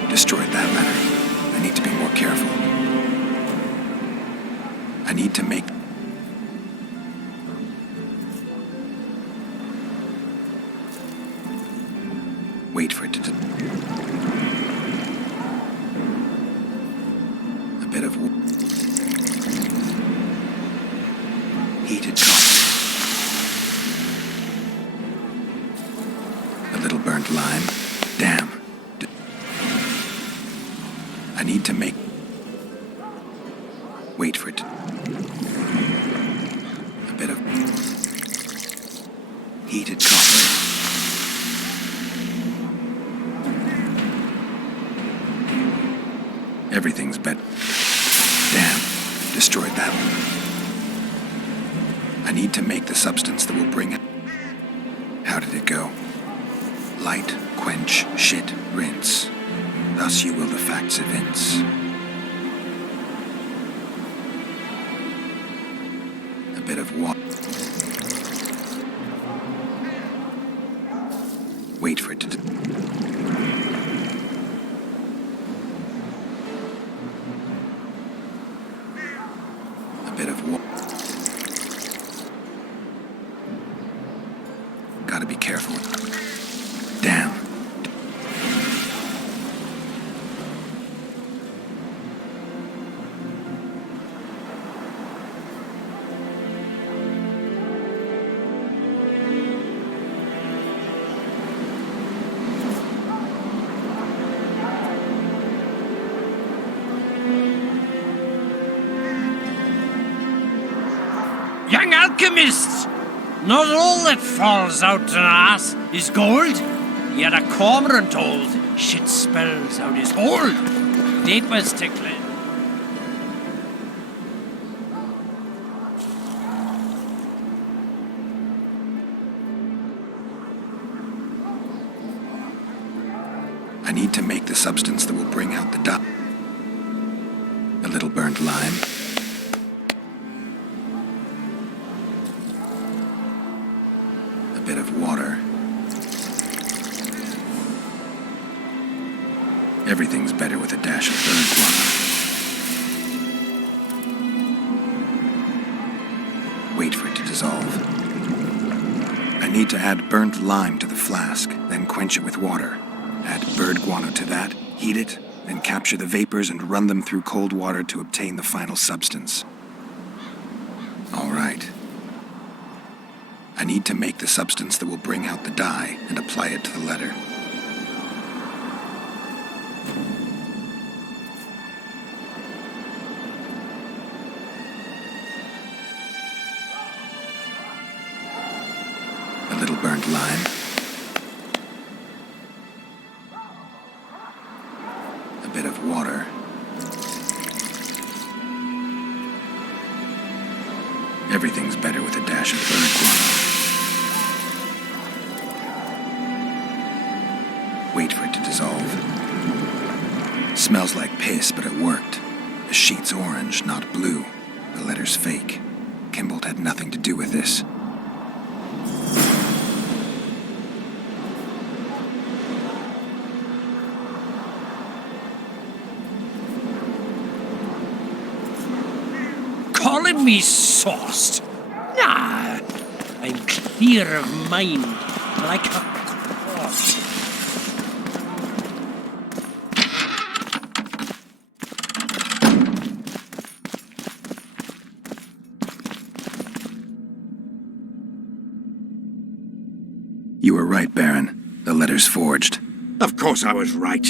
Destroyed that letter. I need to be more careful. I need to make... Wait for it to... A bit of... Heated coffee. A little burnt lime. Damn. I need to make... Wait for it to... A bit of... Heated coffee. Everything's better. Damn. Destroyed that one. I need to make the substance that will bring it... How did it go? Light, quench, shit, rinse. Thus you will the facts evince. A bit of water. Wait for it to... A bit of water. Gotta be careful. Damn. Young alchemists! Not all that falls out an ass is gold. Yet a cormorant told shit spells out his hold. Vapors tickling. I need to make the substance that will bring out the dye. A little burnt lime. A bit of water. Everything's better with a dash of burnt water. Wait for it to dissolve. I need to add burnt lime to the flask, then and quench it with water. Add bird guano to that, heat it, then capture the vapors and run them through cold water to obtain the final substance. All right. I need to make the substance that will bring out the dye and apply it to the letter. A little burnt lime. A bit of water. Everything's better with a dash of bird guano. Wait for it to dissolve. Smells like piss, but it worked. The sheet's orange, not blue. The letter's fake. Kimbold had nothing to do with this. Calling me sauced? Nah, I'm clear of mind, like a cross. You were right, Baron. The letter's forged. Of course I was right.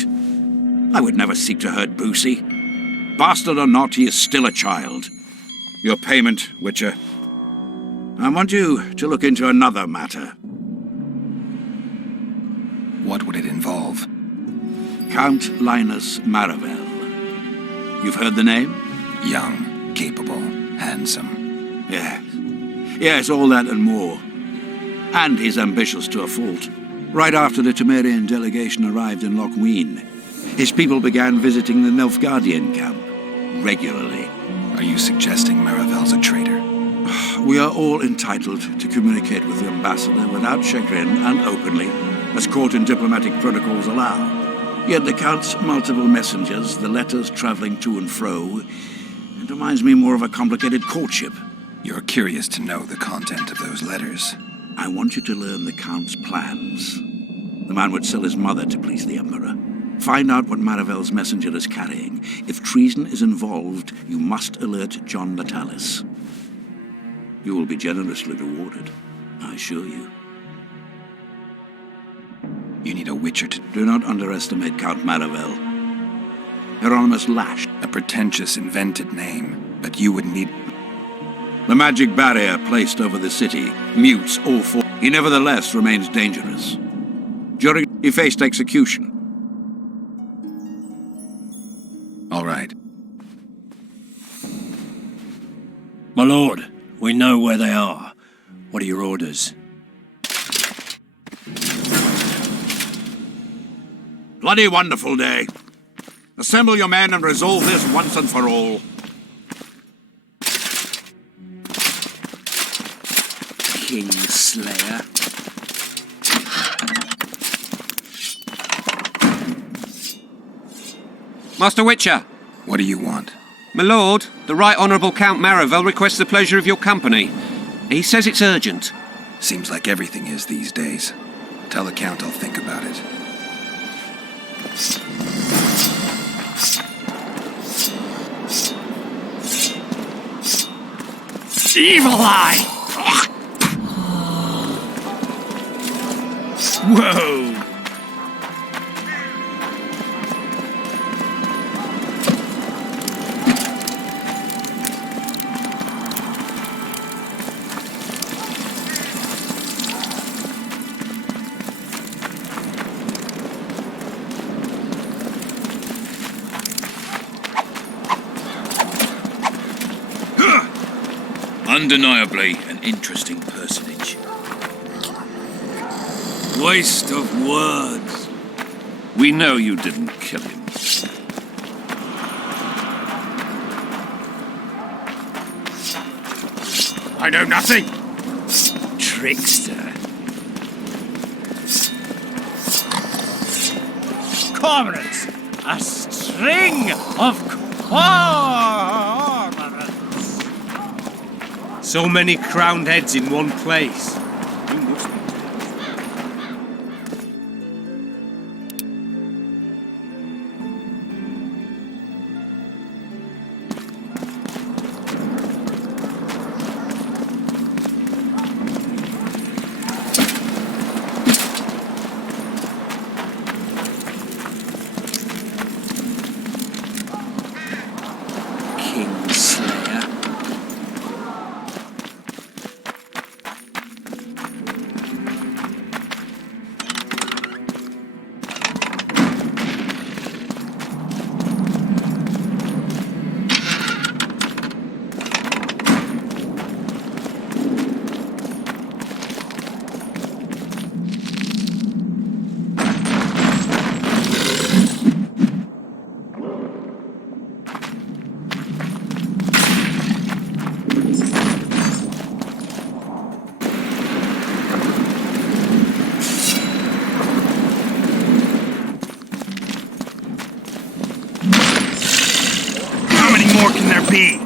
I would never seek to hurt Boosie. Bastard or not, he is still a child. Your payment, Witcher. I want you to look into another matter. What would it involve? Count Linus Maravel. You've heard the name? Young, capable, handsome. Yes, all that and more. And he's ambitious to a fault. Right after the Temerian delegation arrived in Lochween, his people began visiting the Nilfgaardian camp regularly. Are you suggesting Maravel's a traitor? We are all entitled to communicate with the ambassador without chagrin and openly, as court and diplomatic protocols allow. Yet the Count's multiple messengers, the letters traveling to and fro, it reminds me more of a complicated courtship. You're curious to know the content of those letters. I want you to learn the Count's plans. The man would sell his mother to please the Emperor. Find out what Maravel's messenger is carrying. If treason is involved, you must alert John Natalis. You will be generously rewarded, I assure you. You need a Witcher to... Do not underestimate Count Maravel. Hieronymus Lash. A pretentious, invented name, but you would need... The magic barrier placed over the city mutes all four. He nevertheless remains dangerous. During he faced execution. All right. My lord, we know where they are. What are your orders? Bloody wonderful day. Assemble your men and resolve this once and for all. Kingslayer. Master Witcher! What do you want? My lord, the Right Honourable Count Maravel requests the pleasure of your company. He says it's urgent. Seems like everything is these days. Tell the Count I'll think about it. Evil Eye! Whoa! Undeniably an interesting personage. Waste of words. We know you didn't kill him. I know nothing. Trickster. Cormorants! A string of cormorants! So many crowned heads in one place. more can there be?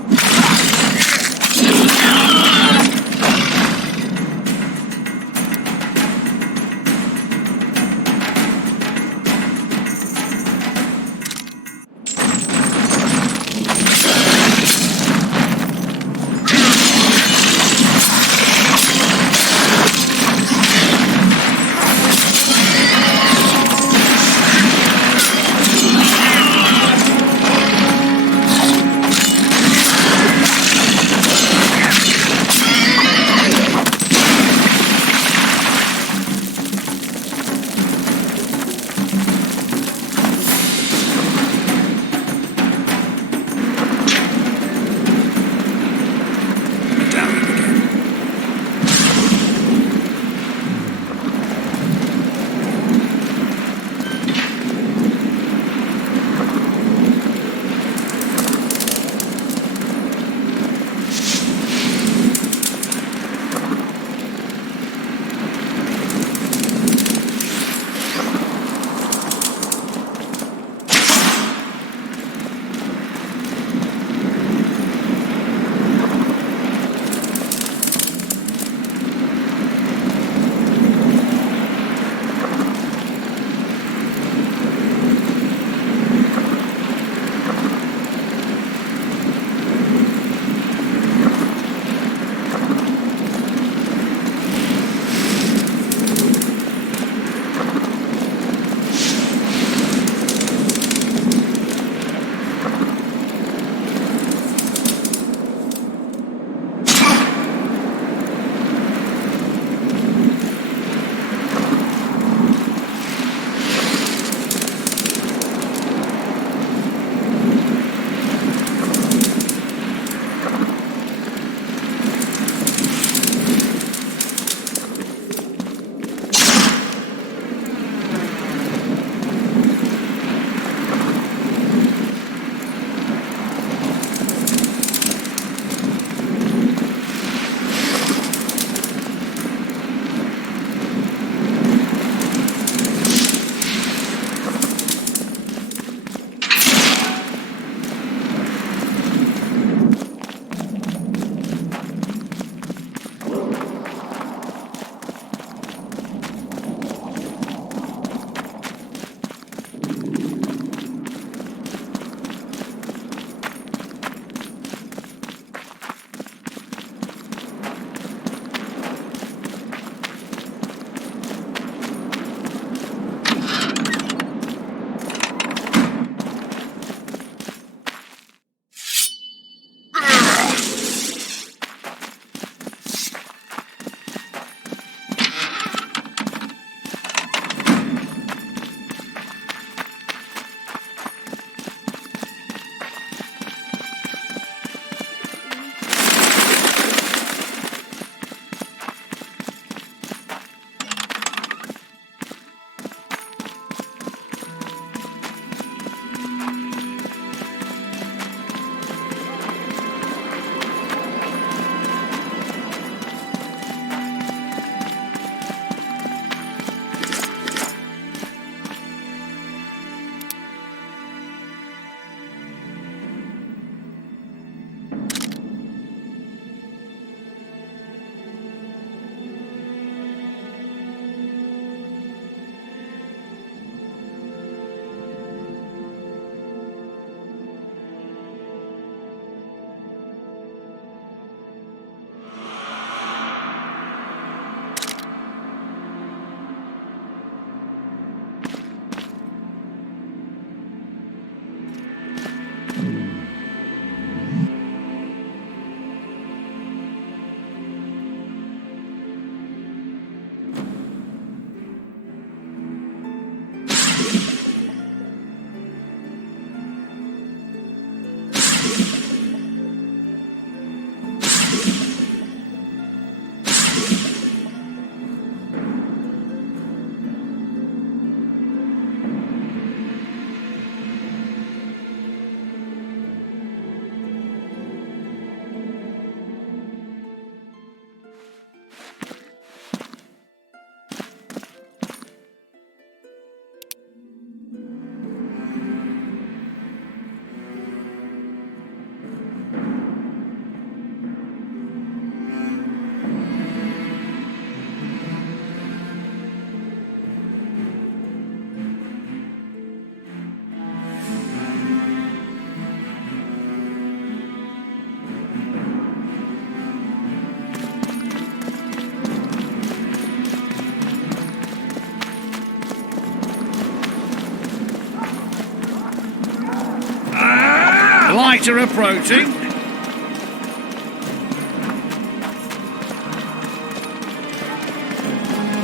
Lighter approaching.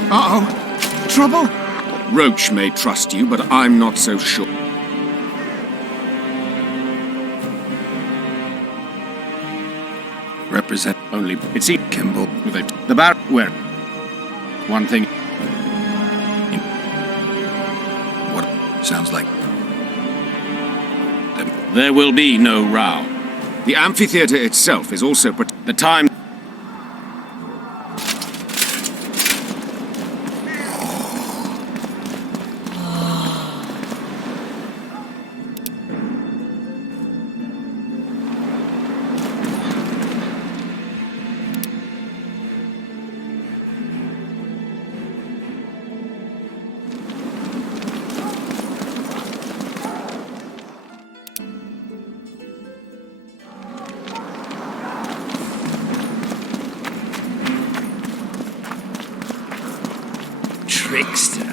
Uh-oh. Trouble? Roach may trust you, but I'm not so sure. Represent Only it's Kimball with the bar where one thing. What sounds like There will be no row. The amphitheater itself is also the time. Trickster.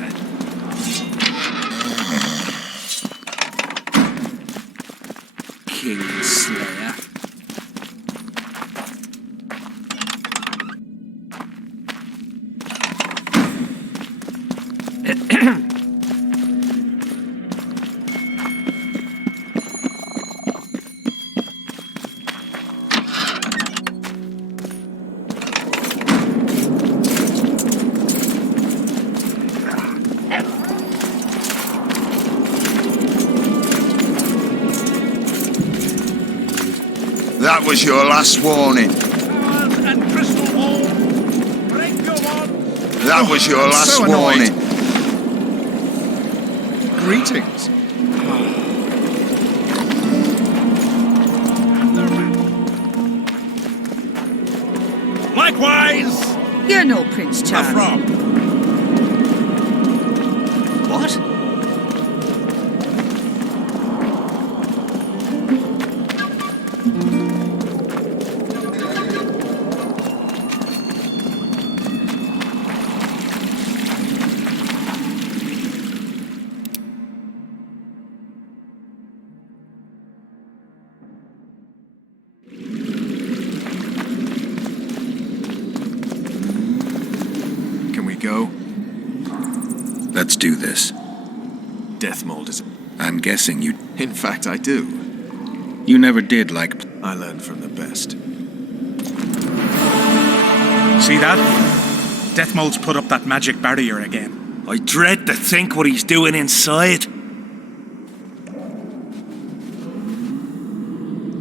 Kingslayer. That was your last warning. And Crystal Hall. Bring your on. That was your last so annoyed. warning. Greetings. Likewise. You're no Prince Charles. What? Can we go? Let's do this. Death mold is... I'm guessing you... In fact, I do. You never did like... I learned from the best. See that? Deathmold's put up that magic barrier again. I dread to think what he's doing inside.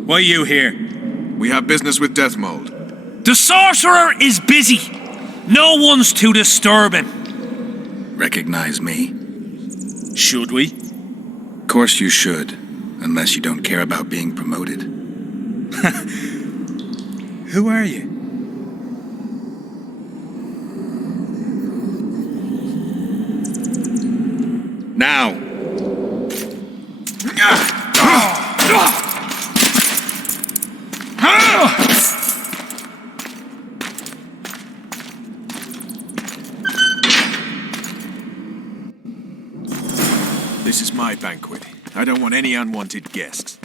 Why are you here? We have business with Death Mold. The sorcerer is busy. No one's to disturb him. Recognize me? Should we? Of course you should, unless you don't care about being promoted. Who are you? Now! This is my banquet. I don't want any unwanted guests.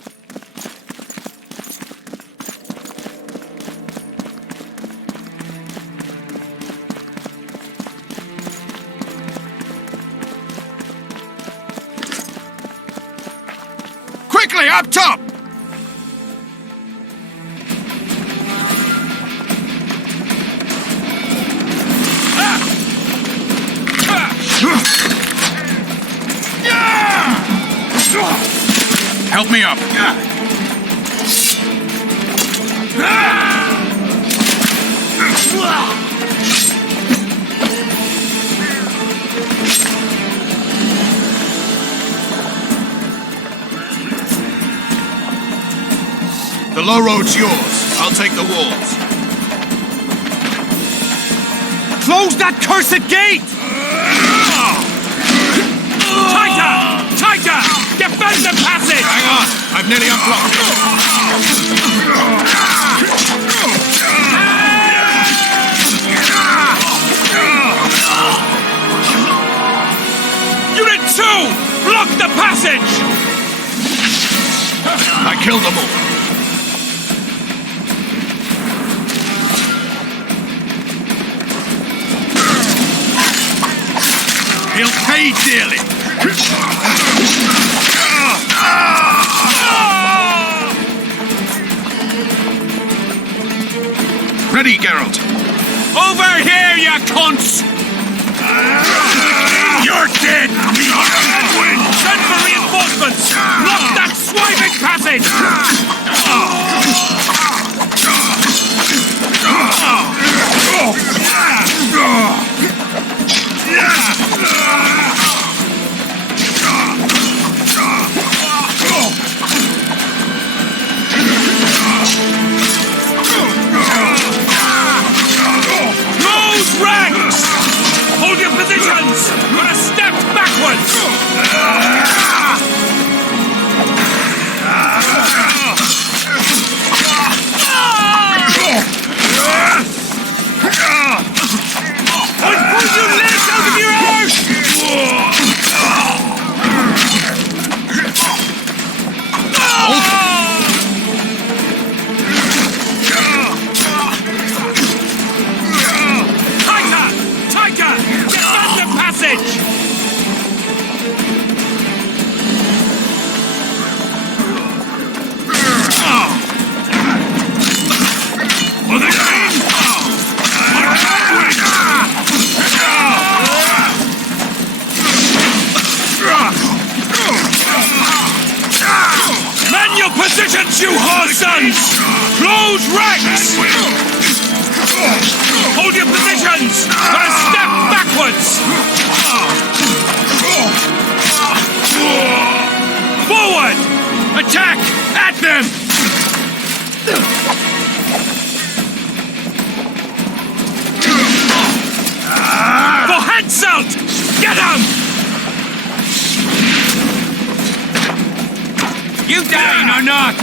Quickly, up top! Help me up. The low road's yours. I'll take the walls. Close that cursed gate! Tighter! Tighter! Defend the passage! Hang on, I've nearly unblocked Unit 2! Block the passage! I killed them all. He'll pay dearly. Ready, Geralt. Over here, you cunts! You're dead! Send for reinforcements! Block that swiping passage! Close ranks! Hold your positions! But a step backwards! I'll pull your legs out of your Tiger! Defend the passage! For the king! Man your positions, you whoresons! Close ranks! Hold your positions! But a step backwards! Forward! Attack! At them! For Henselt! Get him! You dying or not?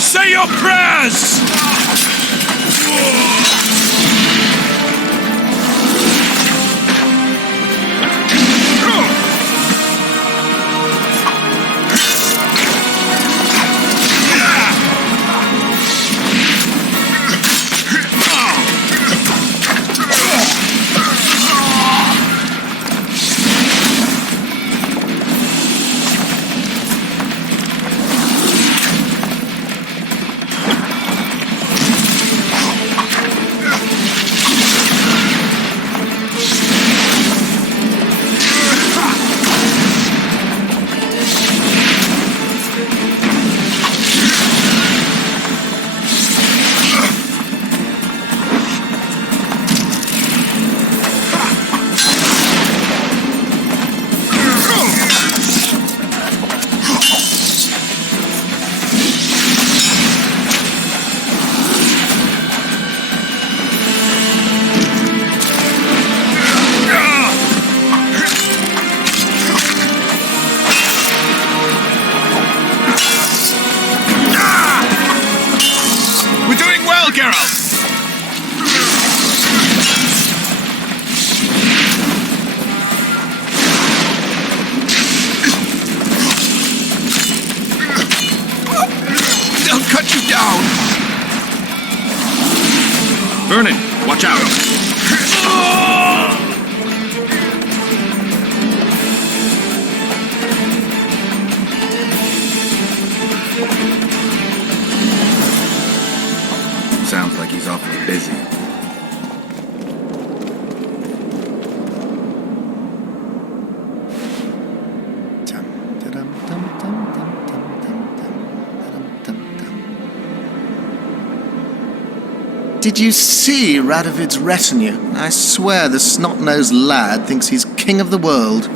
Say your prayers! down! Vernon, watch out! Sounds like he's awfully busy. Did you see Radovid's retinue? I swear the snot-nosed lad thinks he's king of the world.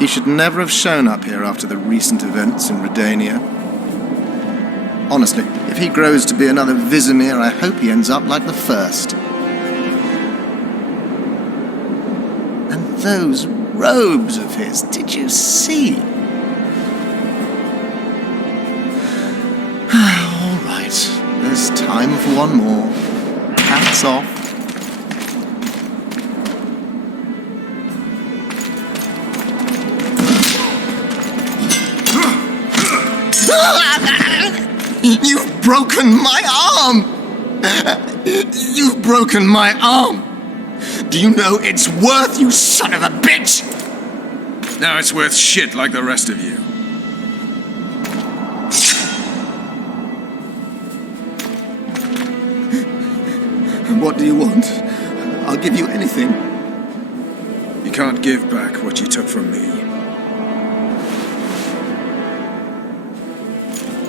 He should never have shown up here after the recent events in Redania. Honestly, if he grows to be another Vizimir, I hope he ends up like the first. And those robes of his, did you see? All right, there's time for one more. Hats off. You've broken my arm! You've broken my arm! Do you know it's worth, you son of a bitch? Now it's worth shit like the rest of you. What do you want? I'll give you anything. You can't give back what you took from me.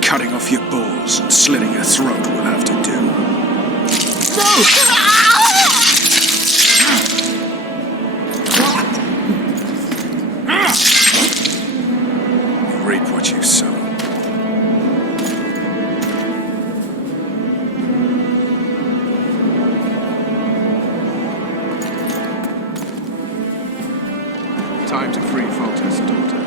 Cutting off your balls and slitting your throat will have to do. You reap what you sow. Time to free Foltest's daughter.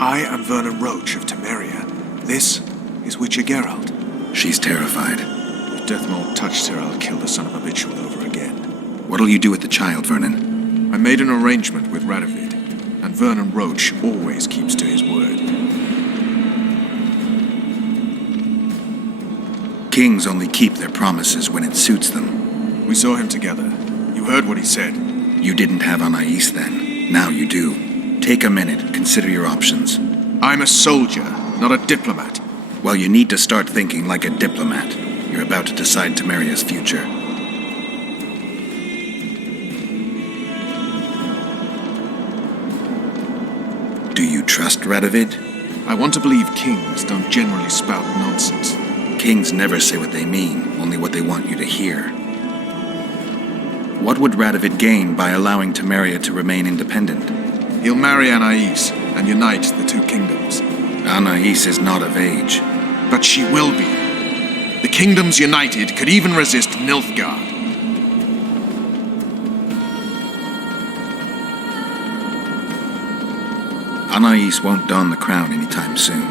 I am Vernon Roach of Temeria. This is Witcher Geralt. She's terrified. If Deathmold touched her, I'll kill the son of a bitch all over again. What'll you do with the child, Vernon? I made an arrangement with Radovid, and Vernon Roach always keeps to his word. Kings only keep their promises when it suits them. We saw him together. You heard what he said. You didn't have Anais then. Now you do. Take a minute, consider your options. I'm a soldier, not a diplomat. Well, you need to start thinking like a diplomat. You're about to decide Temeria's future. Do you trust Radovid? I want to believe kings don't generally spout nonsense. Kings never say what they mean, only what they want you to hear. What would Radovid gain by allowing Temeria to remain independent? He'll marry Anais and unite the two kingdoms. Anais is not of age. But she will be. The kingdoms united could even resist Nilfgaard. Anais won't don the crown anytime soon.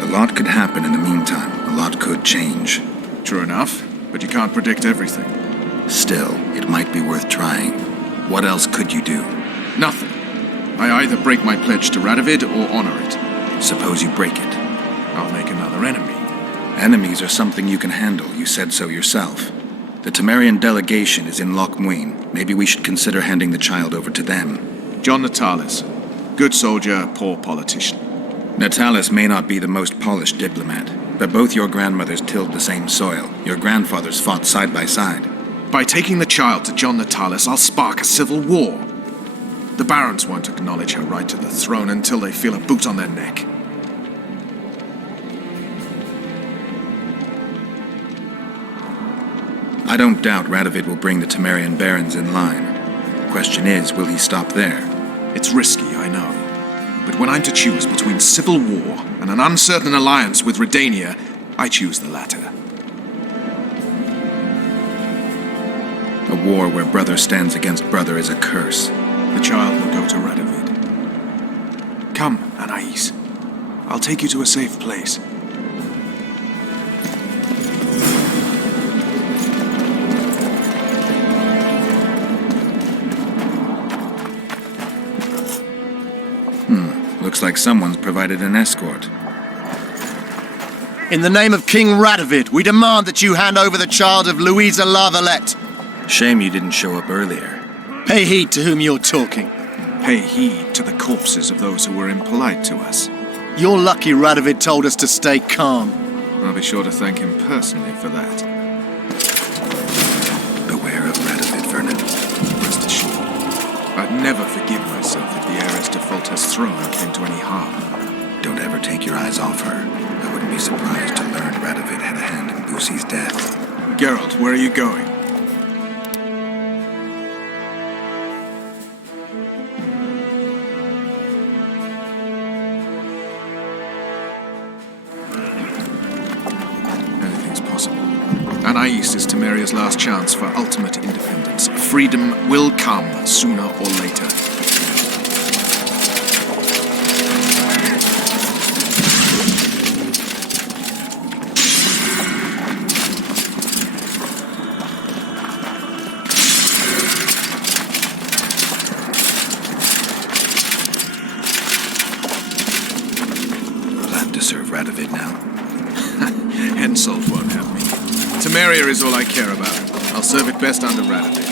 A lot could happen in the meantime. A lot could change. True enough, but you can't predict everything. Still, it might be worth trying. What else could you do? Nothing. I either break my pledge to Radovid or honor it. Suppose you break it. I'll make another enemy. Enemies are something you can handle. You said so yourself. The Temerian delegation is in Loch Muin. Maybe we should consider handing the child over to them. John Natalis. Good soldier, poor politician. Natalis may not be the most polished diplomat, but both your grandmothers tilled the same soil. Your grandfathers fought side by side. By taking the child to John Natalis, I'll spark a civil war. The barons won't acknowledge her right to the throne until they feel a boot on their neck. I don't doubt Radovid will bring the Temerian barons in line. Question is, will he stop there? It's risky, I know. But when I'm to choose between civil war and an uncertain alliance with Redania, I choose the latter. A war where brother stands against brother is a curse. The child will go to Radovid. Come, Anais. I'll take you to a safe place. Looks like someone's provided an escort. In the name of King Radovid, we demand that you hand over the child of Louisa Lavalette. Shame you didn't show up earlier. Pay heed to whom you're talking. Pay heed to the corpses of those who were impolite to us. You're lucky Radovid told us to stay calm. I'll be sure to thank him personally for that. Beware of Radovid, Vernon. Rest assured, I'd never forgive myself if the heiress to Foltest's throne came to any harm. Don't ever take your eyes off her. I wouldn't be surprised to learn Radovid had a hand in Boosie's death. Geralt, where are you going? Anything's possible. Anais is Temeria's last chance for ultimate independence. Freedom will come sooner or later. Plan to serve Radovid now? Henselt won't have me. Temeria is all I care about. I'll serve it best under Radovid.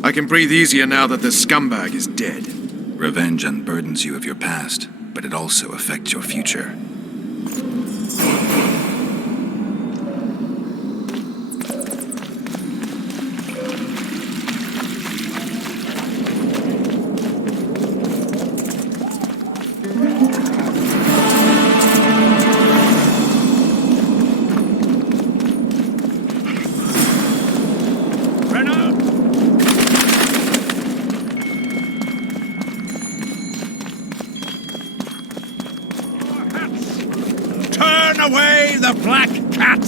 I can breathe easier now that the scumbag is dead. Revenge unburdens you of your past, but it also affects your future. Away the black cat!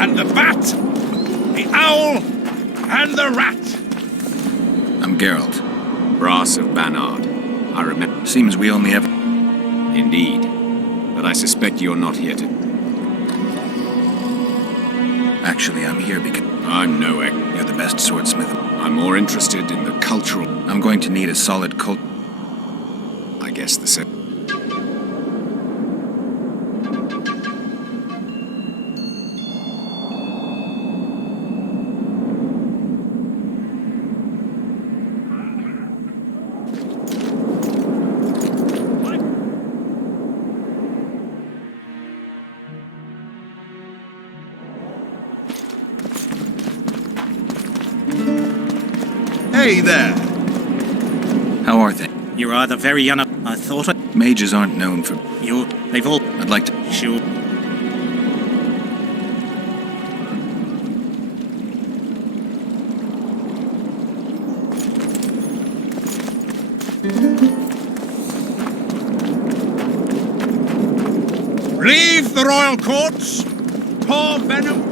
And the bat, the owl, and the rat. I'm Geralt. Brass of Banard. I remember. Seems we only have... Indeed. But I suspect you're not here to... Actually, I'm here because... I'm no You're the best swordsmith. I'm more interested in the cultural... I'm going to need a solid cult... I guess the same. Hey there! How are they? You're either very young. I thought it. Mages aren't known for... They've all... I'd like to... Sure. Leave the royal courts. Poor Benham.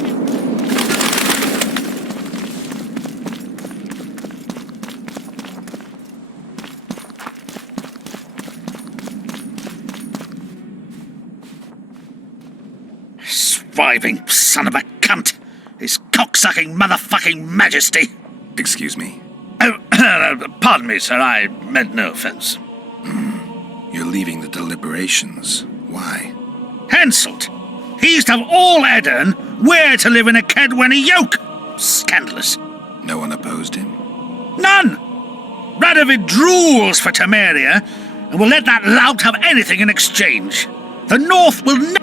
Swiving son of a cunt! His cocksucking motherfucking majesty! Excuse me. Oh, pardon me, sir, I meant no offense. You're leaving the deliberations. Why? Henselt! He used to have all Edirn where to live in a Kedwenny yoke! Scandalous. No one opposed him? None! Radovid drools for Temeria, and will let that lout have anything in exchange. The North will never...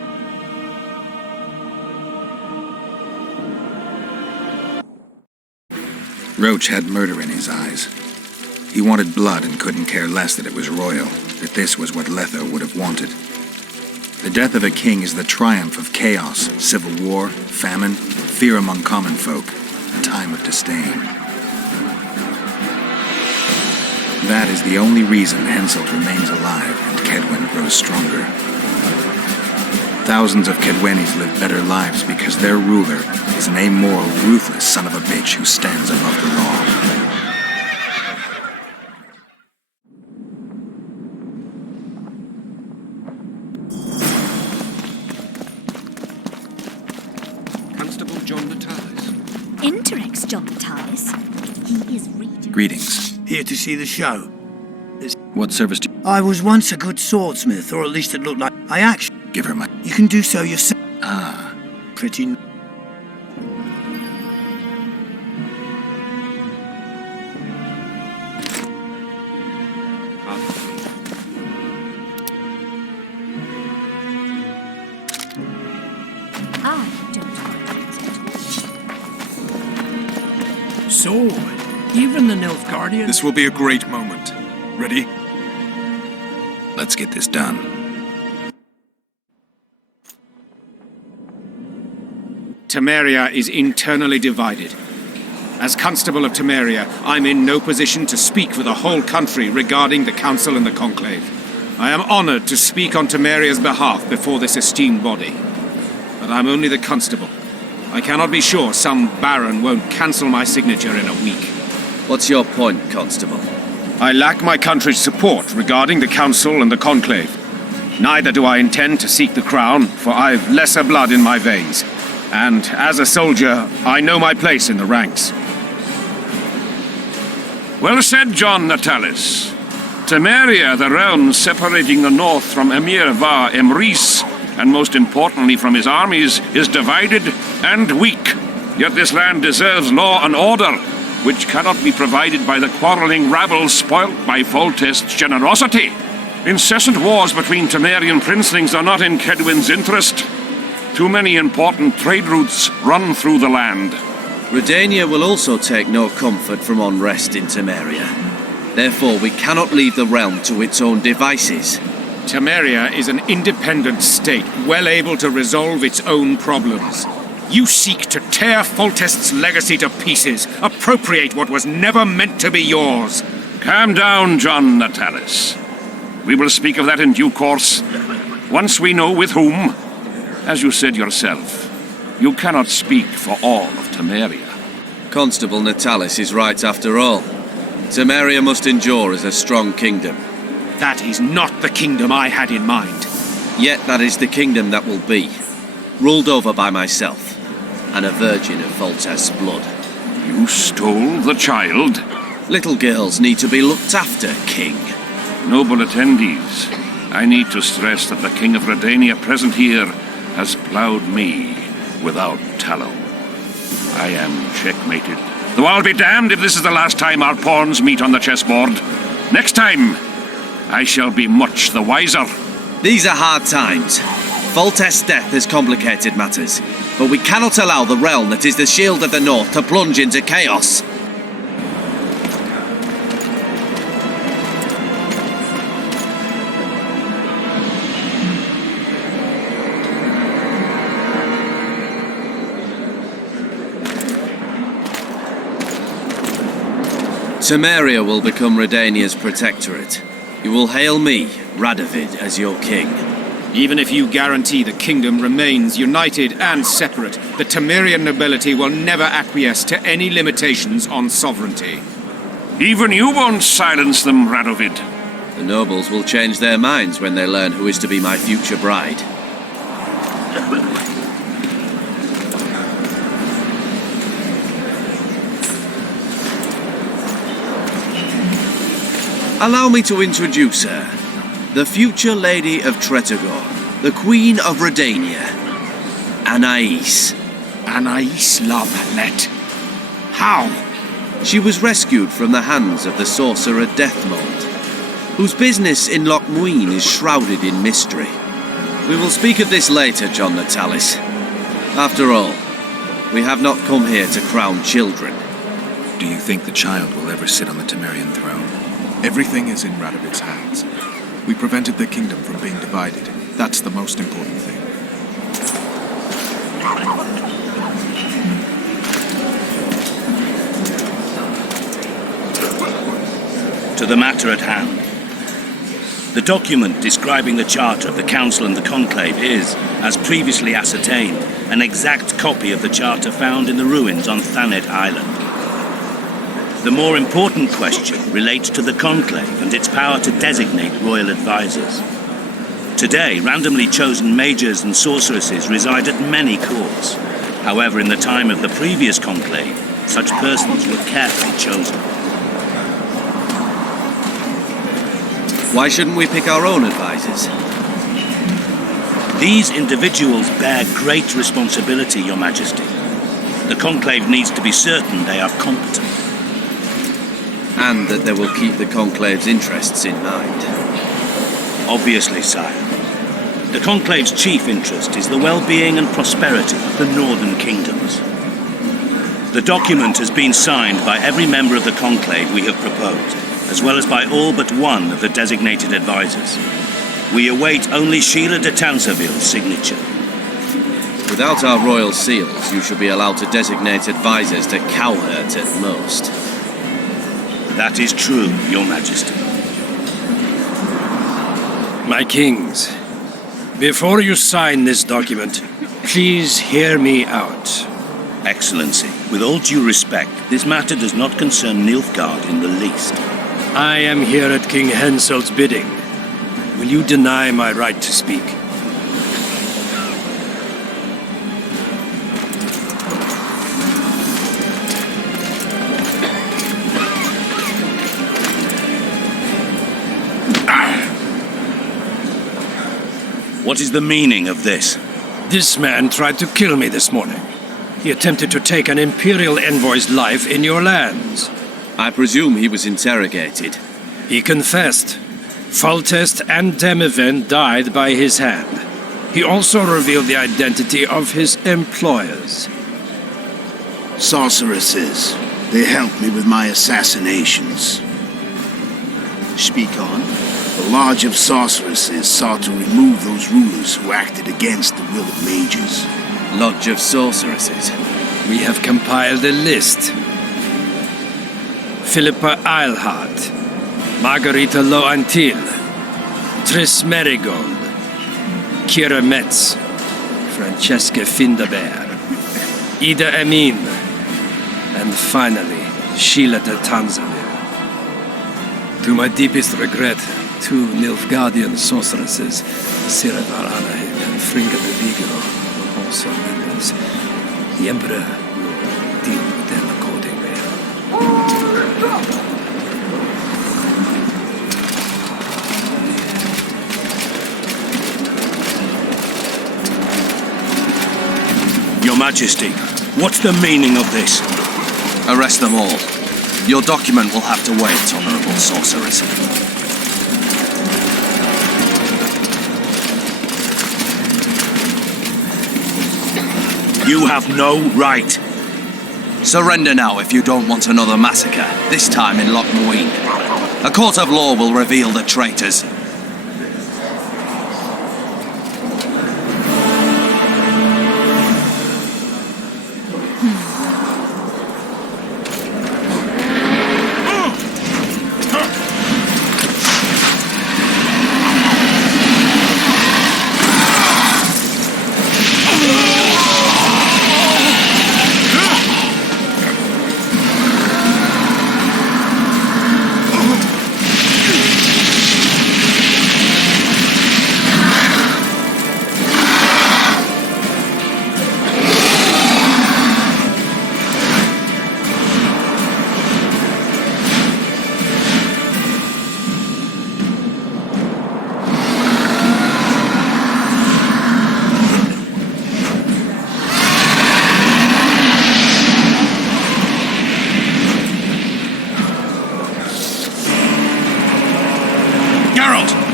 Roach had murder in his eyes. He wanted blood and couldn't care less that it was royal, that this was what Letho would have wanted. The death of a king is the triumph of chaos, civil war, famine, fear among common folk, a time of disdain. That is the only reason Henselt remains alive and Kedwen grows stronger. Thousands of Kedwenis live better lives because their ruler is an amoral, ruthless son of a bitch who stands above the law. Constable John Natalis. Interex John Natalis. He is reading. Greetings. Here to see the show. What service do you... I was once a good swordsmith, or at least it looked like I actually... Give her my... You can do so yourself. Ah. Pretty... I don't want Sword. Even the Nilfgaardians... This will be a great moment. Ready? Let's get this done. Temeria is internally divided. As Constable of Temeria, I'm in no position to speak for the whole country regarding the Council and the Conclave. I am honored to speak on Temeria's behalf before this esteemed body. But I'm only the Constable. I cannot be sure some baron won't cancel my signature in a week. What's your point, Constable? I lack my country's support regarding the Council and the Conclave. Neither do I intend to seek the crown, for I've lesser blood in my veins. And as a soldier, I know my place in the ranks. Well said, John Natalis. Temeria, the realm separating the north from Emir Va Emrys, and most importantly from his armies, is divided and weak. Yet this land deserves law and order, which cannot be provided by the quarreling rabble spoilt by Foltest's generosity. Incessant wars between Temerian princelings are not in Kedwen's interest. Too many important trade routes run through the land. Redania will also take no comfort from unrest in Temeria. Therefore, we cannot leave the realm to its own devices. Temeria is an independent state, well able to resolve its own problems. You seek to tear Foltest's legacy to pieces, appropriate what was never meant to be yours. Calm down, John Natalis. We will speak of that in due course, once we know with whom. As you said yourself, you cannot speak for all of Temeria. Constable Natalis is right after all. Temeria must endure as a strong kingdom. That is not the kingdom I had in mind. Yet that is the kingdom that will be. Ruled over by myself, and a virgin of Foltest's blood. You stole the child? Little girls need to be looked after, King. Noble attendees, I need to stress that the King of Redania present here has ploughed me without tallow. I am checkmated. Though I'll be damned if this is the last time our pawns meet on the chessboard. Next time, I shall be much the wiser. These are hard times. Foltest's death has complicated matters, but we cannot allow the realm that is the shield of the North to plunge into chaos. Temeria will become Redania's protectorate. You will hail me, Radovid, as your king. Even if you guarantee the kingdom remains united and separate, the Temerian nobility will never acquiesce to any limitations on sovereignty. Even you won't silence them, Radovid. The nobles will change their minds when they learn who is to be my future bride. Allow me to introduce her. The future Lady of Tretogor, the Queen of Redania, Anais. Anais Lavalette. How? She was rescued from the hands of the sorcerer Deathmold. whose business in Lochmuin is shrouded in mystery. We will speak of this later, John Natalis. After all, we have not come here to crown children. Do you think the child will ever sit on the Temerian throne? Everything is in Radovid's hands. We prevented the kingdom from being divided. That's the most important thing. To the matter at hand. The document describing the charter of the Council and the Conclave is, as previously ascertained, an exact copy of the charter found in the ruins on Thanet Island. The more important question relates to the Conclave and its power to designate royal advisors. Today, randomly chosen mages and sorceresses reside at many courts. However, in the time of the previous Conclave, such persons were carefully chosen. Why shouldn't we pick our own advisors? These individuals bear great responsibility, Your Majesty. The Conclave needs to be certain they are competent. And that they will keep the Conclave's interests in mind. Obviously, sire. The Conclave's chief interest is the well-being and prosperity of the northern kingdoms. The document has been signed by every member of the Conclave we have proposed, as well as by all but one of the designated advisors. We await only Sheila de Tansarville's signature. Without our royal seals, you should be allowed to designate advisors to cowherds at most. That is true, Your Majesty. My kings, before you sign this document, please hear me out. Excellency, with all due respect, this matter does not concern Nilfgaard in the least. I am here at King Henselt's bidding. Will you deny my right to speak? What is the meaning of this? This man tried to kill me this morning. He attempted to take an Imperial envoy's life in your lands. I presume he was interrogated. He confessed. Foltest and Demiven died by his hand. He also revealed the identity of his employers. Sorceresses. They helped me with my assassinations. Speak on. The Lodge of Sorceresses sought to remove those rulers who acted against the will of mages. Lodge of Sorceresses? We have compiled a list. Philippa Eilhart, Margarita Loantil, Triss Merigold, Kira Metz, Francesca Findaber, Ida Emin, and finally, Sheila de Tansarville. To my deepest regret, 2 Nilfgaardian sorceresses, Siravar Anaheim and Fringa de Vigo, were also members. The Emperor will deal with them accordingly. Your Majesty, what's the meaning of this? Arrest them all. Your document will have to wait, Honorable Sorceress. You have no right. Surrender now if you don't want another massacre, this time in Lochmuin. A court of law will reveal the traitors.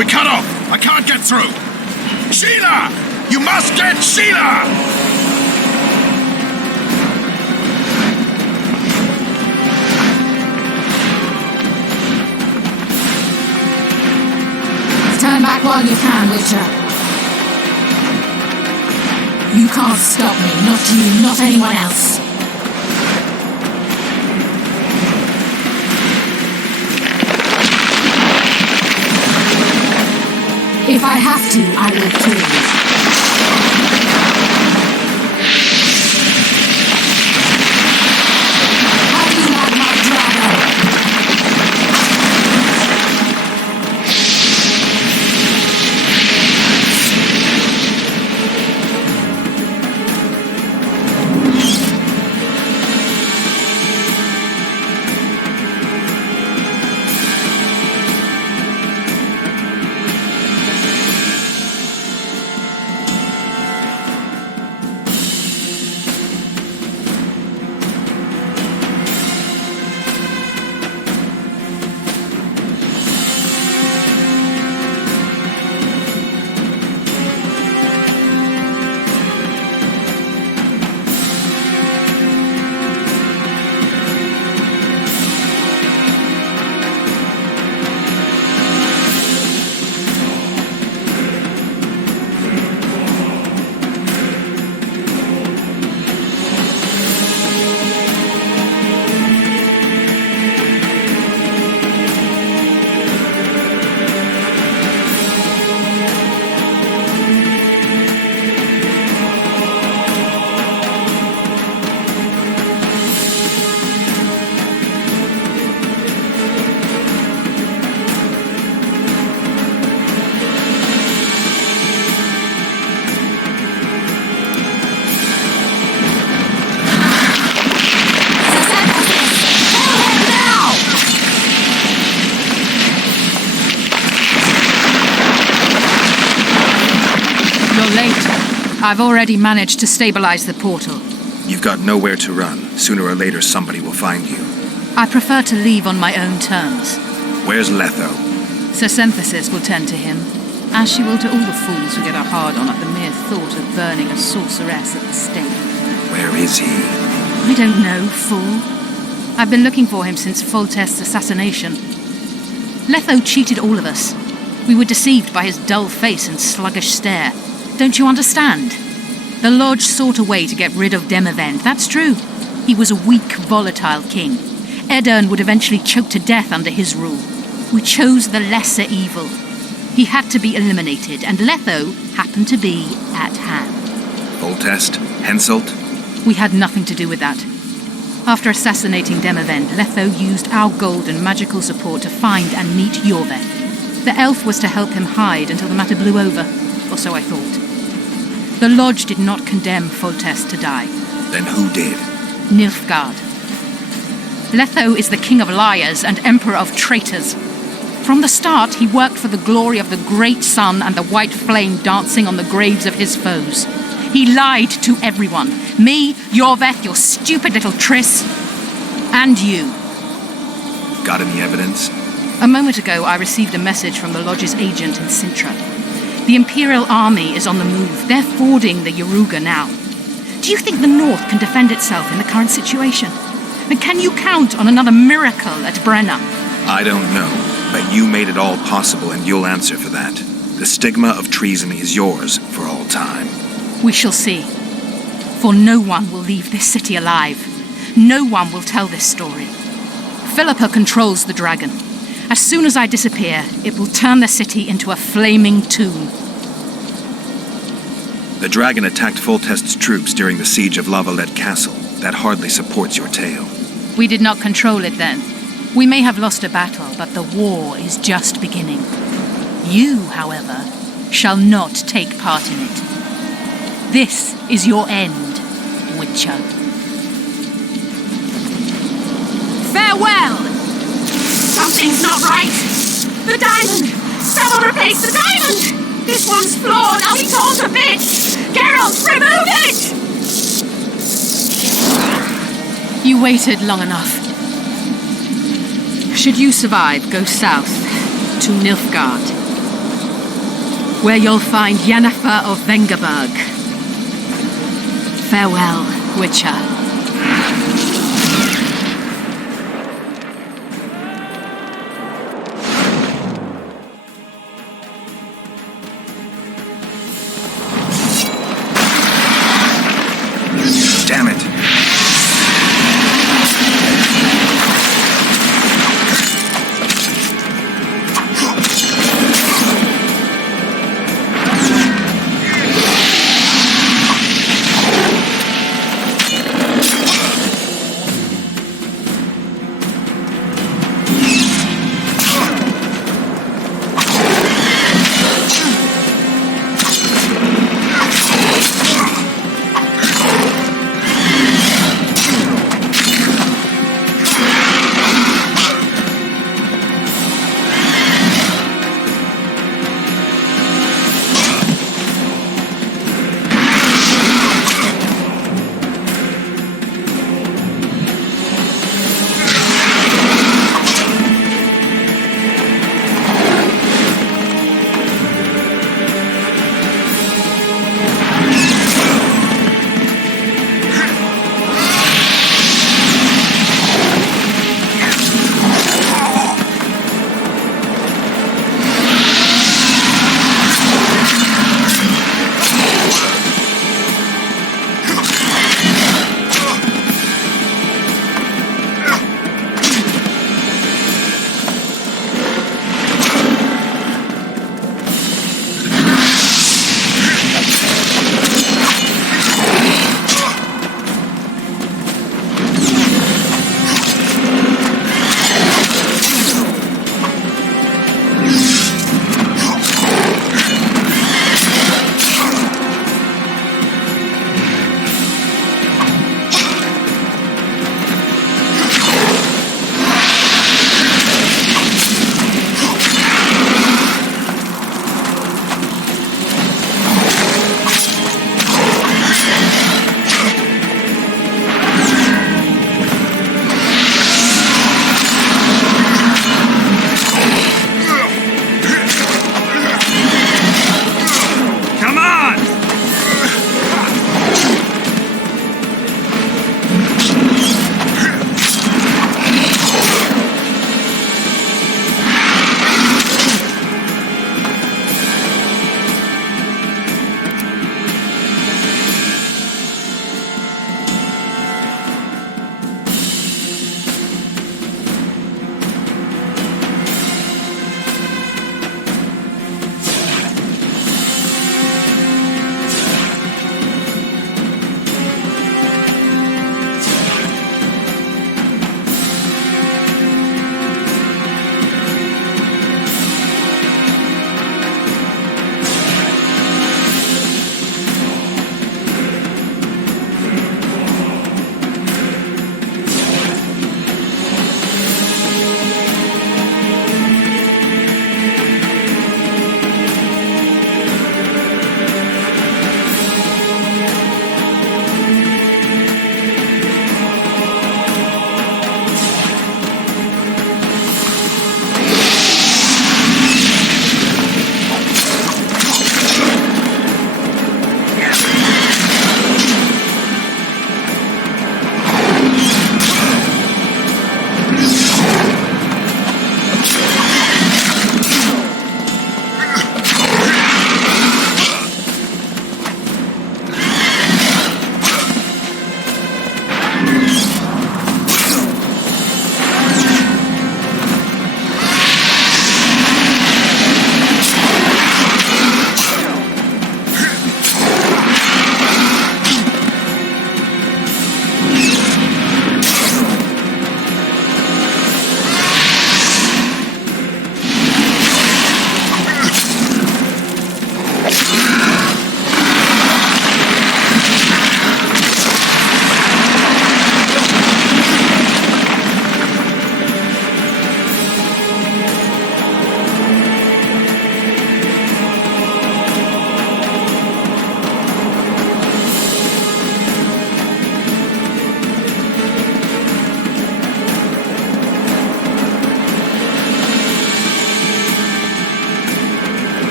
We cut off! I can't get through! Sheila! You must get Sheila! Turn back while you can, Witcher. You can't stop me, not you, not anyone else. If I have to, I will kill you. How do you like my dragon? I've already managed to stabilize the portal. You've got nowhere to run. Sooner or later, somebody will find you. I prefer to leave on my own terms. Where's Letho? Sir Synthesis will tend to him, as she will to all the fools who get a hard-on at the mere thought of burning a sorceress at the stake. Where is he? I don't know, fool. I've been looking for him since Foltest's assassination. Letho cheated all of us. We were deceived by his dull face and sluggish stare. Don't you understand? The Lodge sought a way to get rid of Demavend, that's true. He was a weak, volatile king. Edirn would eventually choke to death under his rule. We chose the lesser evil. He had to be eliminated, and Letho happened to be at hand. Foltest? Henselt? We had nothing to do with that. After assassinating Demavend, Letho used our gold and magical support to find and meet Yorveth. The elf was to help him hide until the matter blew over, or so I thought. The Lodge did not condemn Foltest to die. Then who did? Nilfgaard. Letho is the king of liars and emperor of traitors. From the start, he worked for the glory of the great sun and the white flame dancing on the graves of his foes. He lied to everyone. Me, Yorveth, your stupid little Triss, and you. Got any evidence? A moment ago, I received a message from the Lodge's agent in Sintra. The Imperial Army is on the move. They're fording the Yaruga now. Do you think the North can defend itself in the current situation? And can you count on another miracle at Brenna? I don't know, but you made it all possible and you'll answer for that. The stigma of treason is yours for all time. We shall see. For no one will leave this city alive. No one will tell this story. Philippa controls the dragon. As soon as I disappear, it will turn the city into a flaming tomb. The dragon attacked Foltest's troops during the siege of Lavalette Castle. That hardly supports your tale. We did not control it then. We may have lost a battle, but the war is just beginning. You, however, shall not take part in it. This is your end, Witcher. Farewell! Something's not right! The diamond! Someone replace the diamond! This one's flawed! I'll be torn to bits! Geralt, remove it! You waited long enough. Should you survive, go south to Nilfgaard. where you'll find Yennefer of Vengerberg. Farewell, Witcher. Damn it.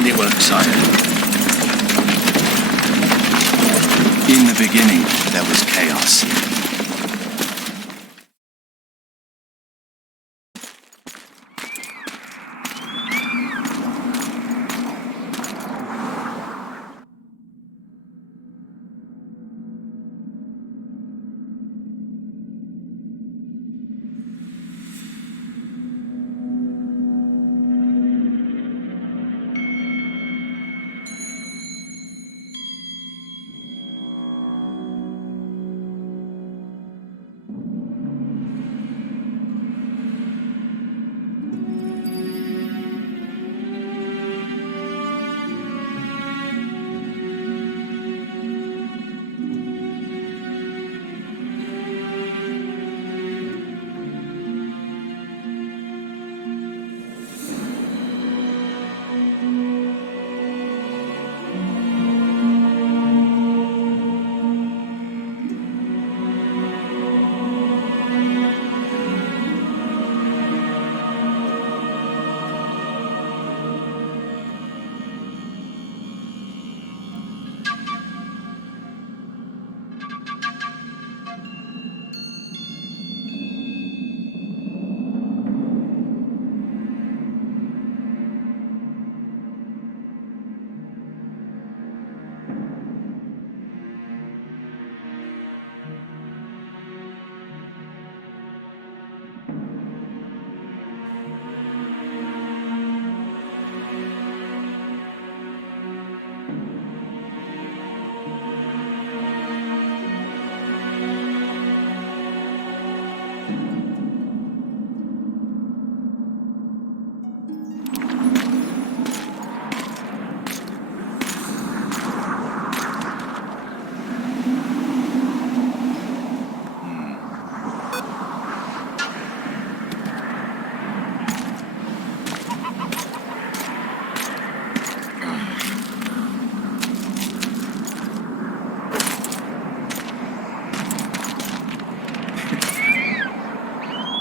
handiwork, sire. In the beginning, there was chaos.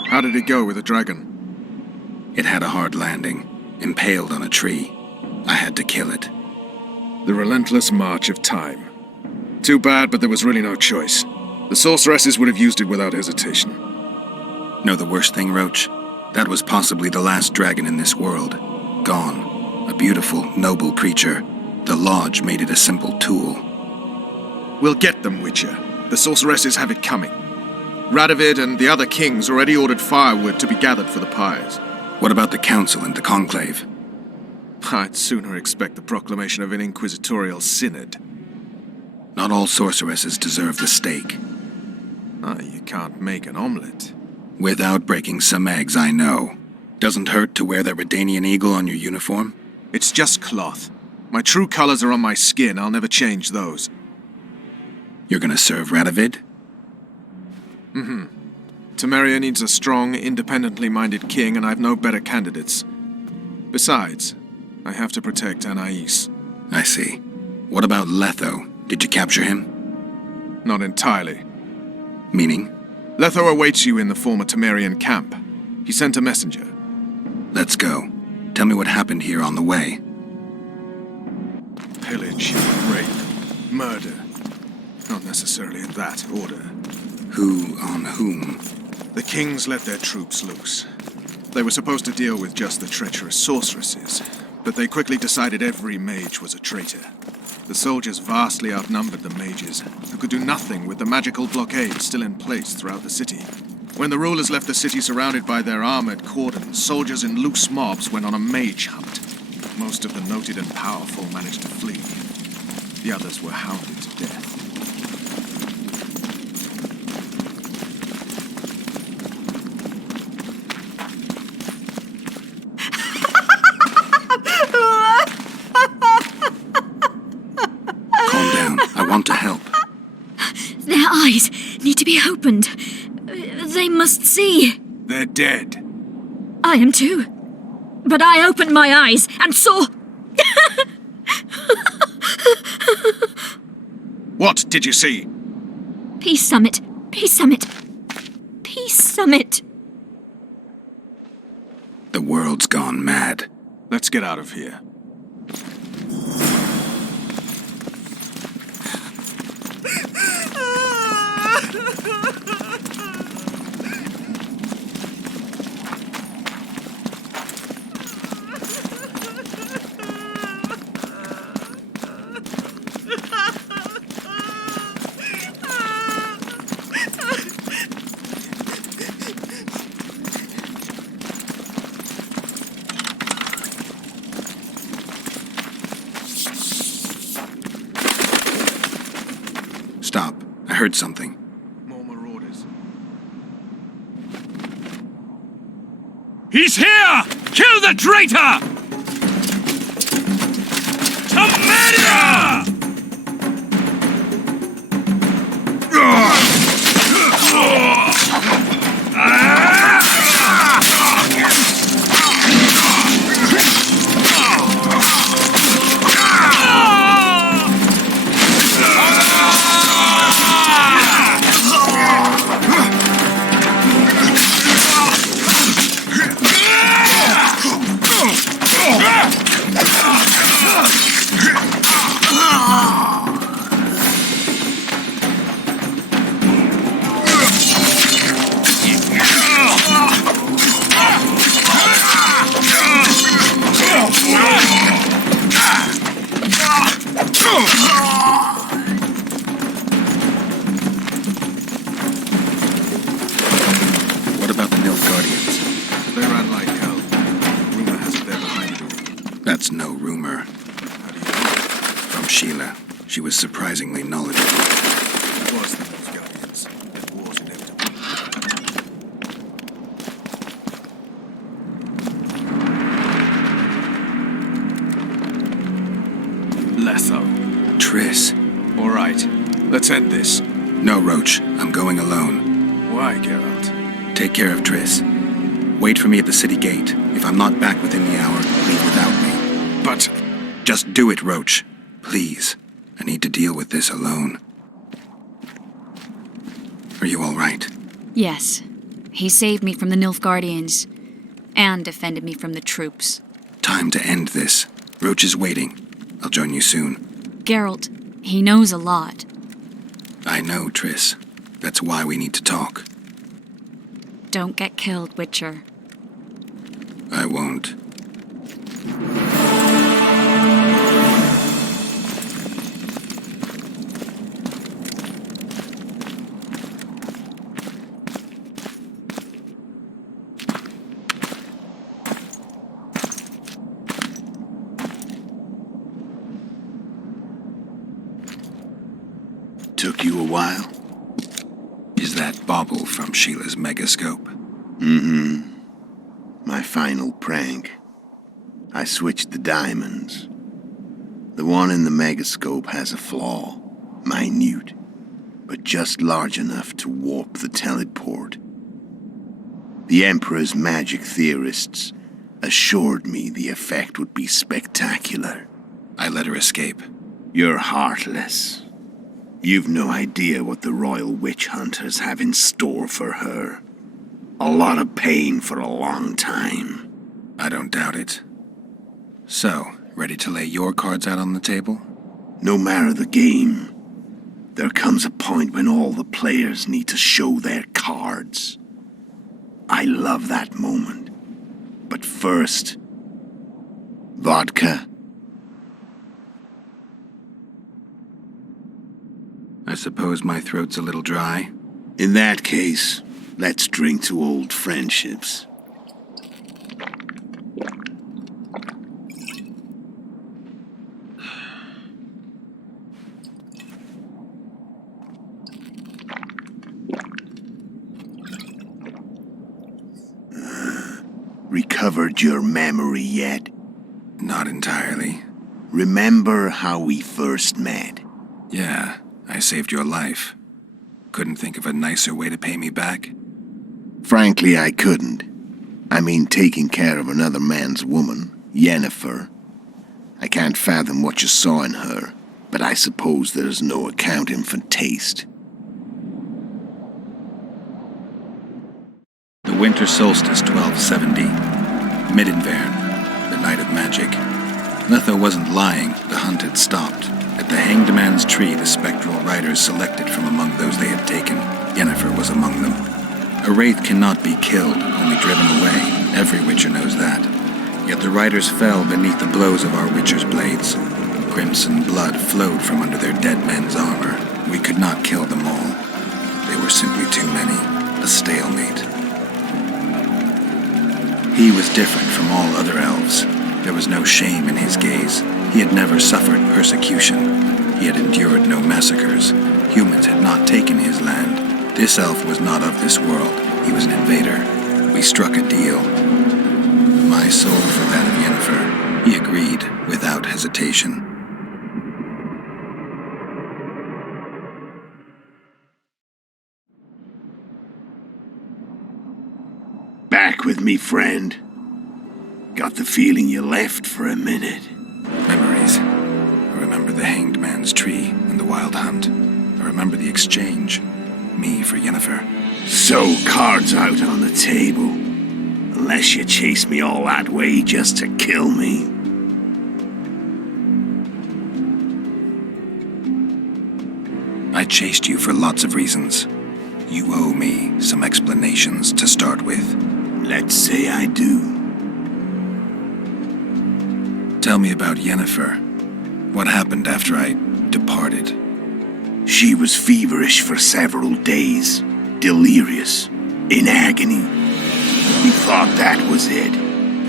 How did it go with the dragon? It had a hard landing, impaled on a tree. I had to kill it. The relentless march of time. Too bad, but there was really no choice. The sorceresses would have used it without hesitation. Know the worst thing, Roach? That was possibly the last dragon in this world. Gone. A beautiful, noble creature. The Lodge made it a simple tool. We'll get them, Witcher. The sorceresses have it coming. Radovid and the other kings already ordered firewood to be gathered for the pyres. What about the council and the conclave? I'd sooner expect the proclamation of an inquisitorial synod. Not all sorceresses deserve the stake. You can't make an omelette. Without breaking some eggs, I know. Doesn't hurt to wear that Redanian eagle on your uniform? It's just cloth. My true colors are on my skin. I'll never change those. You're gonna serve Radovid? Mm-hmm. Temeria needs a strong, independently minded king, and I've no better candidates. Besides, I have to protect Anais. I see. What about Letho? Did you capture him? Not entirely. Meaning? Letho awaits you in the former Temerian camp. He sent a messenger. Let's go. Tell me what happened here on the way. Pillage, rape, murder. Not necessarily in that order. Who on whom? The kings let their troops loose. They were supposed to deal with just the treacherous sorceresses, but they quickly decided every mage was a traitor. The soldiers vastly outnumbered the mages, who could do nothing with the magical blockade still in place throughout the city. When the rulers left the city surrounded by their armored cordons, soldiers in loose mobs went on a mage hunt. Most of the noted and powerful managed to flee. The others were hounded to death. To help. Their eyes need to be opened. They must see. They're dead. I am too. But I opened my eyes and saw... What did you see? Peace Summit. Peace Summit. Peace Summit. The world's gone mad. Let's get out of here. heard something. More marauders. He's here! Kill the traitor! Temeria! What about the Nilfgaardians? They ran like hell. Rumor has it they're behind it all. That's no rumor. How do you know? From Sheila. She was surprisingly knowledgeable. It was the Nilfgaardians. It was inevitable. Letho. Triss. All right. Let's end this. No, Roach. I'm going alone. Why, Geralt? Take care of Triss. Wait for me at the city gate. If I'm not back within the hour, leave without me. But... Just do it, Roach. Please. I need to deal with this alone. Are you all right? Yes. He saved me from the Nilfgaardians and defended me from the troops. Time to end this. Roach is waiting. I'll join you soon. Geralt, he knows a lot. I know, Triss. That's why we need to talk. Don't get killed, Witcher. I won't. Took you a while? Is that bauble from Sheila's megascope? Mm-hmm. My final prank. I switched the diamonds. The one in the megascope has a flaw. Minute. But just large enough to warp the teleport. The Emperor's magic theorists assured me the effect would be spectacular. I let her escape. You're heartless. You've no idea what the royal witch hunters have in store for her. A lot of pain for a long time. I don't doubt it. So, ready to lay your cards out on the table? No matter the game, there comes a point when all the players need to show their cards. I love that moment. But first, vodka. I suppose my throat's a little dry. In that case, let's drink to old friendships. Recovered your memory yet? Not entirely. Remember how we first met? Yeah, I saved your life. Couldn't think of a nicer way to pay me back? Frankly, I couldn't. I mean, taking care of another man's woman, Yennefer. I can't fathom what you saw in her, but I suppose there's no accounting for taste. The winter solstice 1270. Midinvern, the night of magic. Letho wasn't lying, the hunt had stopped. At the Hanged Man's Tree, the spectral riders selected from among those they had taken. Yennefer was among them. A wraith cannot be killed, only driven away. Every witcher knows that. Yet the riders fell beneath the blows of our witcher's blades. Crimson blood flowed from under their dead men's armor. We could not kill them all. They were simply too many. A stalemate. He was different from all other elves. There was no shame in his gaze. He had never suffered persecution. He had endured no massacres. Humans had not taken his land. This elf was not of this world. He was an invader. We struck a deal. My soul for that of Yennefer. He agreed without hesitation. Back with me, friend. Got the feeling you left for a minute. Memories. I remember the Hanged Man's tree and the Wild Hunt. I remember the exchange. Me for Yennefer. So, cards out on the table. Unless you chase me all that way just to kill me. I chased you for lots of reasons. You owe me some explanations to start with. Let's say I do. Tell me about Yennefer. What happened after I departed? She was feverish for several days. Delirious. In agony. We thought that was it.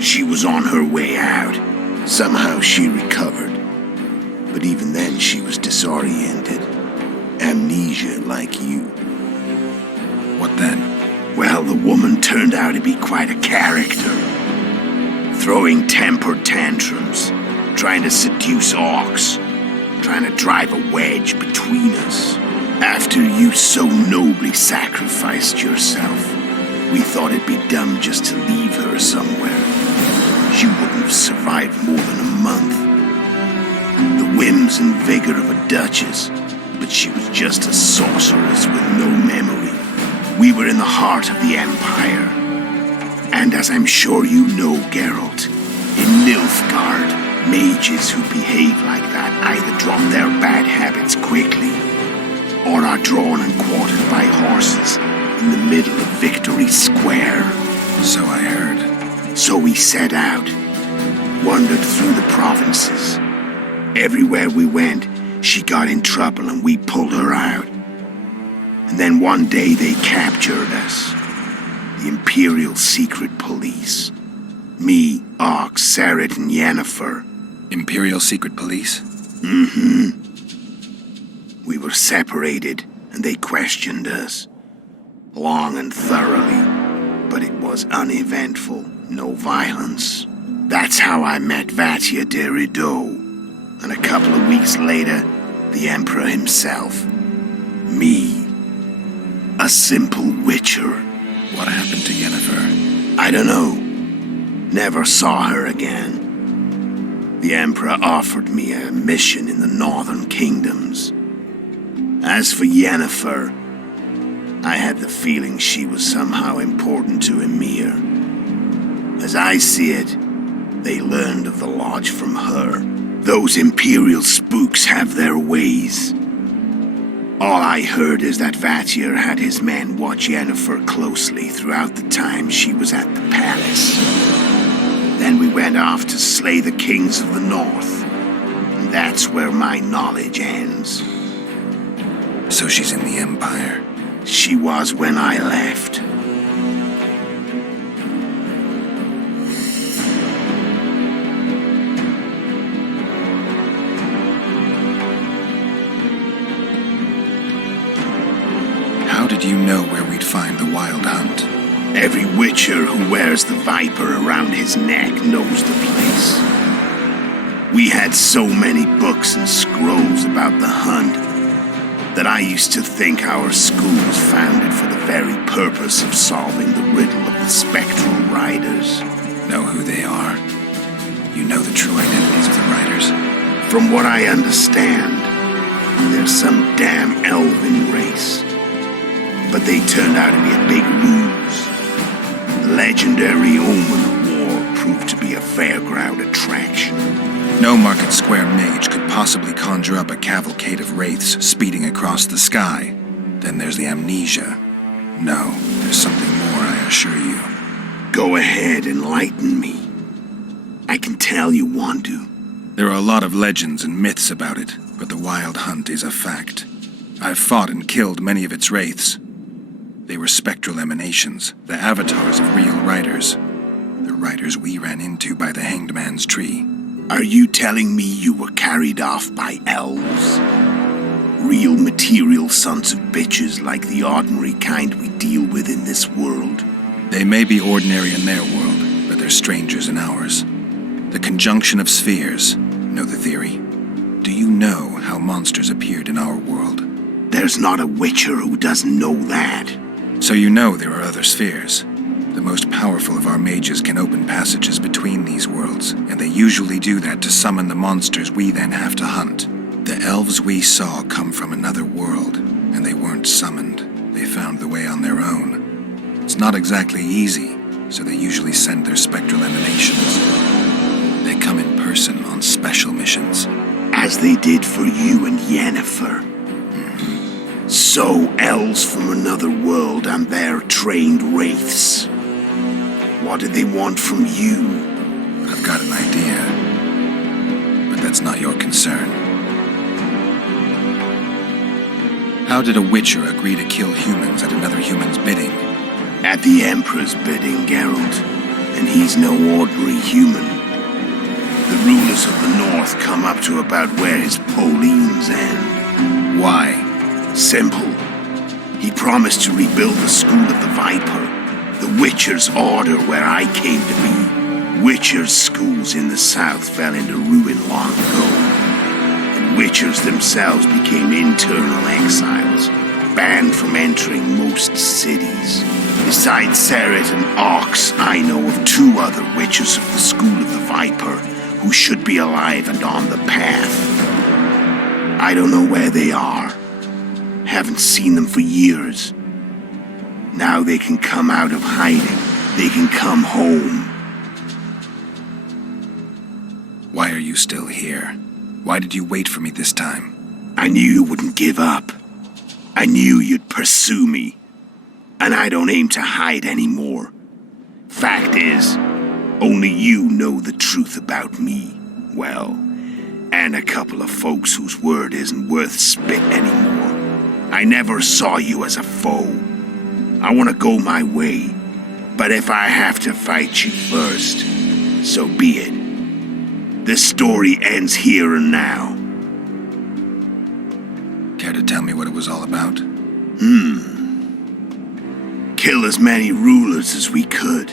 She was on her way out. Somehow she recovered. But even then she was disoriented. Amnesia like you. What then? Well, the woman turned out to be quite a character. Throwing temper tantrums. Trying to seduce orcs. Trying to drive a wedge between us. After you so nobly sacrificed yourself, we thought it'd be dumb just to leave her somewhere. She wouldn't have survived more than a month. The whims and vigor of a duchess, but she was just a sorceress with no memory. We were in the heart of the Empire. And as I'm sure you know, Geralt, in Nilfgaard, mages who behave like that either drop their bad habits quickly, or are drawn and quartered by horses in the middle of Victory Square. So I heard. So we set out, wandered through the provinces. Everywhere we went, she got in trouble and we pulled her out. And then one day they captured us. The Imperial Secret Police. Me, Ox, Serret, and Yennefer. Imperial Secret Police? Mm-hmm. We were separated, and they questioned us. Long and thoroughly, but it was uneventful, no violence. That's how I met Vatia de Rideau, and a couple of weeks later, the Emperor himself. Me. A simple witcher. What happened to Yennefer? I don't know. Never saw her again. The Emperor offered me a mission in the northern kingdoms. As for Yennefer, I had the feeling she was somehow important to Emir. As I see it, they learned of the lodge from her. Those Imperial spooks have their ways. All I heard is that Vatir had his men watch Yennefer closely throughout the time she was at the palace. Then we went off to slay the kings of the north. And that's where my knowledge ends. So she's in the Empire? She was when I left. How did you know where we'd find the Wild Hunt? Every witcher who wears the viper around his neck knows the place. We had so many books and scrolls about the hunt that I used to think our school was founded for the very purpose of solving the riddle of the spectral riders. Know who they are? You know the true identities of the riders? From what I understand, they're some damn elven race. But they turned out to be a big ruse. The legendary Omen of War proved to be a fairground attraction. No Market Square mage could possibly conjure up a cavalcade of wraiths speeding across the sky. Then there's the amnesia. No, there's something more, I assure you. Go ahead, enlighten me. I can tell you want to. There are a lot of legends and myths about it, but the Wild Hunt is a fact. I've fought and killed many of its wraiths. They were spectral emanations, the avatars of real riders. The riders we ran into by the Hanged Man's tree. Are you telling me you were carried off by elves? Real material sons of bitches like the ordinary kind we deal with in this world. They may be ordinary in their world, but they're strangers in ours. The conjunction of spheres. Know the theory? Do you know how monsters appeared in our world? There's not a witcher who doesn't know that. So you know there are other spheres. The most powerful of our mages can open passages between these worlds, and they usually do that to summon the monsters we then have to hunt. The elves we saw come from another world, and they weren't summoned. They found the way on their own. It's not exactly easy, so they usually send their spectral emanations. They come in person on special missions. As they did for you and Yennefer. So, elves from another world and their trained wraiths. What did they want from you? I've got an idea, but that's not your concern. How did a witcher agree to kill humans at another human's bidding? At the Emperor's bidding, Geralt. And he's no ordinary human. The rulers of the North come up to about where his Pauline's end. Why? Simple. He promised to rebuild the School of the Viper, the Witcher's Order where I came to be. Witcher's schools in the south fell into ruin long ago, and Witchers themselves became internal exiles, banned from entering most cities. Besides Seret and Ox, I know of 2 other Witchers of the School of the Viper who should be alive and on the path. I don't know where they are. Haven't seen them for years. Now they can come out of hiding. They can come home. Why are you still here? Why did you wait for me this time? I knew you wouldn't give up. I knew you'd pursue me. And I don't aim to hide anymore. Fact is, only you know the truth about me. Well, and a couple of folks whose word isn't worth spit anymore. I never saw you as a foe. I want to go my way. But if I have to fight you first, so be it. This story ends here and now. Care to tell me what it was all about? Kill as many rulers as we could.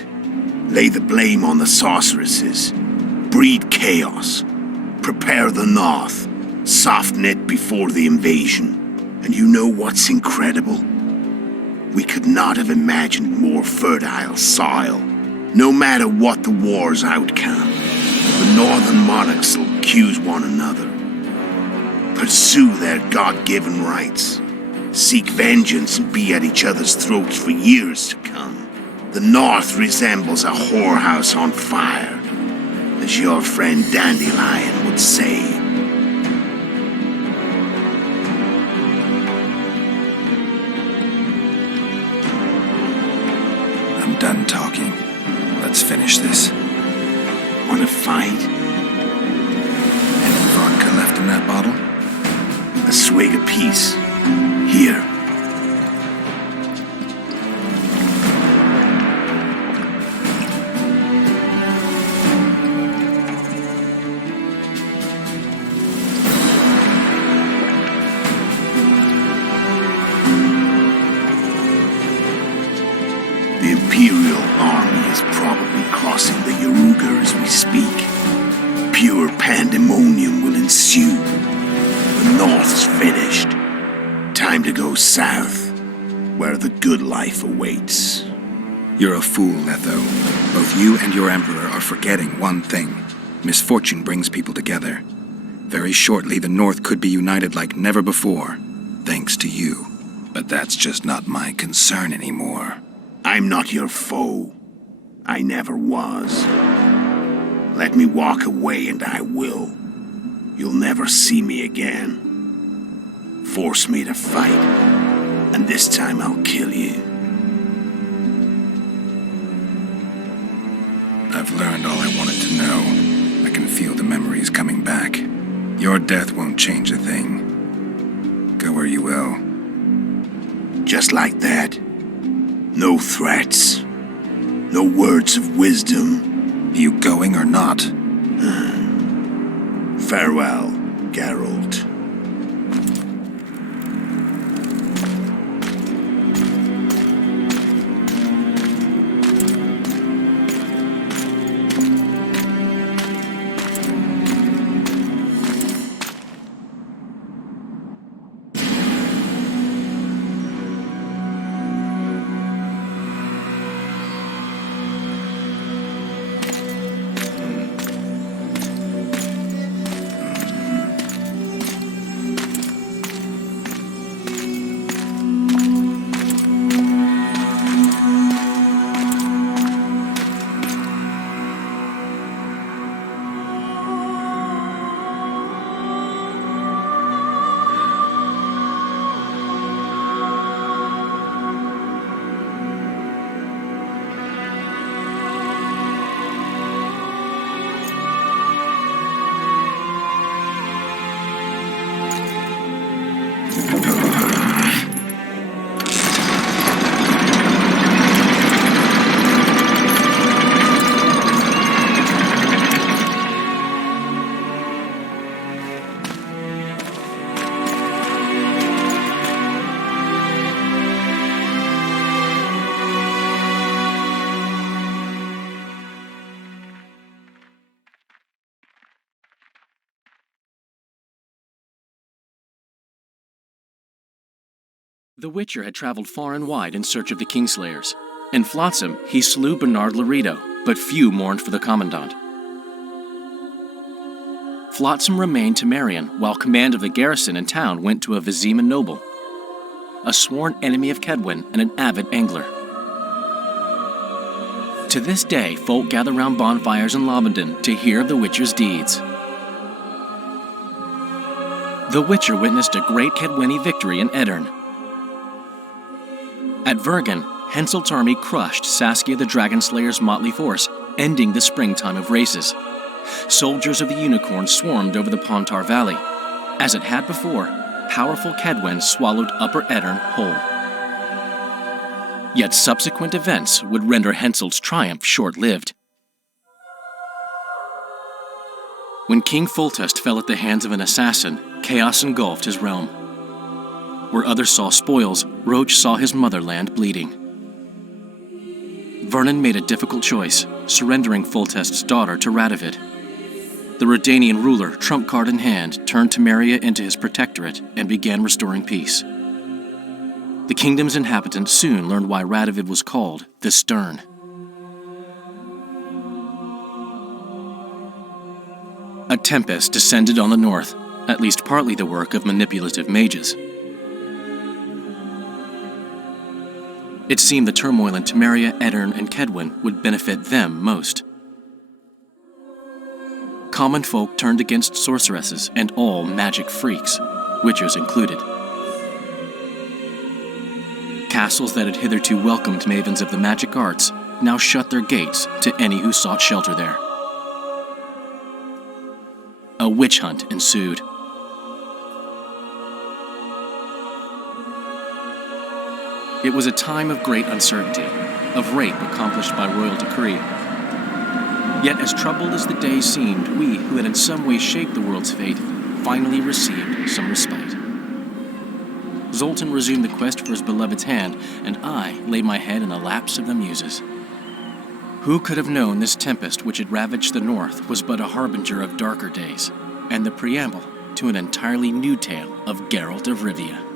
Lay the blame on the sorceresses. Breed chaos. Prepare the North. Soften it before the invasion. And you know what's incredible? We could not have imagined more fertile soil. No matter what the war's outcome, the northern monarchs will accuse one another. Pursue their God-given rights. Seek vengeance and be at each other's throats for years to come. The North resembles a whorehouse on fire, as your friend Dandelion would say. Done talking. Let's finish this. Want to fight? Any vodka left in that bottle? A swig apiece. Here. The Imperial army is probably crossing the Yaruga as we speak. Pure pandemonium will ensue. The North's finished. Time to go south, where the good life awaits. You're a fool, Letho. Both you and your Emperor are forgetting one thing. Misfortune brings people together. Very shortly, the North could be united like never before, thanks to you. But that's just not my concern anymore. I'm not your foe. I never was. Let me walk away and I will. You'll never see me again. Force me to fight, and this time I'll kill you. I've learned all I wanted to know. I can feel the memories coming back. Your death won't change a thing. Go where you will. Just like that. No threats. No words of wisdom. You going or not? Farewell, Geralt. The Witcher had traveled far and wide in search of the Kingslayers. In Flotsam, he slew Bernard Laredo, but few mourned for the Commandant. Flotsam remained Temerian, while command of the garrison and town went to a Vizima noble, a sworn enemy of Kedwen and an avid angler. To this day, folk gather round bonfires in Lobenden to hear of the Witcher's deeds. The Witcher witnessed a great Kedweni victory in Edirn. At Vergen, Henselt's army crushed Saskia the Dragonslayer's motley force, ending the springtime of races. Soldiers of the Unicorn swarmed over the Pontar Valley. As it had before, powerful Kedwen swallowed Upper Edirn whole. Yet subsequent events would render Henselt's triumph short-lived. When King Foltest fell at the hands of an assassin, chaos engulfed his realm. Where others saw spoils, Roach saw his motherland bleeding. Vernon made a difficult choice, surrendering Foltest's daughter to Radovid. The Redanian ruler, trump card in hand, turned Temeria into his protectorate and began restoring peace. The kingdom's inhabitants soon learned why Radovid was called the Stern. A tempest descended on the north, at least partly the work of manipulative mages. It seemed the turmoil in Temeria, Edirn, and Kedwen would benefit them most. Common folk turned against sorceresses and all magic freaks, witchers included. Castles that had hitherto welcomed mavens of the magic arts now shut their gates to any who sought shelter there. A witch hunt ensued. It was a time of great uncertainty, of rape accomplished by royal decree. Yet as troubled as the days seemed, we, who had in some way shaped the world's fate, finally received some respite. Zoltan resumed the quest for his beloved's hand, and I laid my head in the laps of the muses. Who could have known this tempest which had ravaged the north was but a harbinger of darker days, and the preamble to an entirely new tale of Geralt of Rivia.